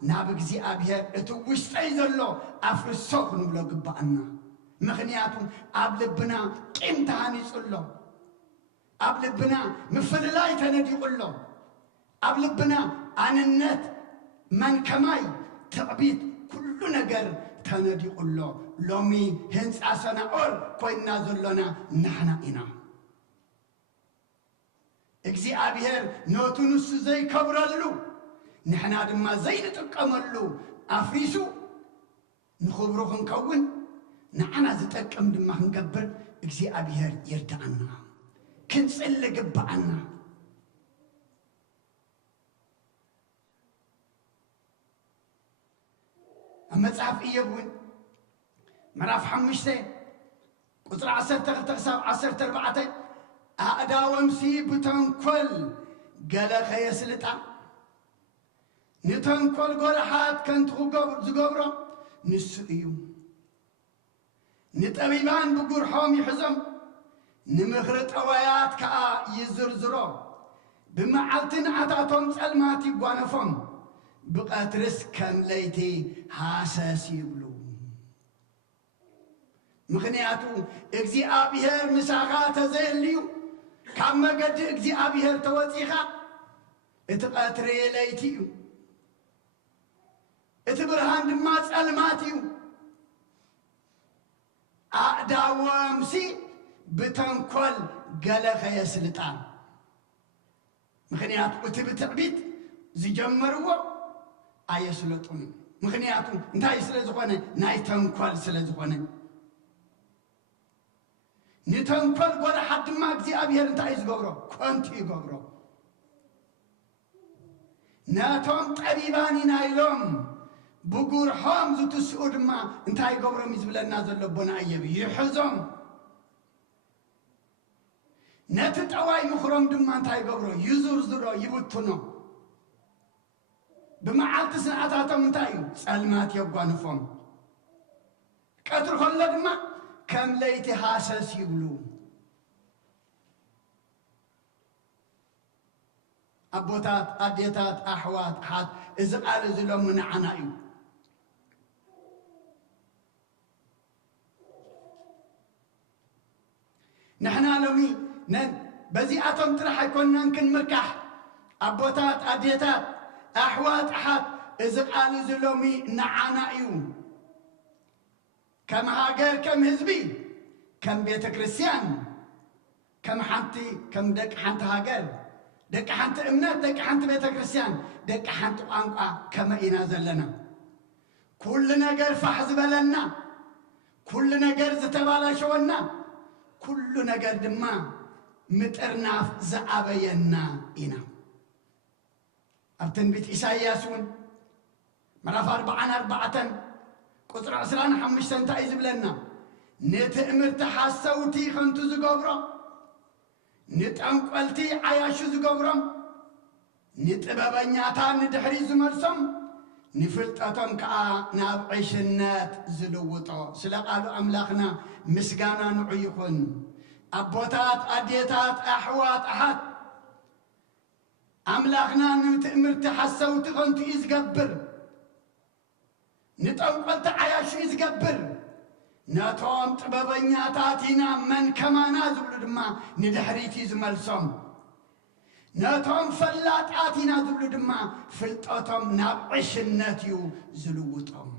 ናብ እግዚአብሔር እትውሽጠይ ዘሎ አፍርሶ ክንብሎ ግባአና ምክንያቱ ኣብ ልብና ቂም ተሃኒጽሎ ኣብ ልብና ምፍልላይ ተነዲቁሎ ኣብ ልብና አንነት من كماي تعبيد كل نجر تندي الله لومي هنس أسنا أول كوين نازلنا نحنا إنا እግዚአብሔር ኖቱንስ ዘይ ከብረሉ ንሕና ድማ ዘይንጥቀመሉ ኣፍሪሱ ንኽብሩ ክንከውን ንዓና ዝጠቅም ድማ ክንገብር እግዚአብሔር ይርዳአና ክንጽል ግባአና መጽሐፍ ኢዮብን ምዕራፍ 5 ቁጥር 10-14 أداومسي بتنكل قال خيسلتا نتنكل قرحات كنت زقبرا نسئيو نتأبيبان بقرحهم يحزم نمخرط أويات كا يزرزرو بمعالتين عطاتهم سألماتي قوانفهم بقاترس كم ليتي حاساسي بلو ምክንያቱ እግዚአብሔር ምሳኻ ተዘልዩ ካብ መገዲ እግዚአብሔር ተወፂኻ እቲ ቀትሪ ለይቲ እዩ እቲ ብርሃን ድማ ጸልማት እዩ ኣእዳወምሲ ብተንኰል ገለ ኸየስልጣን ምክንያቱ እቲ ብትዕቢት ዝጀመርዎ ኣየስለጡን ምክንያቱ እንታይ ስለ ዝኾነ ናይ ተንኰል ስለ ዝኾነ ንተንኰል ጎርሓት ድማ እግዚአብሔር እንታይ ዝገብሮ ኮንቲ ይገብሮ ናቶም ጠቢባን ኢና ኢሎም ብጉርሖም ዝትስኡ ድማ እንታይ ገብሮም ይዝብለና ዘሎ ቦና እየብ ይሕዞም ነቲ ጠዋይ ምኽሮም ድማ እንታይ ገብሮ ይዙርዝሮ ይብትኖ ብመዓልቲ ስንዓታቶም እንታይ እዩ ጸልማት የጓንፎም ቀትሪ ከሎ ድማ ከም ለይቲ ሃሰስ ይብሉ ኣቦታት ኣዴታት ኣሕዋት ሓት እዚ ቃል እዚ ሎሚ ንዓና እዩ ንሕና ሎሚ በዚኣቶም ጥራሕ ኣይኮንናን ክንምርካሕ ኣቦታት ኣዴታት ኣሕዋት ሓት እዚ ቃል እዚ ሎሚ ንዓና እዩ ከም ሃገር ከም ህዝቢ ከም ቤተ ክርስቲያን ከም ደቂ ሓንቲ ሃገር ደቂ ሓንቲ እምነት ደቂ ሓንቲ ቤተ ክርስቲያን ደቂ ሓንቲ ቋንቋ ከመይ ኢና ዘለና ኩሉ ነገር ፋሕ ዝበለና ኩሉ ነገር ዝተባላሸወና ኩሉ ነገር ድማ ምጥርናፍ ዝኣበየና ኢና ኣብ ትንቢት ኢሳይያስ እውን ምዕራፍ 44 ቁጥሪ 25 እንታይ ዝብለና ንትእምርቲ ሓሰውቲ ከንቱ ዝገብሮ ንጠንቈልቲ ዓያሹ ዝገብሮም ንጥበበኛታት ንድሕሪ ዝመልሶም ንፍልጠቶም ከዓ ናብ ዕሽነት ዝልውጦ ስለ ቃሉ ኣምላኽና ምስጋና ንዑ ይኹን ኣቦታት ኣዴታት ኣሕዋት ኣሓት ኣምላኽና ንትእምርቲ ሓሰውቲ ከንቱ እዩ ዝገብር ንጠንቈልቲ ዓያሹ እዩ ዝገብር ነቶም ጥበበኛታት ኢና መንከማና ዝብሉ ድማ ንድሕሪት እዩ ዝመልሶም ነቶም ፈላጣት ኢና ዝብሉ ድማ ፍልጠቶም ናብ ዕሽነት እዩ ዝልውጦም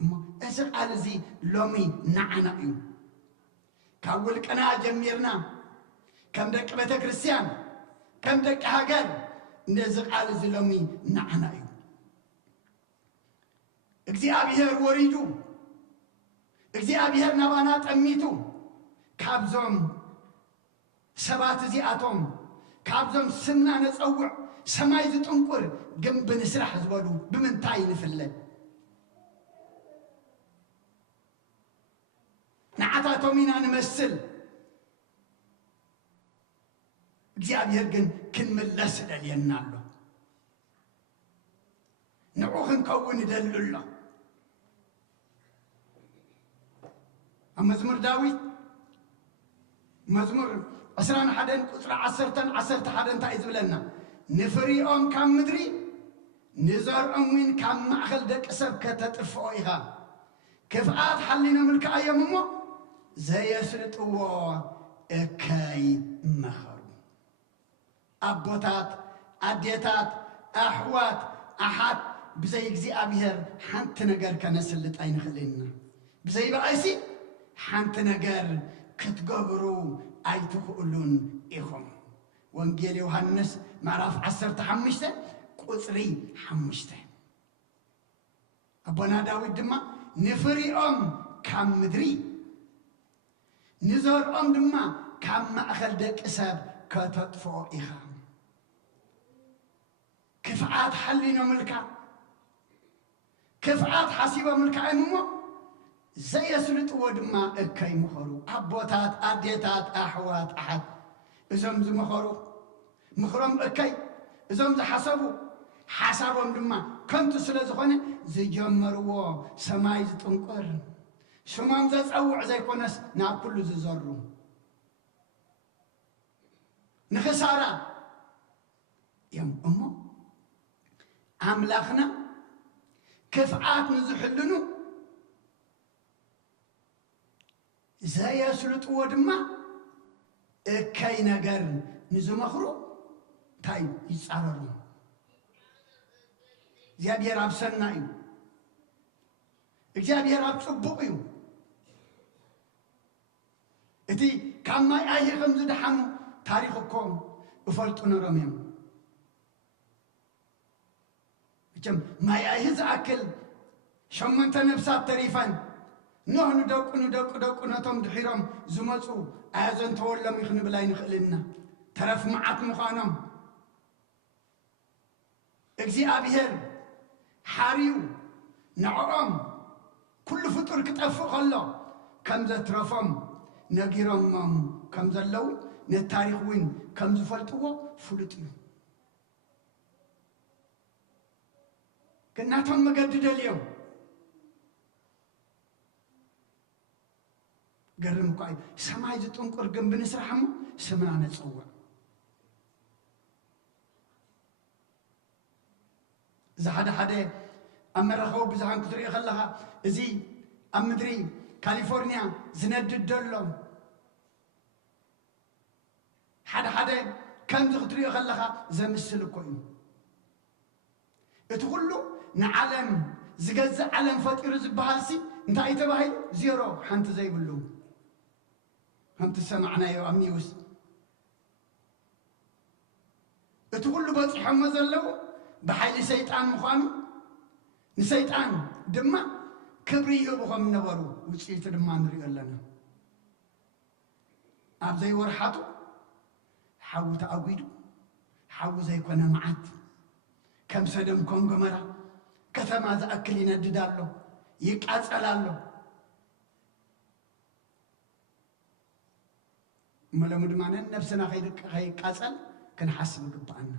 እሞ እዚ ቃል እዚ ሎሚ ንዓና እዩ ካብ ውልቅና ጀሚርና ከም ደቂ ቤተ ክርስቲያን ከም ደቂ ሃገር ነዚ ቃል እዚ ሎሚ ንዓና እዩ እግዚአብሔር ወሪዱ እግዚአብሔር ናባና ጠሚቱ ካብዞም ሰባት እዚኣቶም ካብዞም ስምና ነፀውዕ ሰማይ ዝጥንቁር ግንቢ ንስራሕ ዝበሉ ብምንታይ ንፍለ ንዓታቶም ኢና ንመስል እግዚአብሔር ግን ክንምለስ ደልየና ኣሎ ንዑ ክንከውን ይደልሉ ኣሎ መዝሙር ዳዊት መዝሙር 21 ቁጥሪ 11 እንታይ ዝብለና ንፍሪኦም ካብ ምድሪ ንዘርኦም ውን ካብ ማእኸል ደቂ ሰብ ከተጥፍኦ ኢኻ ክፍኣት ሓሊኖም ኢልከኣዮም እሞ ዘየስልጥዎ እከይ መኸሩ ኣቦታት ኣዴታት ኣሕዋት ኣሓት ብዘይ እግዚአብሔር ሓንቲ ነገር ከነስልጥ ኣይንኽእልና ብዘይ በኣይሲ ሓንቲ ነገር ክትገብሩ ኣይትኽእሉን ኢኹም ወንጌል ዮሐንስ ምዕራፍ 15 ቁፅሪ 5 ኣቦና ዳዊት ድማ ንፍሪኦም ካብ ምድሪ ንዘርኦም ድማ ካብ ማእኸል ደቂ ሰብ ከተጥፍኦ ኢኻ ክፍኣት ሓሊኖም ኢልካ ክፍኣት ሓሲቦም ኢልካ እሞ ዘየስልጥዎ ድማ እከይ ምኸሩ ኣቦታት ኣዴታት ኣሕዋት ኣሓት እዞም ዝመኸሩ ምኽሮም እከይ እዞም ዝሓሰቡ ሓሳቦም ድማ ከንቱ ስለ ዝኾነ ዝጀመርዎ ሰማይ ዝጥንቁር ሽሞም ዘፀውዕ ዘይኮነስ ናብ ኩሉ ዝዘሩ ንኽሳራ እዮም እሞ ኣምላኽና ክፍኣት ንዝሕልኑ ዘየስልጥዎ ድማ እከይ ነገር ንዝመኽሩ እንታይ ይጻረሩ እግዚአብሔር ኣብ ሰናይ እዩ እግዚአብሔር ኣብ ጽቡቕ እዩ እቲ ካብ ማይ ኣይሂ ከም ዝደሓኑ ታሪኽኮም እፈልጡ ነሮም እዮም እቸም ማይ ኣይሂ ዝኣክል 8 ነፍሳት ተሪፈን ኖህ ንደቁ ነቶም ድሒሮም ዝመፁ ኣያዘንተወሎም ይኽንብል ኣይንኽእልና ተረፍ መዓት ምዃኖም እግዚአብሔር ሓሪዩ ንዕኦም ኩሉ ፍጡር ክጠፍእ ከሎ ከም ዘትረፎም ነጊሮሞም ከም ዘለው ነታሪኽ እውን ከም ዝፈልጥዎ ፍሉጥ እዩ كناتهم مجدد اليوم قرم كاي سماي زتنقر جنب نسرحم سمنا نتصور إذا حدا أمر خو بزعان كتري خلها زي أمدري كاليفورنيا زند الدولم حدا كم زختري خلها زمسل كوين اتقولوا نعلم زجاز علم فاتير زبالسي انت اي تبعي زيرو حنت زي بلو حنت سمعنا يا امنيوس اتقولوا بس حمز اللو بحيل سيطان مخانو نسيطان دما كبريو بخم نورو وصيت دما نريو لنا اب زي ورحاتو حاو تعويدو حاو زي كنا معات كم سدم كونغمرا كثما ذا أكلنا ددالو يقاس علالو ملامد معنا نفسنا خي قاسل كنحسب قبعنا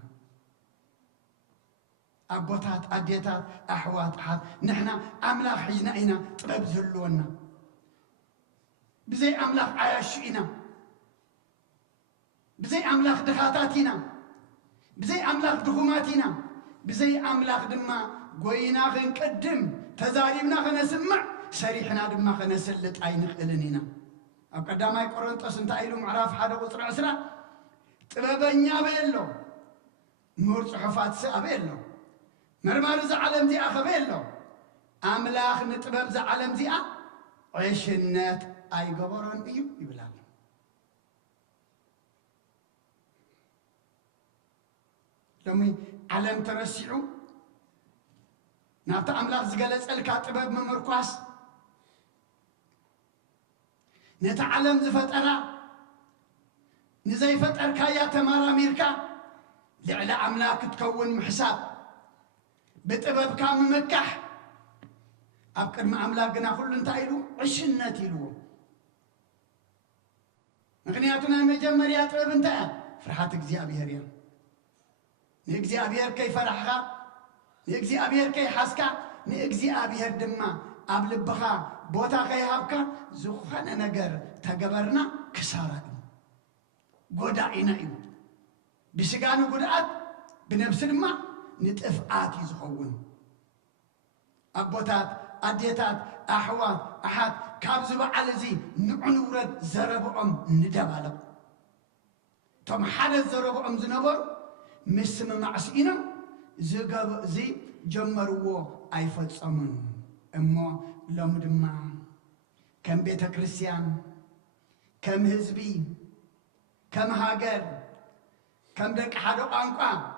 أبوتات أديتات أحوات حات نحنا أملاح حجنا إنا طلب زلونا بزي أملاح عايشينا بزي أملاح دخاتاتنا بزي أملاح دخوماتنا بزي أملاخ دما قوينا خنقدم تزاريبنا خنسمع سريحنا دما خنسلط أينخلنينا أب قداماي قرنطس انت أيلو معراف حدا قطر عسرا طببنيا بيلو نور صحفات سأبيلو مرمار ذا عالم دي أخبيلو أملاخ نطبب ذا عالم دي عيشنات أي قبران إيو يبلال لمي علم ترسعو نابتا أملاك زغالس الكاتباب ممركواس نتعلم زفترا نزي فتر كايا تمارا ميركا لعلا أملاك تكون محساب بتباب كام مكح أبكر ما أملاكنا كل انتايلو عشنات يلو مغنياتنا المجمريا تباب انتا فرحاتك زيابي نيجزي أبير كيف فرحها نيجزي أبير كي حسكا نيجزي أبير دما قبل بخا بوتا كي هابكا زخنا نجر تجبرنا كسارة قدائنا إيو بسجانو قدات بنفس الما نتفقات يزخون أبوتات أديتات أحوات أحد كابزبا على زي نعنورد زربهم ندبالب توم حدا زربهم زنبر مسم معسينا زي جمروا أيفت أمن أما لمدما كم بيت كريستيان كم حزبي كم هاجر كم دك حدو أنقا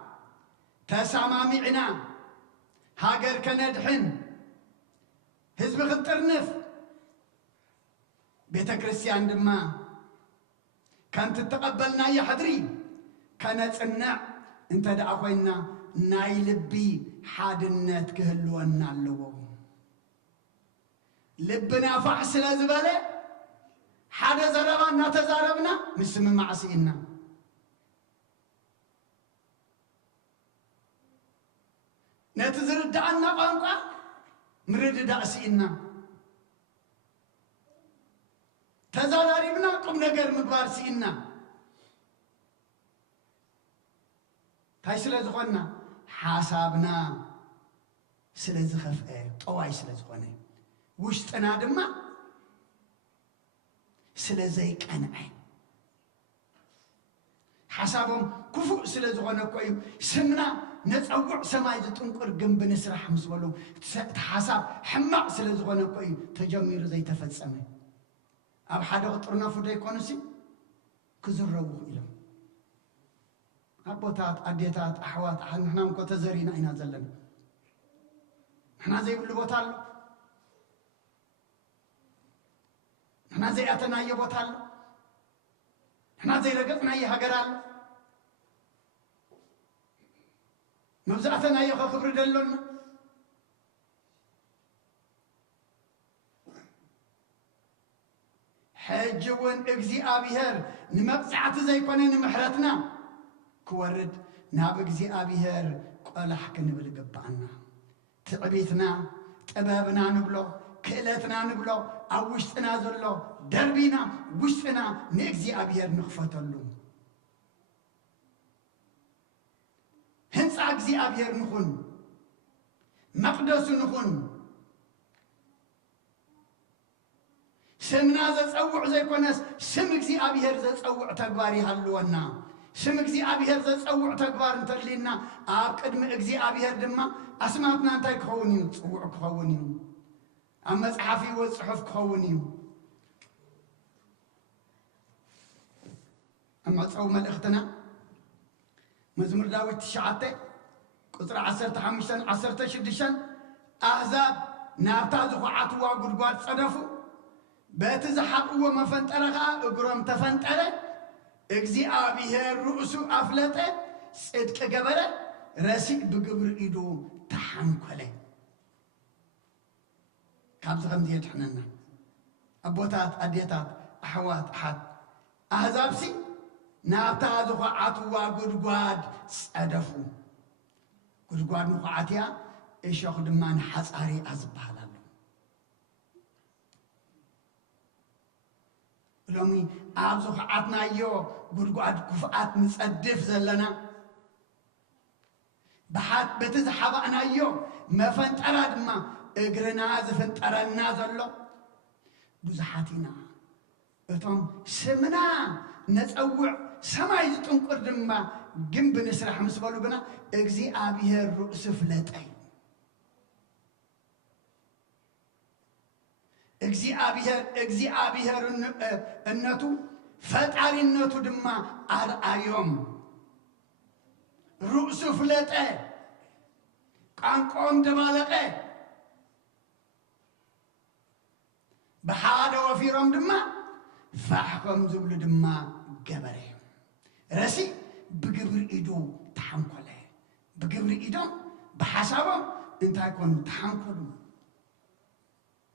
تسامامعنا هاجر كندحن حزب خطرنف بيت كريستيان دما كانت تتقبلنا يا حضري كانت صنع انت دعوينا نايلبي حادنات كهلونا اللو لبنا فحسل زباله حدا زربنا تزاربنا مسم معصينا نتزرد عنا قنقا مرد داسينا تزاربنا قم نجر مقبار سينا تاي سلازخونا حسابنا سلازخف طواي سلازخونا وشتنا دما سلزي كنعي حسابهم كفؤ سلزغنا كويو سمنا نتأوع سماي تنقر جنب نسرح مسولو حساب حماق سلزغنا كويو تجمير زي تفتصمه أب حدا قطرنا فدي كونسي كزروه إلهم أبوتات أديتات أحوات نحنا مكو تزرينا إنا زلنا نحنا زي اللي بوتال نحنا زي أتنا يبوتال نحنا زي رقتنا يهجرال مبزعتنا يخ خبر دلون حجون اجزي أبيهر نمبزعت زي كنا نمحرتنا كورد ناب اجزي أبيهر قال حكن بالجبعنا تعبيتنا تبابنا نبلو كلتنا نبلو أوشتنا زلو دربينا وشتنا نجزي أبيهر نخفتلو هنس أجزي أبيهر نخون مقدس نخون سمنا زتصوع زي كونس سمكزي أبيهر زتصوع تكباري هاللونا سمكزي أبيهر زتصوع تكبار انتلينا قدم اجزي أبيهر دما أسمعتنا انتي كخونيو تصوع كخونيو أما صحفي وصحف كخونيو أما تصوع ملأختنا مزمور داوود تشعته قطر 15 أحزاب نابتا زخوعات وقرقوات صدفو باتزحقوا مفنطرخا اقرام تفنطره اجزي أبيهر رؤسو أفلته صدق قبره رسيق بقبر إيدو تحنكله كابز غمزي يتحننا أبوتات أديتات أحوات أحد أحزاب سي نابتا زخوعات وقرقوات صدفو قرقوات نخوعاتيا إيشوخ دمان حصاري أزبالا لومي أبزخ عطنا يو قرقوات كفات نصدف زلنا بحات بتزحبنا يو ما فنتراد ما اقرنا زفنترنا زلو بزحاتنا اتم سمنا نتأوع سماي تنقر دما جنب نسرح مسبالو بنا اجزي أبيهر رؤس فلتاي اجزي أبيهر النتو فتعري النتو دما أرأيوم رؤس فلتاي قانقوم دمالقه بحاله وفيرم دما فحكم زبل دما قبره رسي بقبر إيدو تحنكله بقبر إيدو بحسابهم انتا يكون تحنكلو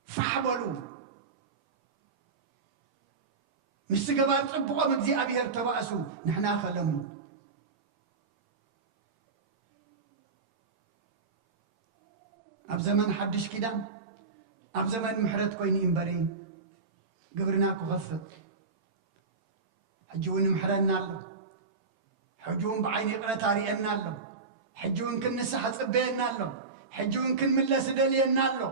فحبلو مستقبال طبقوا مجزي أبيهر تبأسوا نحنا خلمو أب زمن حدش كده أب زمن محرت كوين إنبري قبرناكو غفت حجون محرنا له حجون بعيني قرتاري أنا له حجون كن نسحة صبينا له حجون كن ملا سدلينا له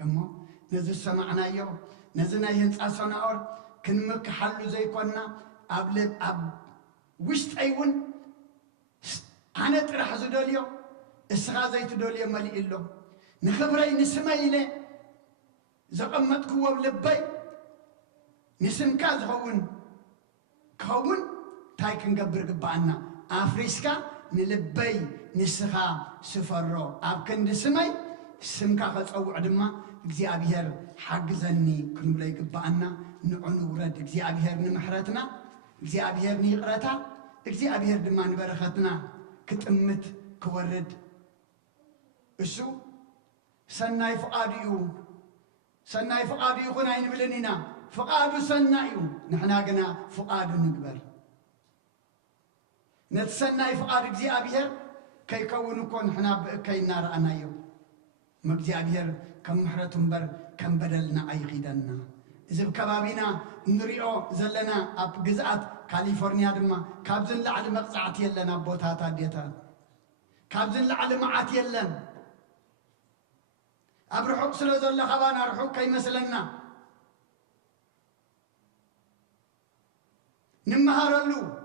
أما نزل سمعنا يو نزلنا ينصاصنا أور كن مك حلو زي كنا أبلب أب وشت أيون أنا ترى حزدوليو إسغا زي تدوليو ملئ له نخبري نسميله زقمت كوا بلبي نسم كاز كون تايكن قبر قبعنا أفريسكا نلبي نسخا سفرو أبكن نسمي سمكا خلص أو عدما اجزي أبيهر حاجزني كن بلاي قبعنا نعنو ورد اجزي أبيهر نمحرتنا اجزي أبيهر نيقرتا اجزي أبيهر دمان برختنا كتمت كورد السو سناي فقاديو خنا ينبلنينا فقادو سنايو نحنا قنا فقادو نقبر نتسناي فقاد اجزي أبيهر كي كونو كون حنا كي نار أنايو مجزي أبيهر كم محرتهم بر كم بدلنا أي غيدنا إذا بكبابينا نريو زلنا أب جزءات كاليفورنيا دما كابزن لعل مقطعات يلنا بوتات ديتا كابزن لعل معات يلن أبرحوك سلازل لخبان أرحوك كي مثلنا نمهار له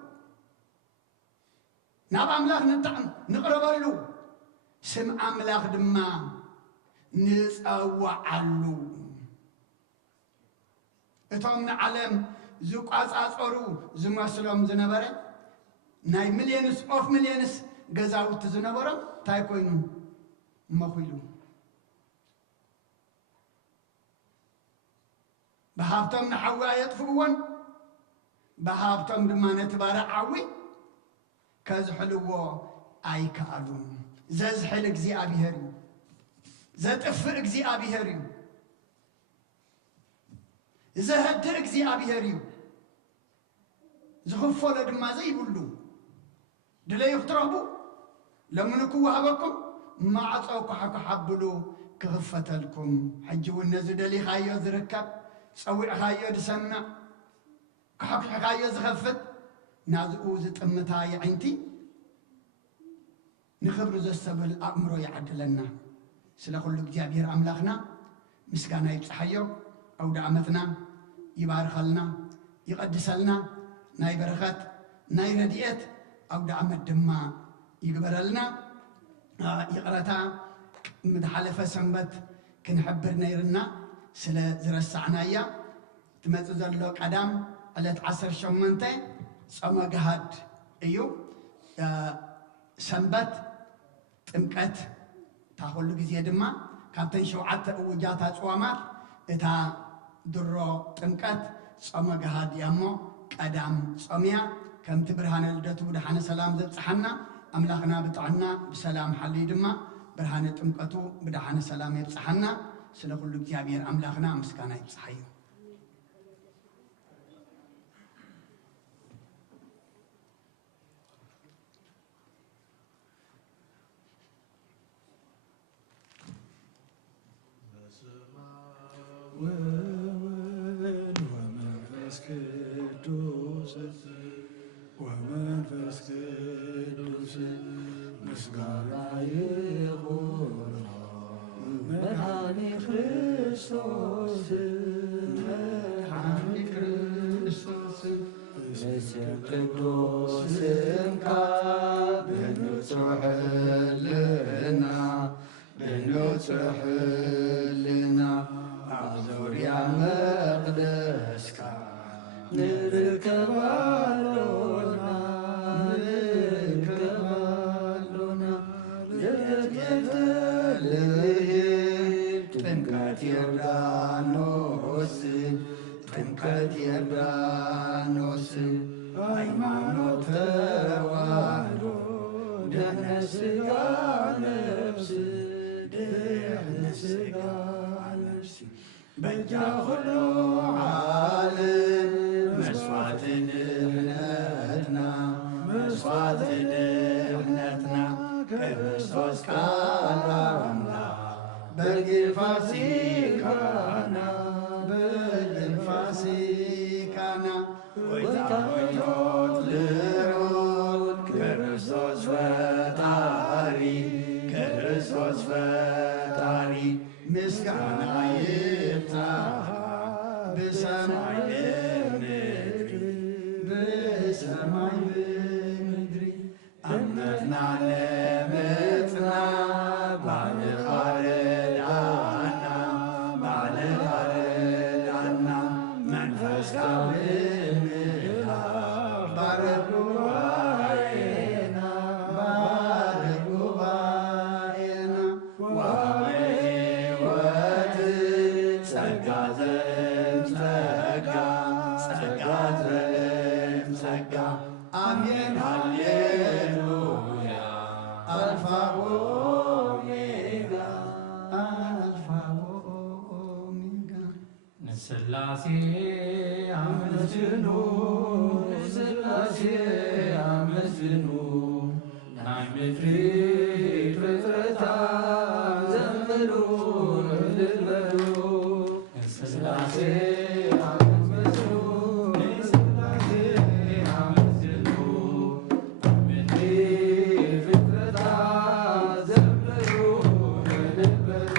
ناب أملاك نقرب له سم أملاك دما نسأوعلو إتهم عالم زوق أصارو زماسلام زنبرة ناي مليونس أوف مليونس جزاوت زنبرة تايكوينو مخيلو بهابتم نحوي يطفقون بهابتم دما نتبارع عوي كزحلوه أي كألون زحل إجزي أبي هري زتفر إجزي أبي هري زهد إجزي أبي هري زخفوا لدما زي بلو دلا يختربوا لما نكوا هبكم ما عطوك حق حبلو كغفتلكم حجوا النزل اللي خايو ذركب سوي خايو دسمع كحق خايو زخفت نازقو زتمتاي عينتي نخبر زستبل أمره يعدلنا سلا كل جابير أملاخنا مسكانا يبصحيو أو دعمتنا يبارك لنا يقدس لنا ناي بركات ناي رديئت أو دعمت دما يقبر لنا يقرأتا مدحلفة سنبت كنحبر نيرنا سلا زرسعنا يا تمتزل له قدام على 10 شمنتين صما جهاد أيو سنبت تمكت تاخذ جزية دما كابتن شوعات وجات صوامات إتا درو تمكت صما جهاد يامو قدام صميا كم تبرهان الدتو بدحنا سلام زت صحنا أملاخنا بتعنا بسلام حلي دما برهان تمكتو بدحنا سلام يبصحنا سلا كل جابير أملاخنا مسكانا يبصحيو ومنفس قدوس مسغانا يغور مرحاني خريستوس مرحاني خريستوس مسيح قدوس بنوتح لنا بنوتح لنا أعذر يا مقدسك نركب علونا تنكت يردانوس تنكت يردانوس ሃይማኖት ተዋህዶ ደህነ ሥጋ ነፍስ ደህነ ሥጋ ነፍስ በእጃ ሁሉ ዓለም መስዋዕት ድህነትና መስዋዕት ድህነትና ክርስቶስ ቃል አምላክ በግል ፋሲካና በግል ፋሲካና ወይታዊቶት ልዑል ክርስቶስ ፈጣሪ ክርስቶስ ፈጣሪ ምስጋና ይብዛ በሰማይ በምድር በሰማይ በምድር እምነትና ለምጽና ባለኻረዳና ባለኻረዳና መንፈስ ካብንና ባረጉባኤና ባረጉባኤና ወሕይወት ጸጋ ዘእምጸጋ ጸጋ ዘእምጸጋ አሜን ሃሌሉያ አልፋ ወኦሜጋ አልፋ ወኦሜጋ ንስላሴ አመስግኑ ንስላሴ አመስግኑ ናይ ምድሪ ፍጥረታት ዘምሩ እልል በሉ ንስላሴ አመስግኑ ንስላሴ አመስግኑ ምድሪ ፍጥረታት ዘምሩ እልል በሉ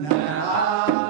Now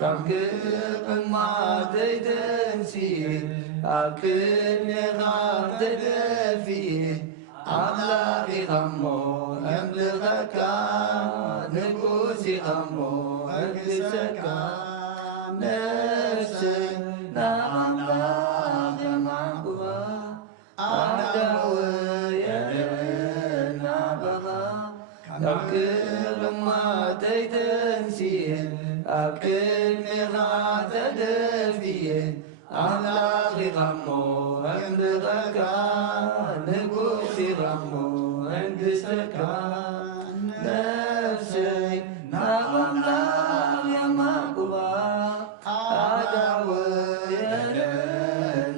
كبكر ما تيتنسي أكل نغام تدفي أملاقي غمو أملغك نقوسي غمو أنقسك نفسي نعم لاغي معقوة أدعوي نابغا كبكر ما تيتنسي أكل نغام تدفي أملاقي غمو أملغك نقوسي غمو أنقسك نفسي نغم لاغي معقوة أدعوي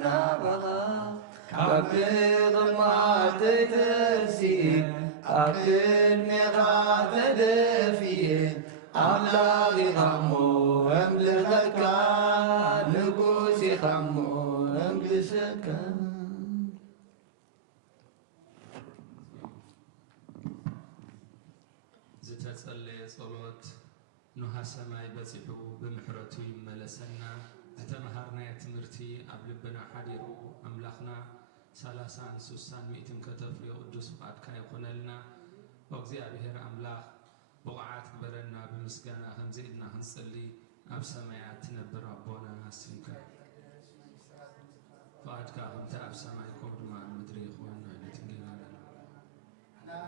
نابغا كبير ما تتنسي أكل نغام تدفي أملاغي غمو أملغك نقوسي غمو أنقسك زتتصلي صلوت نها سماي بصحو بمحرتو يملسنا زتمهرنا تمرتي قبلبنا حديرو أملاخنا 30 60 100 كتف يقدس فقدك يكونلنا وእግዚአብሔር أملاخ بقعات برنا بمسكانا خمزيدنا هنصلي أب سمايات تنبر أبونا ناسينك فقدك أنت أب سمايكم دماء المدري إخواننا نتنجينا لنا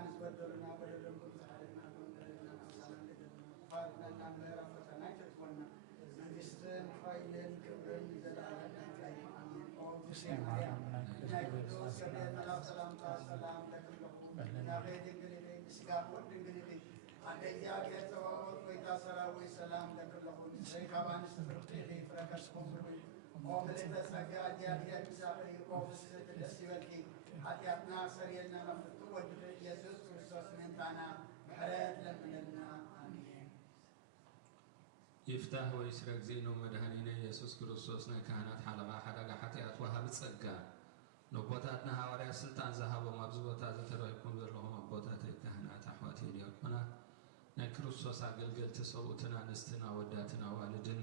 يفتح ويسرق زينو مدهنين يسوس كريستوسنا كهنات حلقة حلقة حتيات وهاب تصقى نبوتاتنا هواريا سلطان ذهبوا مبزوطا زترى يكون برهم أبوتات الكهنات أحواتي دياقونا نكريستوس أقلقل تسوتنا نستنا وداتنا والدن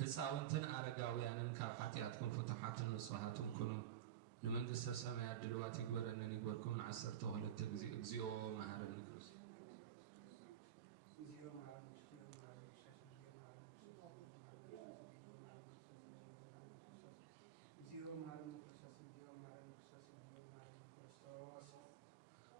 هساونتن أرقاويانا كاب حتياتكم فتحاتن نصوحاتم كنو لمنقصة سمايا دلواتي قبر أنني قبركم عسرته للتقزيو مهارا نكريستوس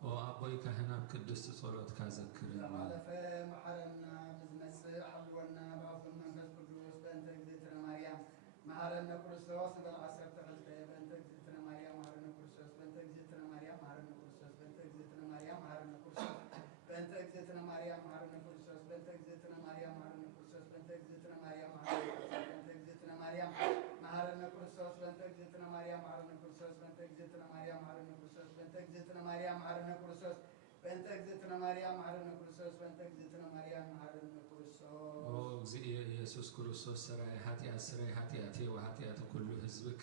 وأبوي كهنا بقدست صلوات كذكرنا على محرنا بزمس حلونا بعضنا بس قدوس بنت جدتنا مريم محرنا كريستوس بالعصر تغلطي بنت جدتنا مريم محرنا كريستوس بنت جدتنا مريم محرنا كريستوس بنت جدتنا مريم محرنا كريستوس بنت جدتنا مريم محرنا كريستوس بنت جدتنا مريم محرنا كريستوس بنت جدتنا مريم بنت جدتنا مريم محرنا كريستوس بنت جدتنا مريم محرنا كريستوس بنت جدتنا مريم محرنا كريستوس بنت جدتنا مريم محرنا كريستوس بنت جدتنا مريم محرنا كريستوس بنت جدتنا مريم محرنا كريستوس أو زي يسوع كريستوس سراي هاتي أسراي هاتي أتي وهاتي أتو كل حزبك